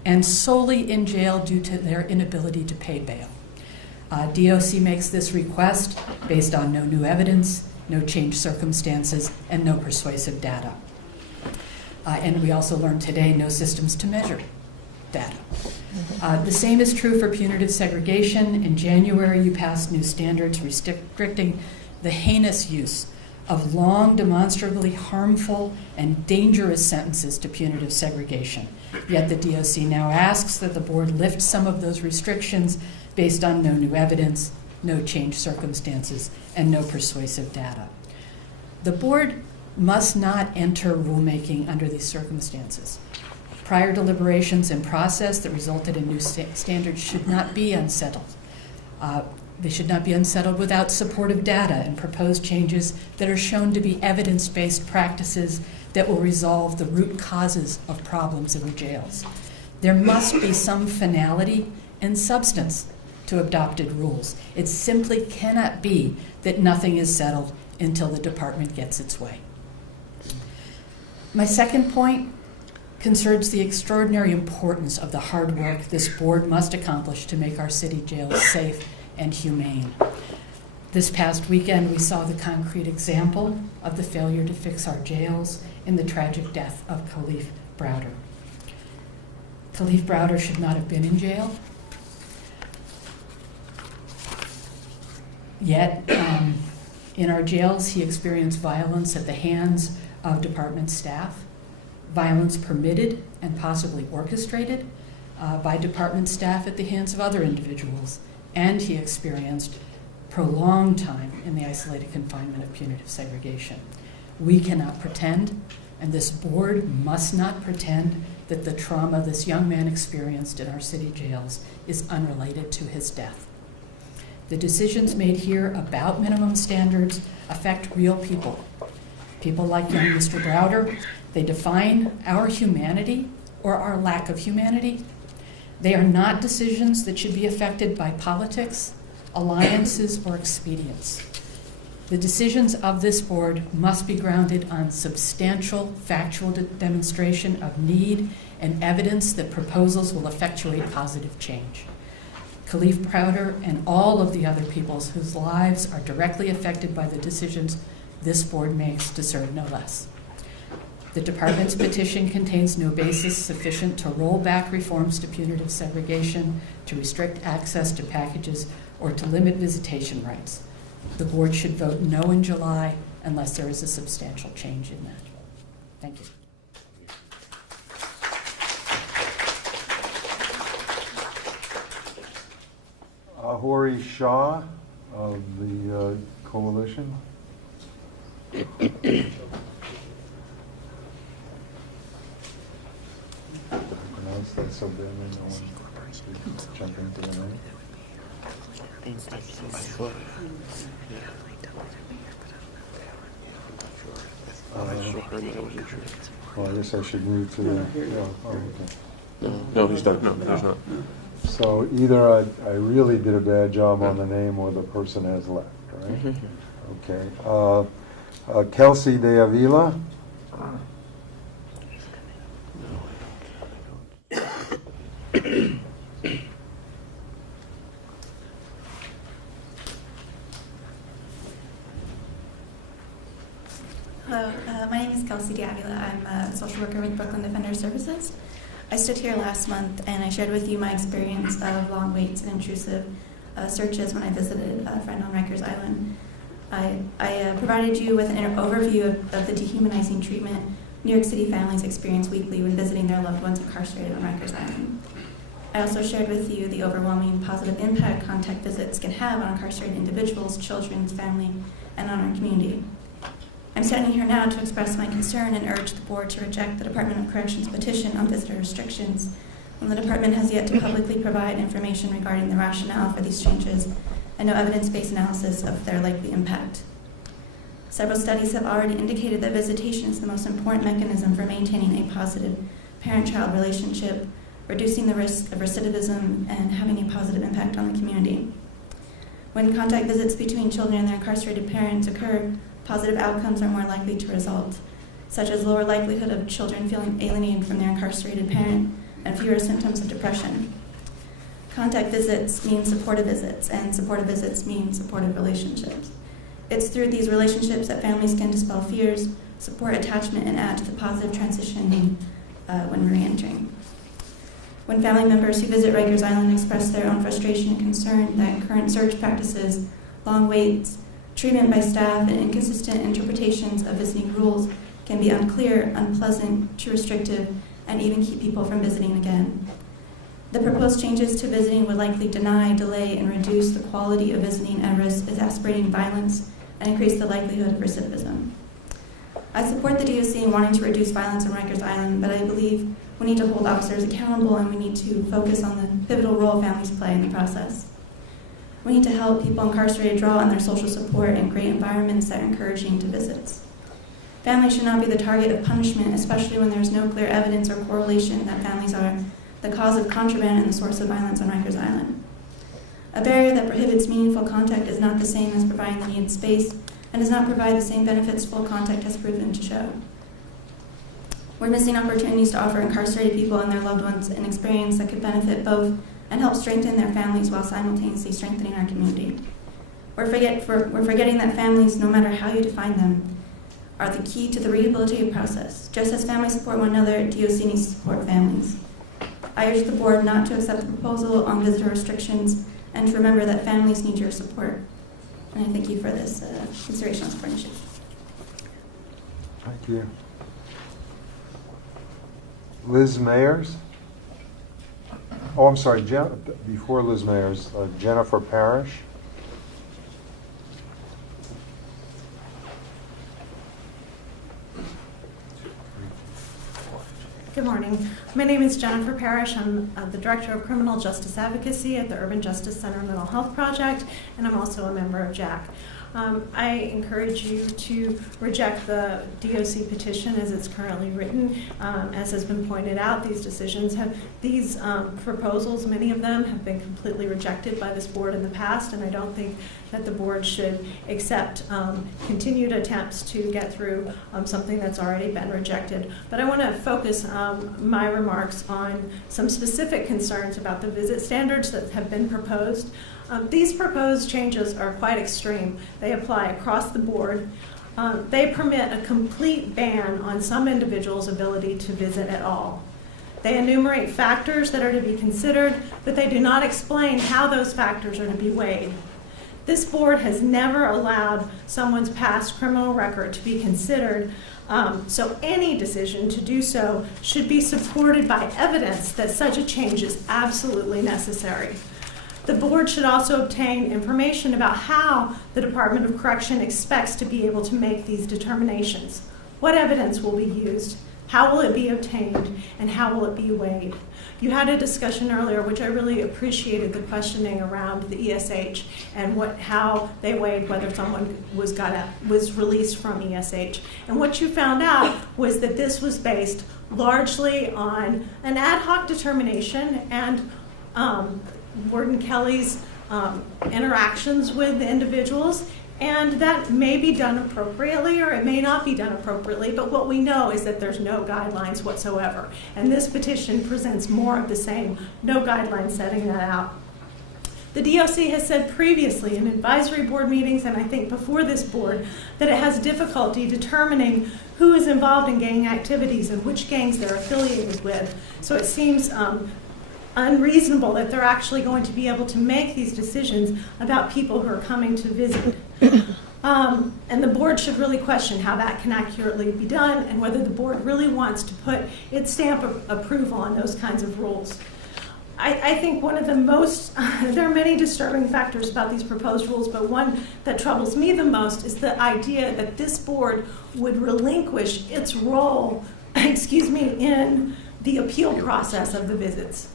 and solely in jail due to their inability to pay bail. DOC makes this request based on no new evidence, no changed circumstances, and no persuasive data. And we also learned today no systems to measure data. The same is true for punitive segregation. In January, you passed new standards restricting the heinous use of long, demonstrably harmful and dangerous sentences to punitive segregation. Yet the DOC now asks that the board lift some of those restrictions based on no new evidence, no changed circumstances, and no persuasive data. The board must not enter rulemaking under these circumstances. Prior deliberations and process that resulted in new standards should not be unsettled. They should not be unsettled without supportive data and proposed changes that are shown to be evidence-based practices that will resolve the root causes of problems in the jails. There must be some finality and substance to adopted rules. It simply cannot be that nothing is settled until the department gets its way. My second point concerns the extraordinary importance of the hard work this board must accomplish to make our city jails safe and humane. This past weekend, we saw the concrete example of the failure to fix our jails in the tragic death of Khalif Browder. Khalif Browder should not have been in jail. Yet, in our jails, he experienced violence at the hands of department staff, violence permitted and possibly orchestrated by department staff at the hands of other individuals, and he experienced prolonged time in the isolated confinement of punitive segregation. We cannot pretend, and this board must not pretend, that the trauma this young man experienced in our city jails is unrelated to his death. The decisions made here about minimum standards affect real people. People like young Mr. Browder. They define our humanity or our lack of humanity. They are not decisions that should be affected by politics, alliances, or expedience. The decisions of this board must be grounded on substantial factual demonstration of need and evidence that proposals will effectuate positive change. Khalif Browder and all of the other peoples whose lives are directly affected by the decisions this board makes deserve no less. The department's petition contains no basis sufficient to roll back reforms to punitive segregation, to restrict access to packages, or to limit visitation rights. The board should vote no in July unless there is a substantial change in that. Thank you. Ahuri Shah of the coalition. Pronounce that so badly, no one jump into the name. Well, I guess I should move to the. No, he's done. No, he's not. So either I really did a bad job on the name or the person has left, right? Okay. Kelsey De Avila. Hello, my name is Kelsey De Avila. I'm a social worker with Brooklyn Defender Services. I stood here last month and I shared with you my experience of long waits and intrusive searches when I visited a friend on Rikers Island. I provided you with an overview of the dehumanizing treatment New York City families experience weekly when visiting their loved ones incarcerated on Rikers Island. I also shared with you the overwhelming positive impact contact visits can have on incarcerated individuals, children's family, and on our community. I'm standing here now to express my concern and urge the board to reject the Department of Corrections petition on visitor restrictions, when the department has yet to publicly provide information regarding the rationale for these changes and no evidence-based analysis of their likely impact. Several studies have already indicated that visitation is the most important mechanism for maintaining a positive parent-child relationship, reducing the risk of recidivism, and having a positive impact on the community. When contact visits between children and their incarcerated parents occur, positive outcomes are more likely to result, such as lower likelihood of children feeling alienated from their incarcerated parent and fewer symptoms of depression. Contact visits mean supportive visits, and supportive visits mean supportive relationships. It's through these relationships that families can dispel fears, support attachment, and add to the positive transition when re-entering. When family members who visit Rikers Island express their own frustration and concern that current search practices, long waits, treatment by staff, and inconsistent interpretations of visiting rules can be unclear, unpleasant, too restrictive, and even keep people from visiting again. The proposed changes to visiting would likely deny, delay, and reduce the quality of visiting and risk exacerbating violence and increase the likelihood of recidivism. I support the DOC in wanting to reduce violence on Rikers Island, but I believe we need to hold officers accountable and we need to focus on the pivotal role families play in the process. We need to help people incarcerated draw on their social support and create environments that are encouraging to visits. Families should not be the target of punishment, especially when there is no clear evidence or correlation that families are the cause of contraband and the source of violence on Rikers Island. A barrier that prohibits meaningful contact is not the same as providing the needed space and does not provide the same benefits full contact has proven to show. We're missing opportunities to offer incarcerated people and their loved ones an experience that could benefit both and help strengthen their families while simultaneously strengthening our community. We're forgetting that families, no matter how you define them, are the key to the rehabilitative process. Just as families support one another, DOC needs to support families. I urge the board not to accept the proposal on visitor restrictions and to remember that families need your support. And I thank you for this consideration on support initiative. Thank you. Liz Mayers? Oh, I'm sorry, before Liz Mayers, Jennifer Parrish. Good morning. My name is Jennifer Parrish. I'm the Director of Criminal Justice Advocacy at the Urban Justice Center Mental Health Project, and I'm also a member of JAC. I encourage you to reject the DOC petition as it's currently written. As has been pointed out, these proposals, many of them have been completely rejected by this board in the past, and I don't think that the board should accept continued attempts to get through something that's already been rejected. But I want to focus my remarks on some specific concerns about the visit standards that have been proposed. These proposed changes are quite extreme. They apply across the board. They permit a complete ban on some individuals' ability to visit at all. They enumerate factors that are to be considered, but they do not explain how those factors are to be weighed. This board has never allowed someone's past criminal record to be considered, so any decision to do so should be supported by evidence that such a change is absolutely necessary. The board should also obtain information about how the Department of Correction expects to be able to make these determinations. What evidence will be used? How will it be obtained? And how will it be weighed? You had a discussion earlier, which I really appreciated, the questioning around the ESH and how they weighed whether someone was released from ESH. And what you found out was that this was based largely on an ad hoc determination and Warden Kelly's interactions with the individuals, and that may be done appropriately or it may not be done appropriately, but what we know is that there's no guidelines whatsoever, and this petition presents more of the same, no guidelines setting that out. The DOC has said previously in advisory board meetings, and I think before this board, that it has difficulty determining who is involved in gang activities and which gangs they're affiliated with, so it seems unreasonable that they're actually going to be able to make these decisions about people who are coming to visit. And the board should really question how that can accurately be done and whether the board really wants to put its stamp of approval on those kinds of rules. I think one of the most, there are many disturbing factors about these proposed rules, but one that troubles me the most is the idea that this board would relinquish its role, in the appeal process of the visits.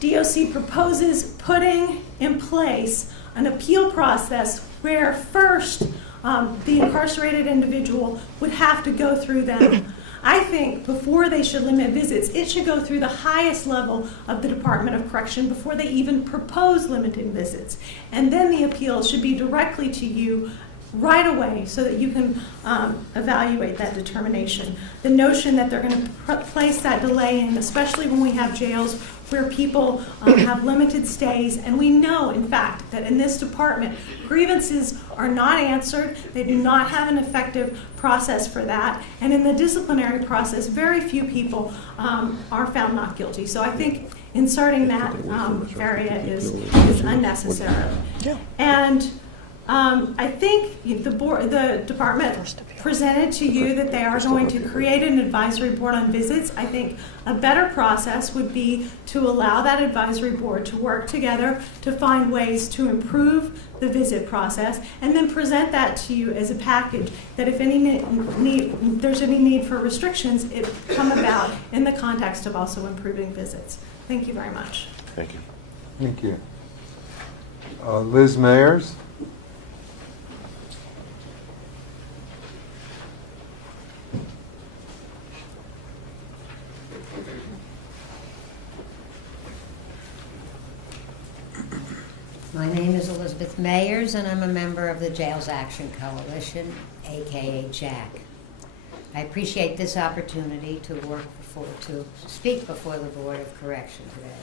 DOC proposes putting in place an appeal process where first the incarcerated individual would have to go through them. I think before they should limit visits, it should go through the highest level of the Department of Correction before they even propose limiting visits. And then the appeal should be directly to you right away so that you can evaluate that determination. The notion that they're going to place that delay in, especially when we have jails where people have limited stays, and we know, in fact, that in this department, grievances are not answered, they do not have an effective process for that, and in the disciplinary process, very few people are found not guilty. So I think inserting that area is unnecessary. And I think the department presented to you that they are going to create an advisory board on visits. I think a better process would be to allow that advisory board to work together to find ways to improve the visit process and then present that to you as a package that if there's any need for restrictions, it come about in the context of also improving visits. Thank you very much. Thank you. Thank you. Liz Mayers? My name is Elizabeth Mayers, and I'm a member of the Jails Action Coalition, aka JAC. I appreciate this opportunity to speak before the Board of Correction today.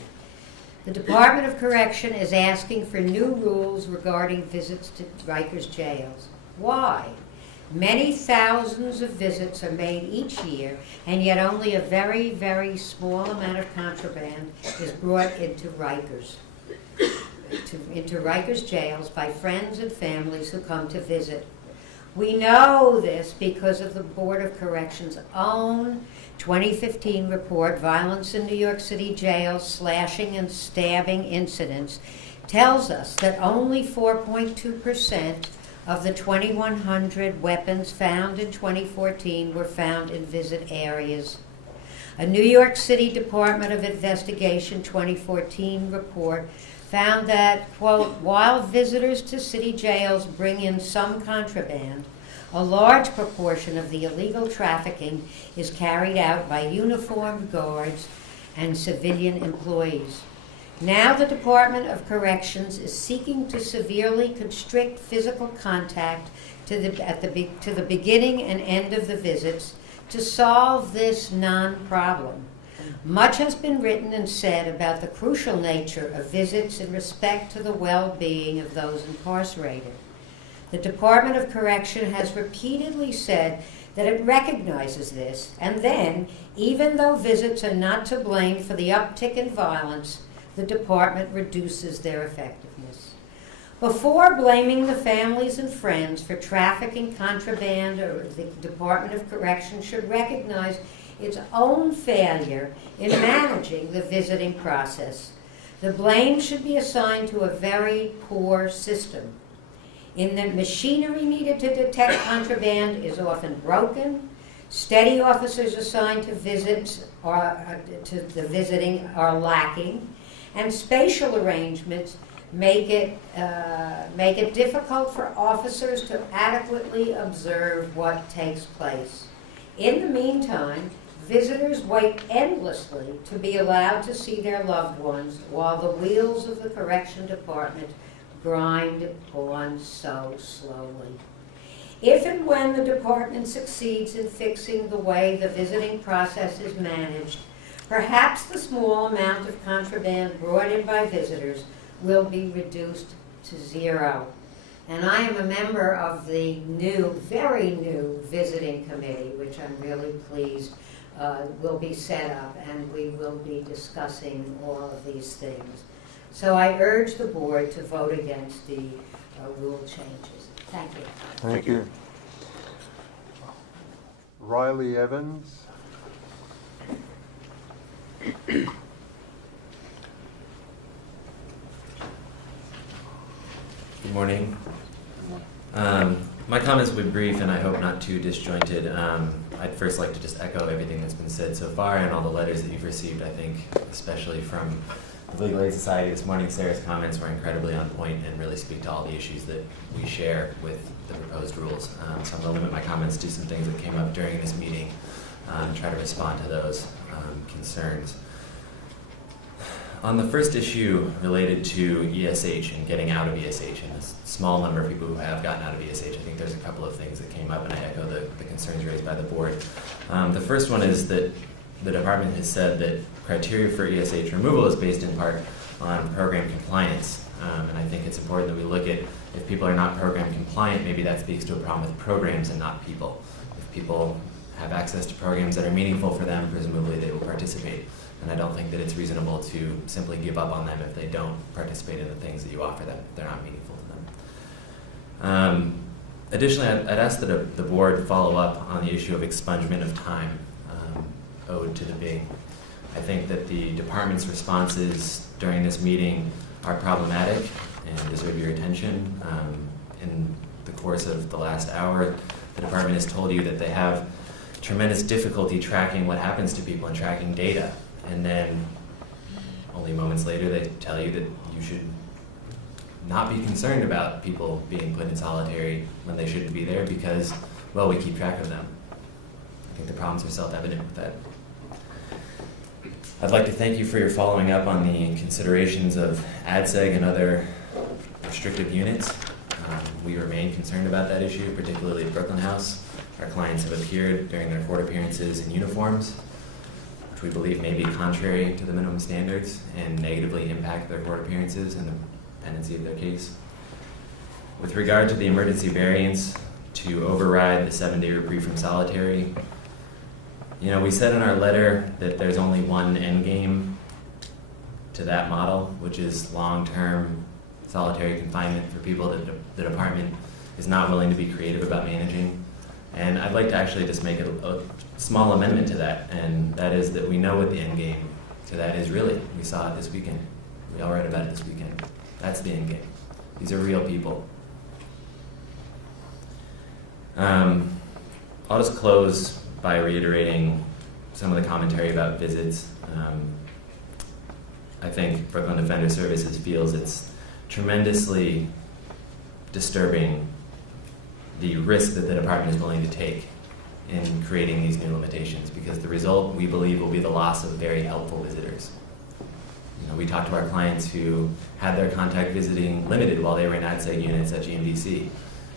The Department of Correction is asking for new rules regarding visits to Rikers jails. Why? Many thousands of visits are made each year, and yet only a very, very small amount of contraband is brought into Rikers jails by friends and families who come to visit. We know this because of the Board of Corrections' own 2015 report, Violence in New York City Jails, Slashing and Stabbing Incidents, tells us that only 4.2% of the 2,100 weapons found in 2014 were found in visit areas. A New York City Department of Investigation 2014 report found that, quote, while visitors to city jails bring in some contraband, a large proportion of the illegal trafficking is carried out by uniformed guards and civilian employees. Now the Department of Corrections is seeking to severely constrict physical contact to the beginning and end of the visits to solve this non-problem. Much has been written and said about the crucial nature of visits in respect to the well-being of those incarcerated. The Department of Correction has repeatedly said that it recognizes this, and then, even though visits are not to blame for the uptick in violence, the department reduces their effectiveness. Before blaming the families and friends for trafficking contraband, the Department of Correction should recognize its own failure in managing the visiting process. The blame should be assigned to a very poor system. In the machinery needed to detect contraband is often broken. Steady officers assigned to visits to the visiting are lacking, and spatial arrangements make it difficult for officers to adequately observe what takes place. In the meantime, visitors wait endlessly to be allowed to see their loved ones while the wheels of the correction department grind on so slowly. If and when the department succeeds in fixing the way the visiting process is managed, perhaps the small amount of contraband brought in by visitors will be reduced to zero. And I am a member of the very new visiting committee, which I'm really pleased will be set up, and we will be discussing all of these things. So I urge the board to vote against the rule changes. Thank you. Thank you. Riley Evans. Good morning. My comments will be brief and I hope not too disjointed. I'd first like to just echo everything that's been said so far and all the letters that you've received, I think, especially from the Legal Aid Society this morning. Sarah's comments were incredibly on point and really speak to all the issues that we share with the proposed rules. So I'm going to limit my comments to some things that came up during this meeting and try to respond to those concerns. On the first issue related to ESH and getting out of ESH and the small number of people who have gotten out of ESH, I think there's a couple of things that came up and I echo the concerns raised by the board. The first one is that the department has said that criteria for ESH removal is based in part on program compliance. And I think it's important that we look at if people are not program compliant, maybe that speaks to a problem with programs and not people. If people have access to programs that are meaningful for them, presumably they will participate. And I don't think that it's reasonable to simply give up on them if they don't participate in the things that you offer them, if they're not meaningful to them. Additionally, I'd ask that the board follow up on the issue of expungement of time owed to the BIG. I think that the department's responses during this meeting are problematic and deserve your attention. In the course of the last hour, the department has told you that they have tremendous difficulty tracking what happens to people and tracking data. And then only moments later they tell you that you should not be concerned about people being put in solitary when they shouldn't be there because, well, we keep track of them. I think the problems are self-evident with that. I'd like to thank you for your following up on the considerations of ADSEG and other restrictive units. We remain concerned about that issue, particularly at Brooklyn House. Our clients have appeared during their court appearances in uniforms, which we believe may be contrary to the minimum standards and negatively impact their court appearances and the pendency of their case. With regard to the emergency variance to override the 7-day reprieve from solitary, we said in our letter that there's only one end game to that model, which is long-term solitary confinement for people that the department is not willing to be creative about managing. And I'd like to actually just make a small amendment to that, and that is that we know what the end game to that is really. We saw it this weekend. We all read about it this weekend. That's the end game. These are real people. I'll just close by reiterating some of the commentary about visits. I think Brooklyn Defender Services feels it's tremendously disturbing the risk that the department is willing to take in creating these new limitations, because the result, we believe, will be the loss of very helpful visitors. We talked to our clients who had their contact visiting limited while they were in ADSEG units at GMDC,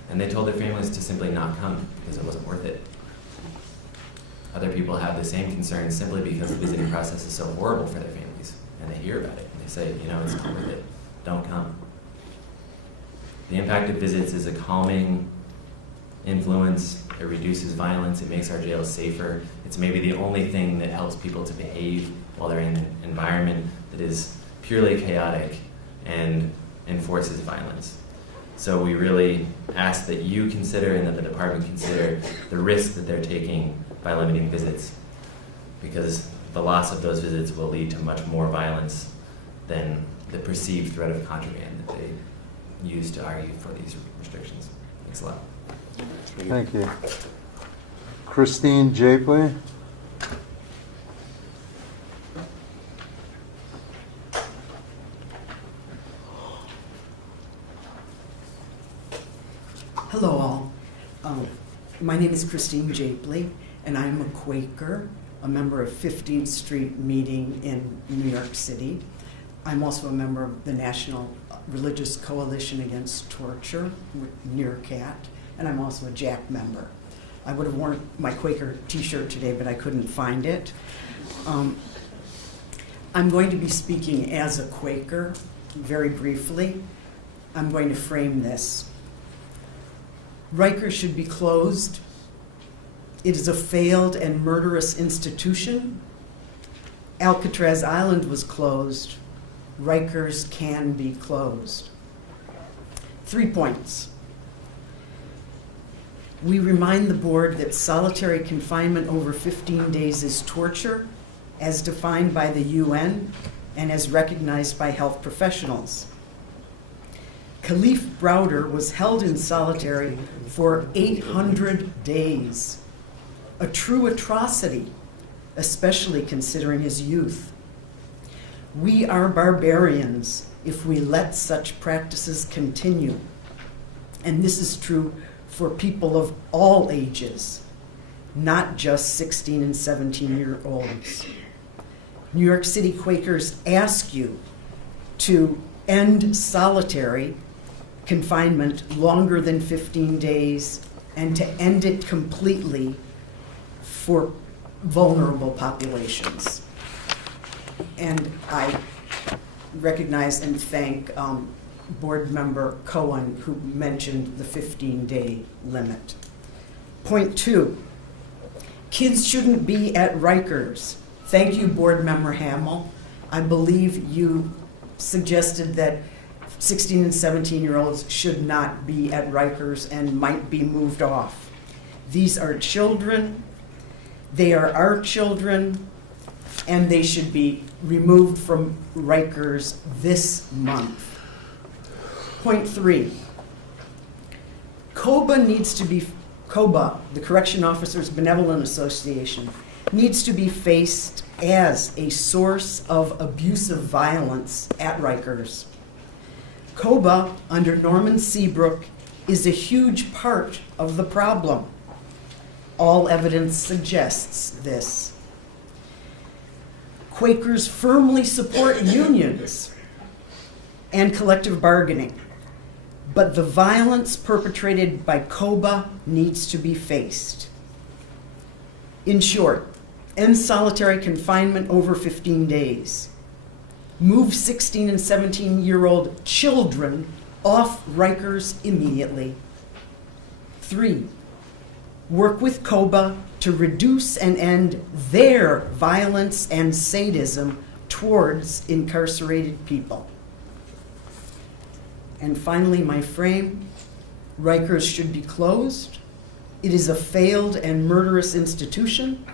and they told their families to simply not come because it wasn't worth it. Other people have the same concerns simply because the visiting process is so horrible for their families, and they hear about it, and they say, it's not worth it, don't come. The impact of visits is a calming influence. It reduces violence. It makes our jails safer. It's maybe the only thing that helps people to behave while they're in an environment that is purely chaotic and enforces violence. So we really ask that you consider and that the department consider the risk that they're taking by limiting visits, because the loss of those visits will lead to much more violence than the perceived threat of contraband that they use to argue for these restrictions. Thanks a lot. Thank you. Christine Japley. Hello all. My name is Christine Japley, and I'm a Quaker, a member of 15th Street Meeting in New York City. I'm also a member of the National Religious Coalition Against Torture, NERCAT, and I'm also a JAC member. I would have worn my Quaker t-shirt today, but I couldn't find it. I'm going to be speaking as a Quaker, very briefly. I'm going to frame this. Rikers should be closed. It is a failed and murderous institution. Alcatraz Island was closed. Rikers can be closed. 3 points. We remind the board that solitary confinement over 15 days is torture, as defined by the UN and as recognized by health professionals. Khalif Browder was held in solitary for 800 days, a true atrocity, especially considering his youth. We are barbarians if we let such practices continue, and this is true for people of all ages, not just 16 and 17-year-olds. New York City Quakers ask you to end solitary confinement longer than 15 days and to end it completely for vulnerable populations. And I recognize and thank Board Member Cohen, who mentioned the 15-day limit. Point 2, kids shouldn't be at Rikers. Thank you, Board Member Hamill. I believe you suggested that 16 and 17-year-olds should not be at Rikers and might be moved off. These are children, they are our children, and they should be removed from Rikers this month. Point 3, COBA, the Correction Officers Benevolent Association, needs to be faced as a source of abusive violence at Rikers. COBA, under Norman Seabrook, is a huge part of the problem. All evidence suggests this. Quakers firmly support unions and collective bargaining, but the violence perpetrated by COBA needs to be faced. In short, end solitary confinement over 15 days. Move 16 and 17-year-old children off Rikers immediately. 3, work with COBA to reduce and end their violence and sadism towards incarcerated people. And finally, my frame, Rikers should be closed. It is a failed and murderous institution.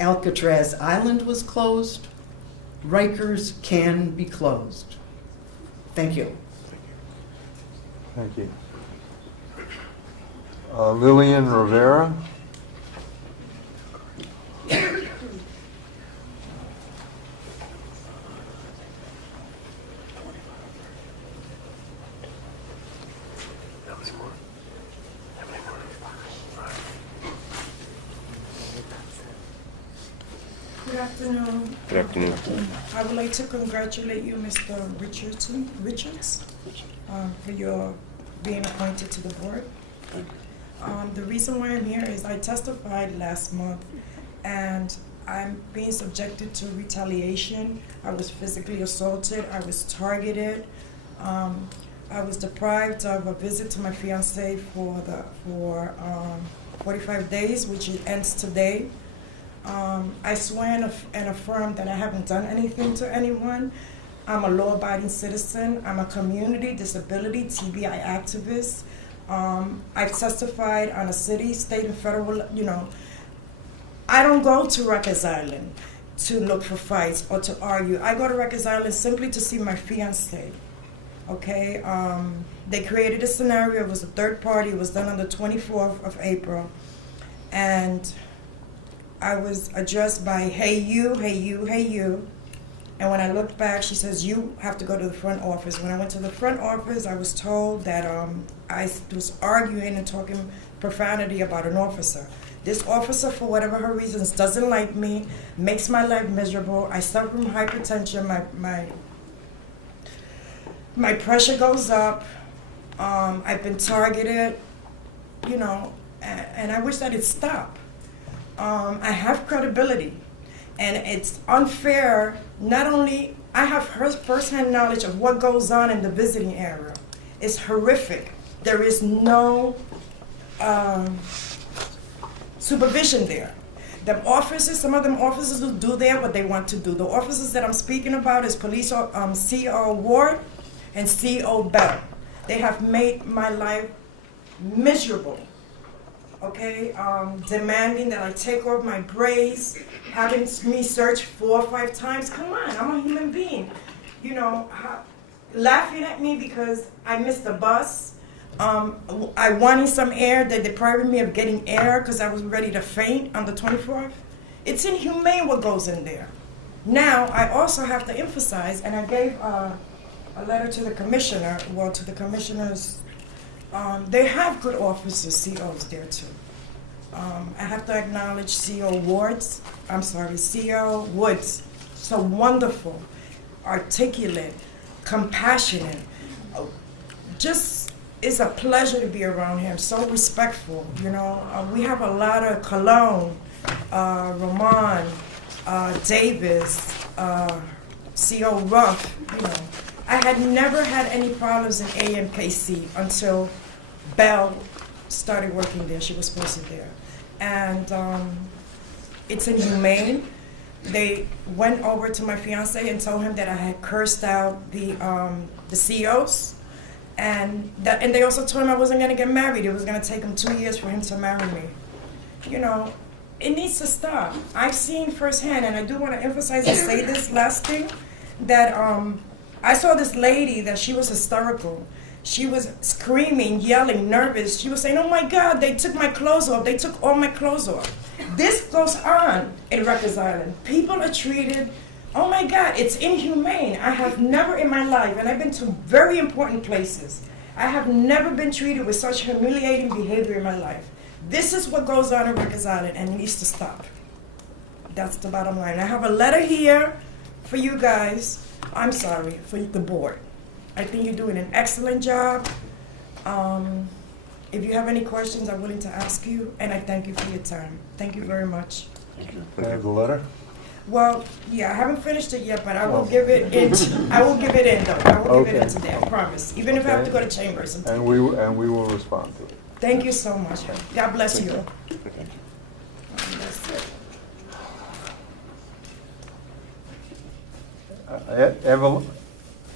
Alcatraz Island was closed. Rikers can be closed. Thank you. Thank you. Lillian Rivera. Good afternoon. Good afternoon. I would like to congratulate you, Mr. Richards, for your being appointed to the board. The reason why I'm here is I testified last month, and I'm being subjected to retaliation. I was physically assaulted. I was targeted. I was deprived of a visit to my fiance for 45 days, which ends today. I swear and affirm that I haven't done anything to anyone. I'm a law-abiding citizen. I'm a community disability TBI activist. I've testified on a city, state, and federal, I don't go to Rikers Island to look for fights or to argue. I go to Rikers Island simply to see my fiance, okay? They created a scenario. It was a third party. It was done on the 24th of April. And I was addressed by, hey you, hey you, hey you. And when I looked back, she says, you have to go to the front office. When I went to the front office, I was told that I was arguing and talking profanity about an officer. This officer, for whatever her reasons, doesn't like me, makes my life miserable. I suffer from hypertension. My pressure goes up. I've been targeted, and I wish that it'd stop. I have credibility, and it's unfair. Not only I have firsthand knowledge of what goes on in the visiting area. It's horrific. There is no supervision there. Them officers, some of them officers will do there what they want to do. The officers that I'm speaking about is Police CO Ward and CO Bell. They have made my life miserable. Okay, demanding that I take off my braids, having me search 4 or 5 times. Come on, I'm a human being. You know, laughing at me because I missed the bus. I wanted some air. They deprived me of getting air because I was ready to faint on the 24th. It's inhumane what goes in there. Now, I also have to emphasize, and I gave a letter to the commissioner, well, to the commissioners. They have good officers, COs there too. I have to acknowledge CO Woods. So wonderful, articulate, compassionate. Just it's a pleasure to be around him. So respectful, you know. We have a lot of Cologne, Roman, Davis, CO Ruff, you know. I had never had any problems in AMKC until Belle started working there. She was posted there. And it's inhumane. They went over to my fiance and told him that I had cursed out the COs. And they also told him I wasn't going to get married. It was going to take him 2 years for him to marry me. You know, it needs to stop. I've seen firsthand, and I do want to emphasize and say this last thing, that I saw this lady that she was hysterical. She was screaming, yelling, nervous. She was saying, oh my God, they took my clothes off. They took all my clothes off. This goes on in Rikers Island. People are treated, oh my God, it's inhumane. I have never in my life, and I've been to very important places, I have never been treated with such humiliating behavior in my life. This is what goes on in Rikers Island, and it needs to stop. That's the bottom line. I have a letter here for you guys. I'm sorry, for the board. I think you're doing an excellent job. If you have any questions, I'm willing to ask you, and I thank you for your time. Thank you very much. Thank you. Can I have the letter? Well, yeah, I haven't finished it yet, but I will give it in. I will give it in, though. I will give it in today, I promise. Even if I have to go to chambers. And we will respond to it. Thank you so much. God bless you.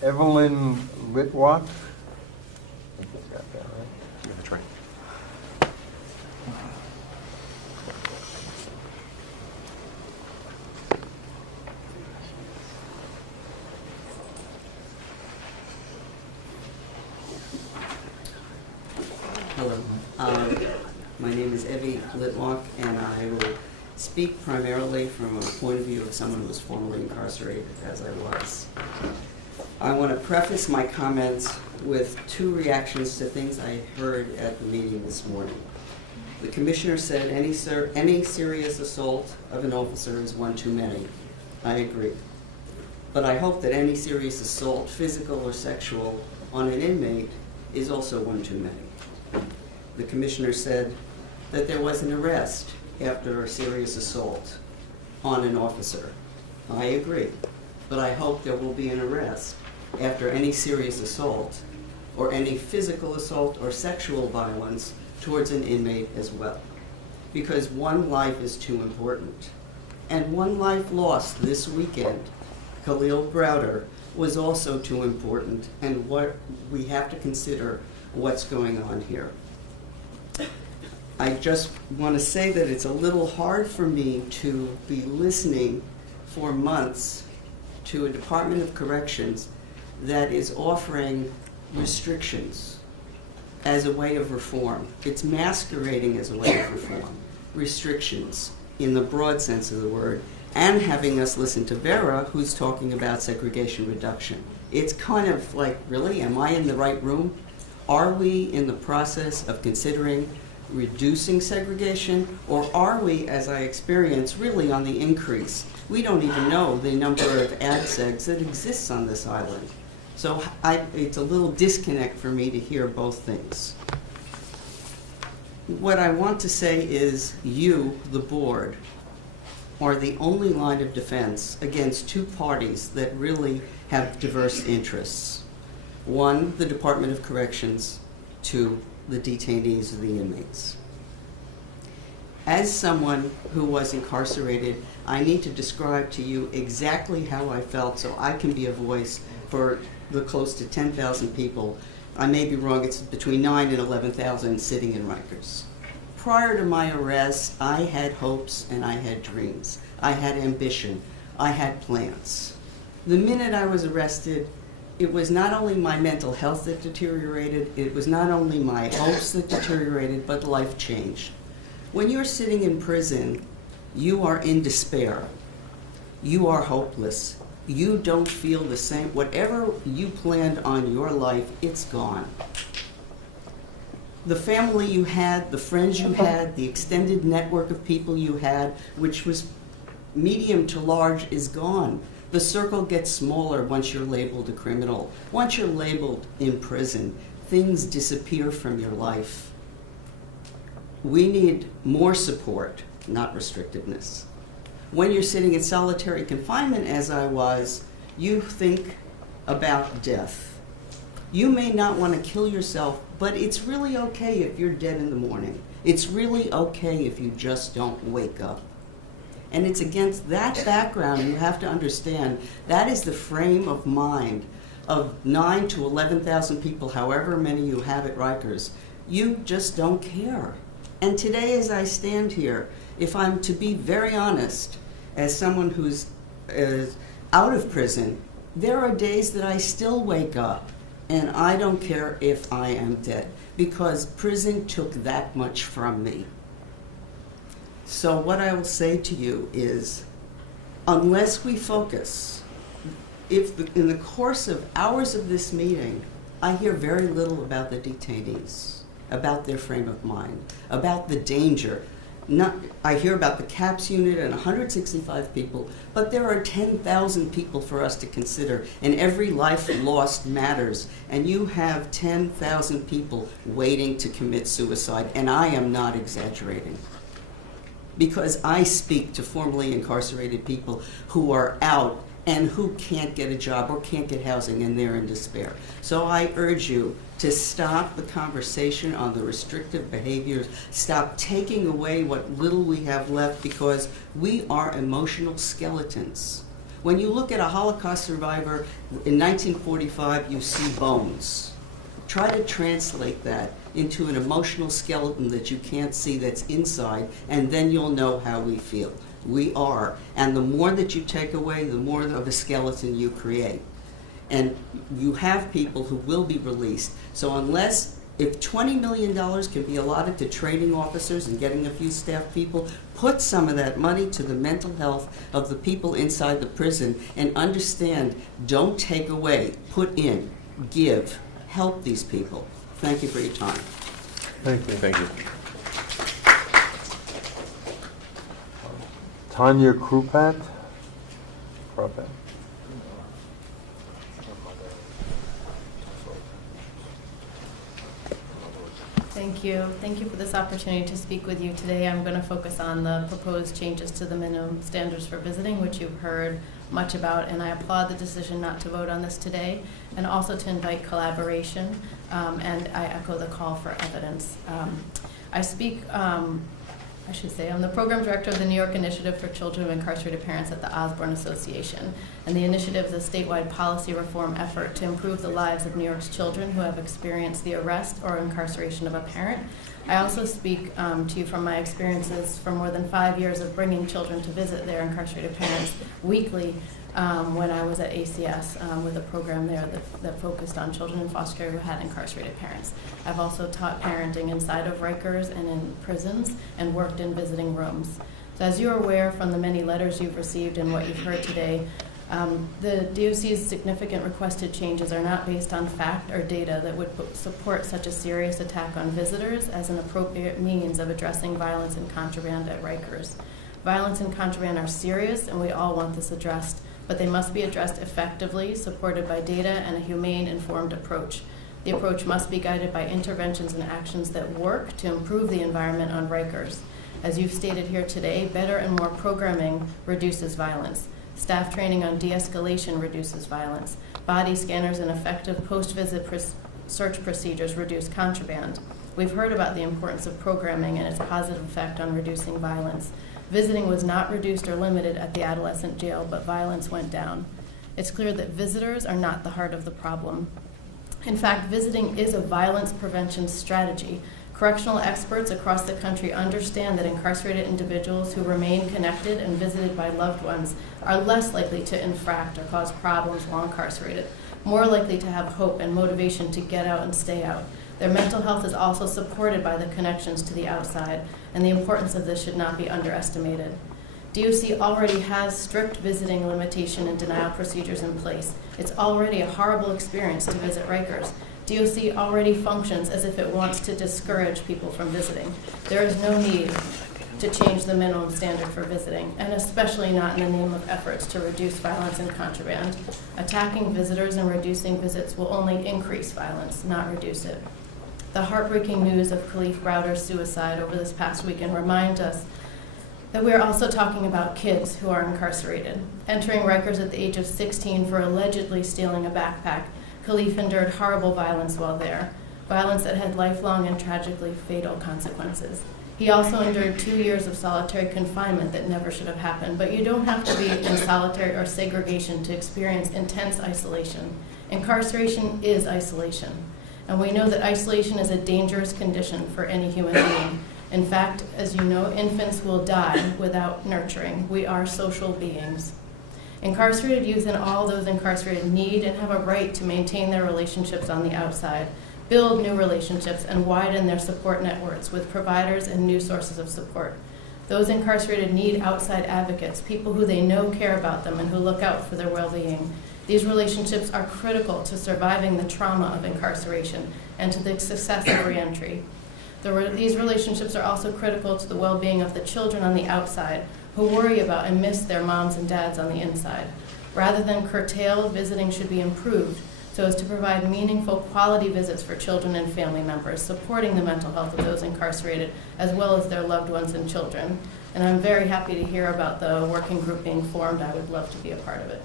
Evelyn Litwack. Hello. My name is Evie Litwack, and I will speak primarily from a point of view of someone who was formerly incarcerated, as I was. I want to preface my comments with 2 reactions to things I heard at the meeting this morning. The commissioner said any serious assault of an officer is one too many. I agree. But I hope that any serious assault, physical or sexual, on an inmate is also one too many. The commissioner said that there was an arrest after a serious assault on an officer. I agree, but I hope there will be an arrest after any serious assault or any physical assault or sexual violence towards an inmate as well, because one life is too important. And one life lost this weekend, Khalil Browder, was also too important, and what we have to consider what's going on here. I just want to say that it's a little hard for me to be listening for months to a Department of Corrections that is offering restrictions as a way of reform. It's masquerading as a way of reform. Restrictions in the broad sense of the word, and having us listen to Vera, who's talking about segregation reduction. It's kind of like, really, am I in the right room? Are we in the process of considering reducing segregation, or are we, as I experience, really on the increase? We don't even know the number of ADSEGs that exists on this island. So it's a little disconnect for me to hear both things. What I want to say is you, the board, are the only line of defense against 2 parties that really have diverse interests. 1, the Department of Corrections, 2, the detainees or the inmates. As someone who was incarcerated, I need to describe to you exactly how I felt so I can be a voice for the close to 10,000 people. I may be wrong, it's between 9 and 11,000 sitting in Rikers. Prior to my arrest, I had hopes and I had dreams. I had ambition. I had plans. The minute I was arrested, it was not only my mental health that deteriorated, it was not only my hopes that deteriorated, but life changed. When you're sitting in prison, you are in despair. You are hopeless. You don't feel the same. Whatever you planned on your life, it's gone. The family you had, the friends you had, the extended network of people you had, which was medium to large, is gone. The circle gets smaller once you're labeled a criminal. Once you're labeled in prison, things disappear from your life. We need more support, not restrictiveness. When you're sitting in solitary confinement, as I was, you think about death. You may not want to kill yourself, but it's really okay if you're dead in the morning. It's really okay if you just don't wake up. And it's against that background you have to understand that is the frame of mind of 9 to 11,000 people, however many you have at Rikers. You just don't care. And today, as I stand here, if I'm to be very honest, as someone who's out of prison, there are days that I still wake up and I don't care if I am dead, because prison took that much from me. So what I will say to you is, unless we focus, in the course of hours of this meeting, I hear very little about the detainees, about their frame of mind, about the danger. I hear about the CAPS unit and 165 people, but there are 10,000 people for us to consider, and every life lost matters. And you have 10,000 people waiting to commit suicide, and I am not exaggerating. Because I speak to formerly incarcerated people who are out and who can't get a job or can't get housing, and they're in despair. So I urge you to stop the conversation on the restrictive behaviors, stop taking away what little we have left, because we are emotional skeletons. When you look at a Holocaust survivor in 1945, you see bones. Try to translate that into an emotional skeleton that you can't see, that's inside, and then you'll know how we feel. We are. And the more that you take away, the more of a skeleton you create. And you have people who will be released. So if $20 million can be allotted to training officers and getting a few staff people, put some of that money to the mental health of the people inside the prison, and understand, don't take away, put in, give, help these people. Thank you for your time. Thank you. Thank you. Tanya Krupat. Thank you. Thank you for this opportunity to speak with you today. I'm going to focus on the proposed changes to the minimum standards for visiting, which you've heard much about, and I applaud the decision not to vote on this today, and also to invite collaboration, and I echo the call for evidence. I'm the program director of the New York Initiative for Children of Incarcerated Parents at the Osborne Association. And the initiative is a statewide policy reform effort to improve the lives of New York's children who have experienced the arrest or incarceration of a parent. I also speak to you from my experiences for more than 5 years of bringing children to visit their incarcerated parents weekly when I was at ACS with a program there that focused on children in foster care who had incarcerated parents. I've also taught parenting inside of Rikers and in prisons and worked in visiting rooms. So as you're aware from the many letters you've received and what you've heard today, the DOC's significant requested changes are not based on fact or data that would support such a serious attack on visitors as an appropriate means of addressing violence and contraband at Rikers. Violence and contraband are serious, and we all want this addressed, but they must be addressed effectively, supported by data and a humane, informed approach. The approach must be guided by interventions and actions that work to improve the environment on Rikers. As you've stated here today, better and more programming reduces violence. Staff training on de-escalation reduces violence. Body scanners and effective post-visit search procedures reduce contraband. We've heard about the importance of programming and its positive effect on reducing violence. Visiting was not reduced or limited at the adolescent jail, but violence went down. It's clear that visitors are not the heart of the problem. In fact, visiting is a violence prevention strategy. Correctional experts across the country understand that incarcerated individuals who remain connected and visited by loved ones are less likely to infract or cause problems while incarcerated, more likely to have hope and motivation to get out and stay out. Their mental health is also supported by the connections to the outside, and the importance of this should not be underestimated. DOC already has strict visiting limitation and denial procedures in place. It's already a horrible experience to visit Rikers. DOC already functions as if it wants to discourage people from visiting. There is no need to change the minimum standard for visiting, and especially not in the name of efforts to reduce violence and contraband. Attacking visitors and reducing visits will only increase violence, not reduce it. The heartbreaking news of Khalif Browder's suicide over this past weekend reminds us that we are also talking about kids who are incarcerated. Entering Rikers at the age of 16 for allegedly stealing a backpack, Khalif endured horrible violence while there, violence that had lifelong and tragically fatal consequences. He also endured 2 years of solitary confinement that never should have happened, but you don't have to be in solitary or segregation to experience intense isolation. Incarceration is isolation, and we know that isolation is a dangerous condition for any human being. In fact, as you know, infants will die without nurturing. We are social beings. Incarcerated youth and all those incarcerated need and have a right to maintain their relationships on the outside, build new relationships, and widen their support networks with providers and new sources of support. Those incarcerated need outside advocates, people who they know care about them and who look out for their well-being. These relationships are critical to surviving the trauma of incarceration and to the success of reentry. These relationships are also critical to the well-being of the children on the outside who worry about and miss their moms and dads on the inside. Rather than curtailed, visiting should be improved so as to provide meaningful quality visits for children and family members, supporting the mental health of those incarcerated as well as their loved ones and children. And I'm very happy to hear about the working group being formed. I would love to be a part of it.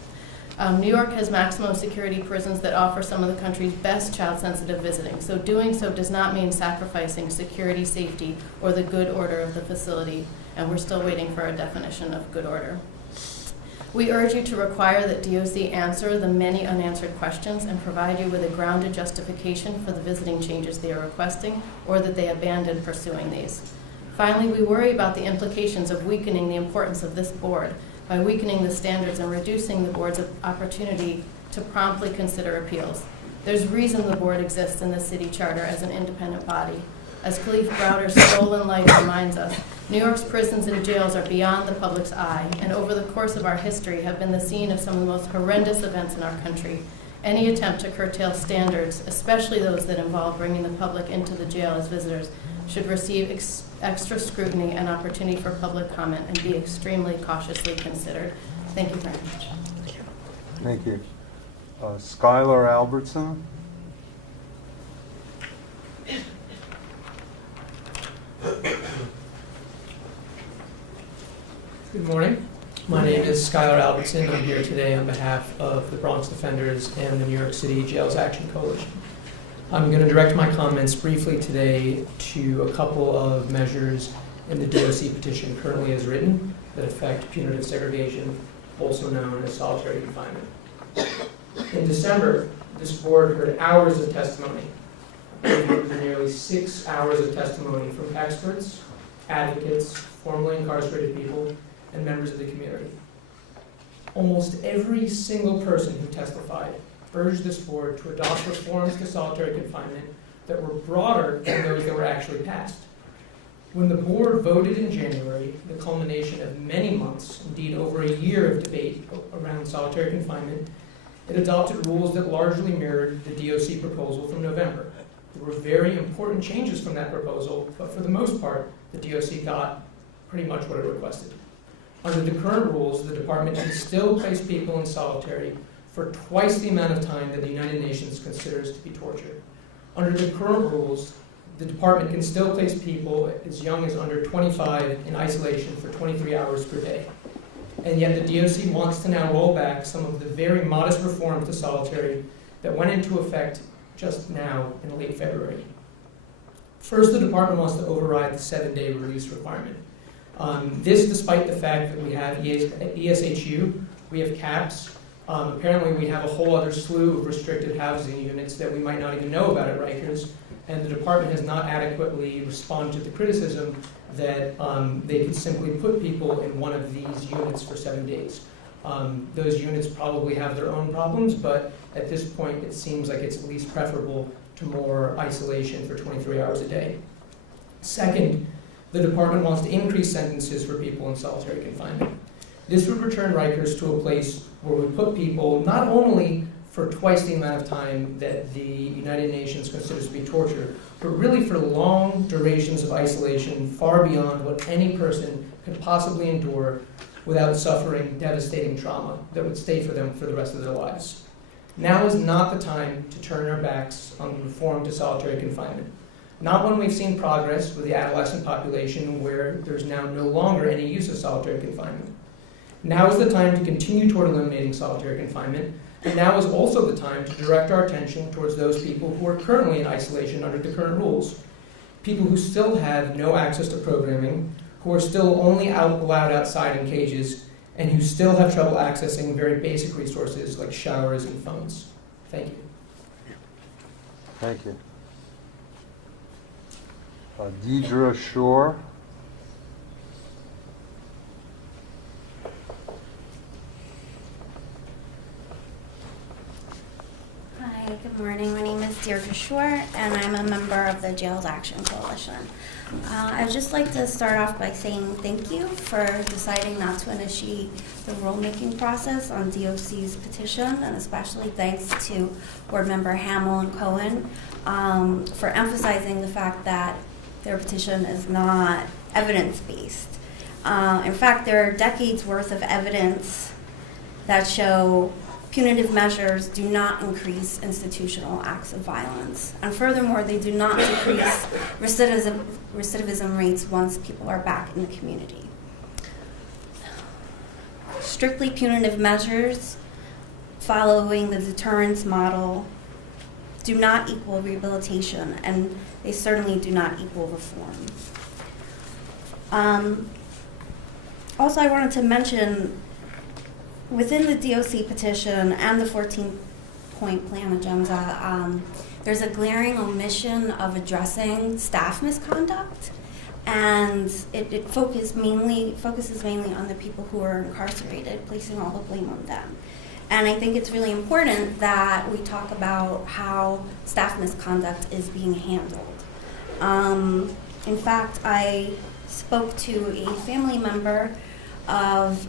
New York has maximum security prisons that offer some of the country's best child-sensitive visiting, so doing so does not mean sacrificing security, safety, or the good order of the facility, and we're still waiting for a definition of good order. We urge you to require that DOC answer the many unanswered questions and provide you with a grounded justification for the visiting changes they are requesting, or that they abandon pursuing these. Finally, we worry about the implications of weakening the importance of this board by weakening the standards and reducing the board's opportunity to promptly consider appeals. There's reason the board exists in the city charter as an independent body. As Khalif Browder's stolen life reminds us, New York's prisons and jails are beyond the public's eye, and over the course of our history have been the scene of some of the most horrendous events in our country. Any attempt to curtail standards, especially those that involve bringing the public into the jail as visitors, should receive extra scrutiny and opportunity for public comment and be extremely cautiously considered. Thank you very much. Thank you. Skylar Albertson. Good morning. My name is Skylar Albertson. I'm here today on behalf of the Bronx Defenders and the New York City Jails Action Coalition. I'm going to direct my comments briefly today to a couple of measures in the DOC petition currently as written that affect punitive segregation, also known as solitary confinement. In December, this board heard hours of testimony. Nearly 6 hours of testimony from experts, advocates, formerly incarcerated people, and members of the community. Almost every single person who testified urged this board to adopt reforms to solitary confinement that were broader than those that were actually passed. When the board voted in January, the culmination of many months, indeed over a year of debate around solitary confinement, it adopted rules that largely mirrored the DOC proposal from November. There were very important changes from that proposal, but for the most part, the DOC got pretty much what it requested. Under the current rules, the department can still place people in solitary for twice the amount of time that the United Nations considers to be torture. Under the current rules, the department can still place people as young as under 25 in isolation for 23 hours per day. And yet the DOC wants to now roll back some of the very modest reforms to solitary that went into effect just now in late February. First, the department wants to override the 7-day release requirement. This despite the fact that we have ESHU, we have CAPS, apparently we have a whole other slew of restricted housing units that we might not even know about at Rikers, and the department has not adequately responded to the criticism that they could simply put people in one of these units for 7 days. Those units probably have their own problems, but at this point it seems like it's at least preferable to more isolation for 23 hours a day. Second, the department wants to increase sentences for people in solitary confinement. This would return Rikers to a place where we put people not only for twice the amount of time that the United Nations considers to be torture, but really for long durations of isolation far beyond what any person could possibly endure without suffering devastating trauma that would stay for them for the rest of their lives. Now is not the time to turn our backs on reform to solitary confinement. Not when we've seen progress with the adolescent population where there's now no longer any use of solitary confinement. Now is the time to continue toward eliminating solitary confinement, and now is also the time to direct our attention towards those people who are currently in isolation under the current rules. People who still have no access to programming, who are still only allowed outside in cages, and who still have trouble accessing very basic resources like showers and phones. Thank you. Thank you. Deidre Shore. Hi, good morning. My name is Deirdre Shore, and I'm a member of the Jails Action Coalition. I'd just like to start off by saying thank you for deciding not to initiate the rulemaking process on DOC's petition, and especially thanks to Board Member Hamill and Cohen for emphasizing the fact that their petition is not evidence-based. In fact, there are decades worth of evidence that show punitive measures do not increase institutional acts of violence. And furthermore, they do not decrease recidivism rates once people are back in the community. Strictly punitive measures following the deterrence model do not equal rehabilitation, and they certainly do not equal reform. Also, I wanted to mention within the DOC petition and the 14-point plan agenda, there's a glaring omission of addressing staff misconduct, and it focuses mainly on the people who are incarcerated, placing all the blame on them. And I think it's really important that we talk about how staff misconduct is being handled. In fact, I spoke to a family member of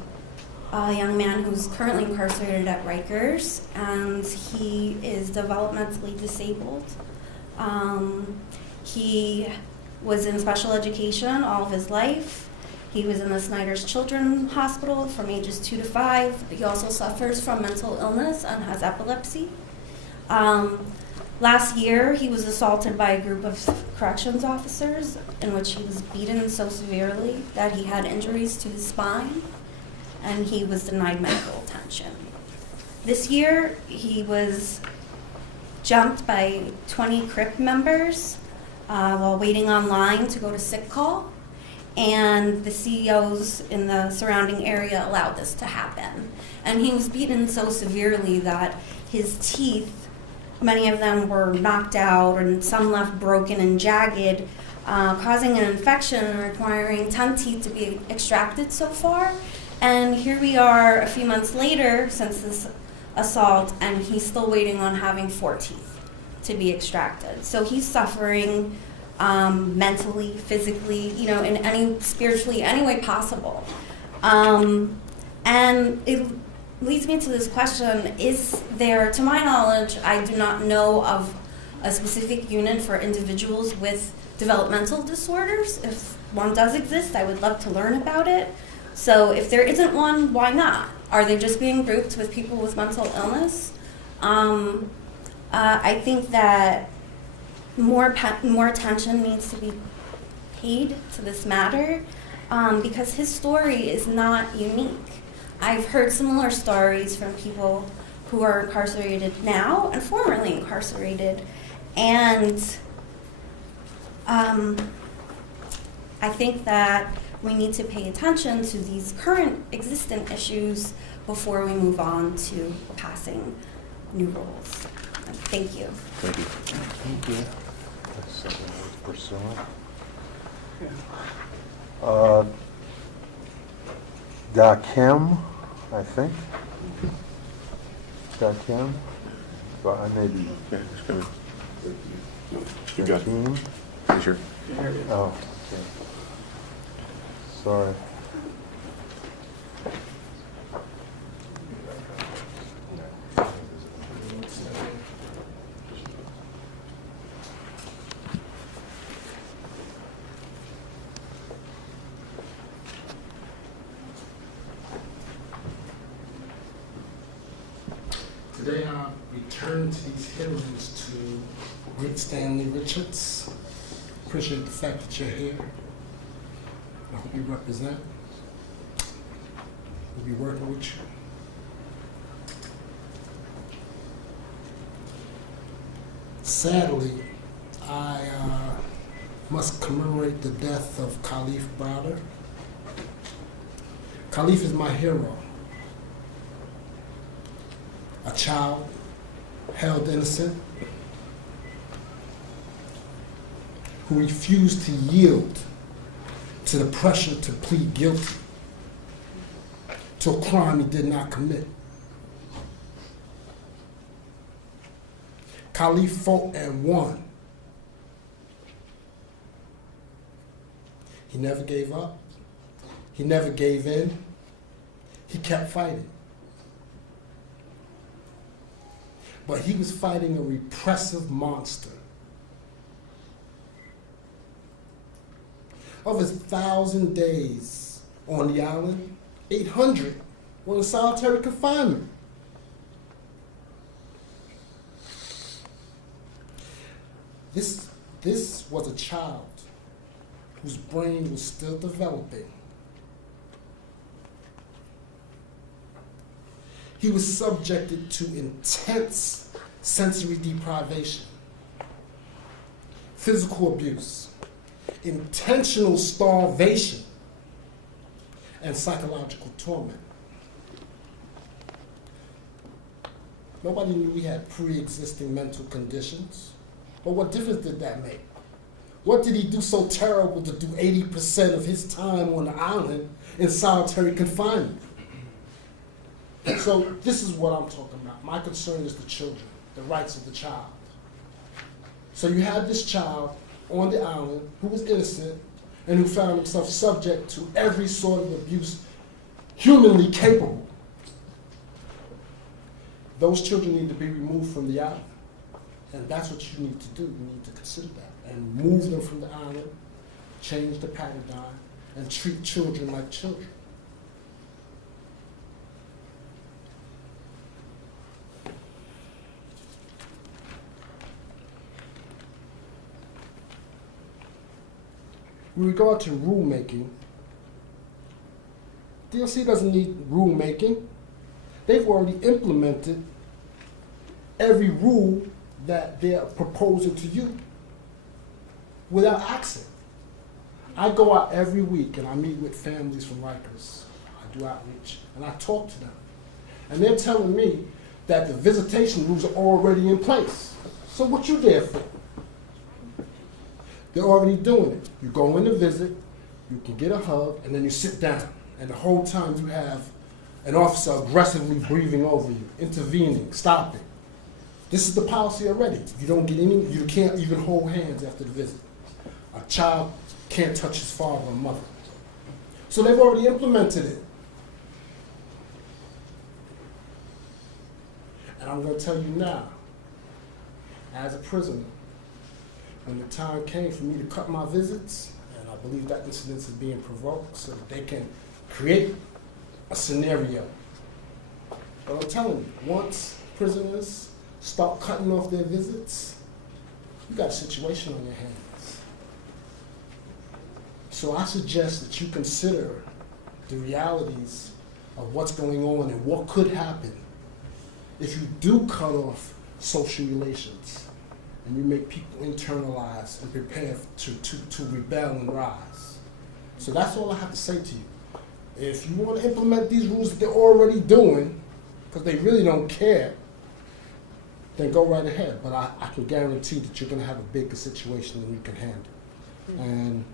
a young man who's currently incarcerated at Rikers, and he is developmentally disabled. He was in special education all of his life. He was in the Snyder's Children's Hospital from ages 2 to 5. He also suffers from mental illness and has epilepsy. Last year, he was assaulted by a group of corrections officers in which he was beaten so severely that he had injuries to his spine, and he was denied medical attention. This year, he was jumped by 20 CRIP members while waiting online to go to sick call, and the CEOs in the surrounding area allowed this to happen. And he was beaten so severely that his teeth, many of them were knocked out and some left broken and jagged, causing an infection and requiring 10 teeth to be extracted so far. And here we are a few months later since this assault, and he's still waiting on having 4 teeth to be extracted. So he's suffering mentally, physically, in spiritually, any way possible. And it leads me to this question: is there, to my knowledge, I do not know of a specific unit for individuals with developmental disorders. If one does exist, I would love to learn about it. So if there isn't one, why not? Are they just being grouped with people with mental illness? I think that more attention needs to be paid to this matter because his story is not unique. I've heard similar stories from people who are incarcerated now and formerly incarcerated. And I think that we need to pay attention to these current existing issues before we move on to passing new rules. Thank you. Thank you. Thank you. Dakem, I think. Dakem, but I may be. You got it. Dakeem? You sure? Oh, okay. Sorry. Today I return to these hearings to greet Stanley Richards. Appreciate the fact that you're here. I hope you represent. We'll be working with you. Sadly, I must commemorate the death of Khalif Browder. Khalif is my hero. A child held innocent who refused to yield to the pressure to plead guilty to a crime he did not commit. Khalif fought and won. He never gave up. He never gave in. He kept fighting. But he was fighting a repressive monster. Of his 1,000 days on the island, 800 were in solitary confinement. This was a child whose brain was still developing. He was subjected to intense sensory deprivation, physical abuse, intentional starvation, and psychological torment. Nobody knew he had pre-existing mental conditions, but what difference did that make? What did he do so terrible to do 80% of his time on the island in solitary confinement? So this is what I'm talking about. My concern is the children, the rights of the child. So you had this child on the island who was innocent and who found himself subject to every sort of abuse humanly capable. Those children need to be removed from the island. And that's what you need to do. You need to consider that and move them from the island, change the paradigm, and treat children like children. With regard to rulemaking, DLC doesn't need rulemaking. They've already implemented every rule that they're proposing to you without accent. I go out every week and I meet with families from Rikers. I do outreach and I talk to them. And they're telling me that the visitation rules are already in place. So what you there for? They're already doing it. You go in to visit, you can get a hug, and then you sit down. And the whole time you have an officer aggressively breathing over you, intervening, stopping. This is the policy already. You can't even hold hands after the visit. A child can't touch his father or mother. So they've already implemented it. And I'm going to tell you now, as a prisoner, when the time came for me to cut my visits, and I believe that incident is being provoked so that they can create a scenario. But I'm telling you, once prisoners start cutting off their visits, you got a situation on your hands. So I suggest that you consider the realities of what's going on and what could happen if you do cut off social relations and you make people internalize and prepare to rebel and rise. So that's all I have to say to you. If you want to implement these rules that they're already doing, because they really don't care, then go right ahead. But I can guarantee that you're going to have a bigger situation than you can handle. And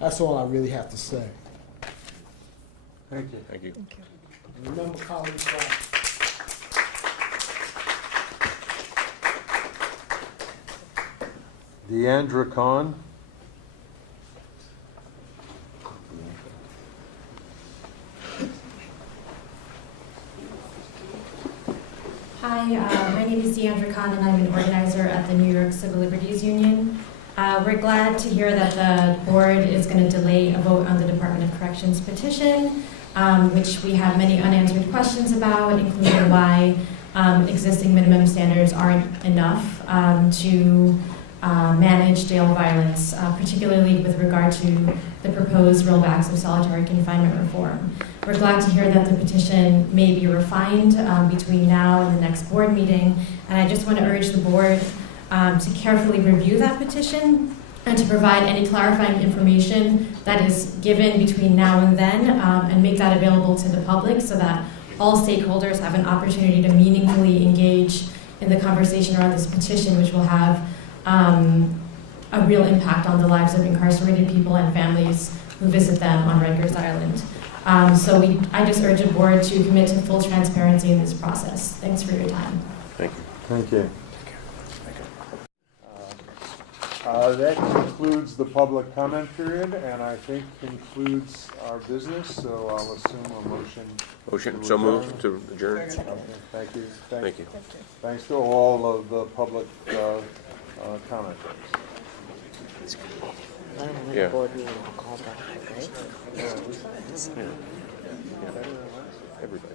that's all I really have to say. Thank you. Thank you. And remember, colleagues, Deandra Kahn. Hi, my name is Deandra Kahn, and I'm an organizer at the New York Civil Liberties Union. We're glad to hear that the board is going to delay a vote on the Department of Corrections petition, which we have many unanswered questions about, including why existing minimum standards aren't enough to manage jail violence, particularly with regard to the proposed rollbacks of solitary confinement reform. We're glad to hear that the petition may be refined between now and the next board meeting, and I just want to urge the board to carefully review that petition and to provide any clarifying information that is given between now and then, and make that available to the public so that all stakeholders have an opportunity to meaningfully engage in the conversation around this petition, which will have a real impact on the lives of incarcerated people and families who visit them on Rikers Island. I just urge the board to commit to full transparency in this process. Thanks for your time. Thank you. Thank you. That concludes the public comment period, and I think concludes our business, so I'll assume a motion. Motion, to so adjourn. moved to adjourn. Okay, thank you. Thank you. Thanks to all of the public commenters. Yeah. Board meeting, I'll call back, right? Everybody.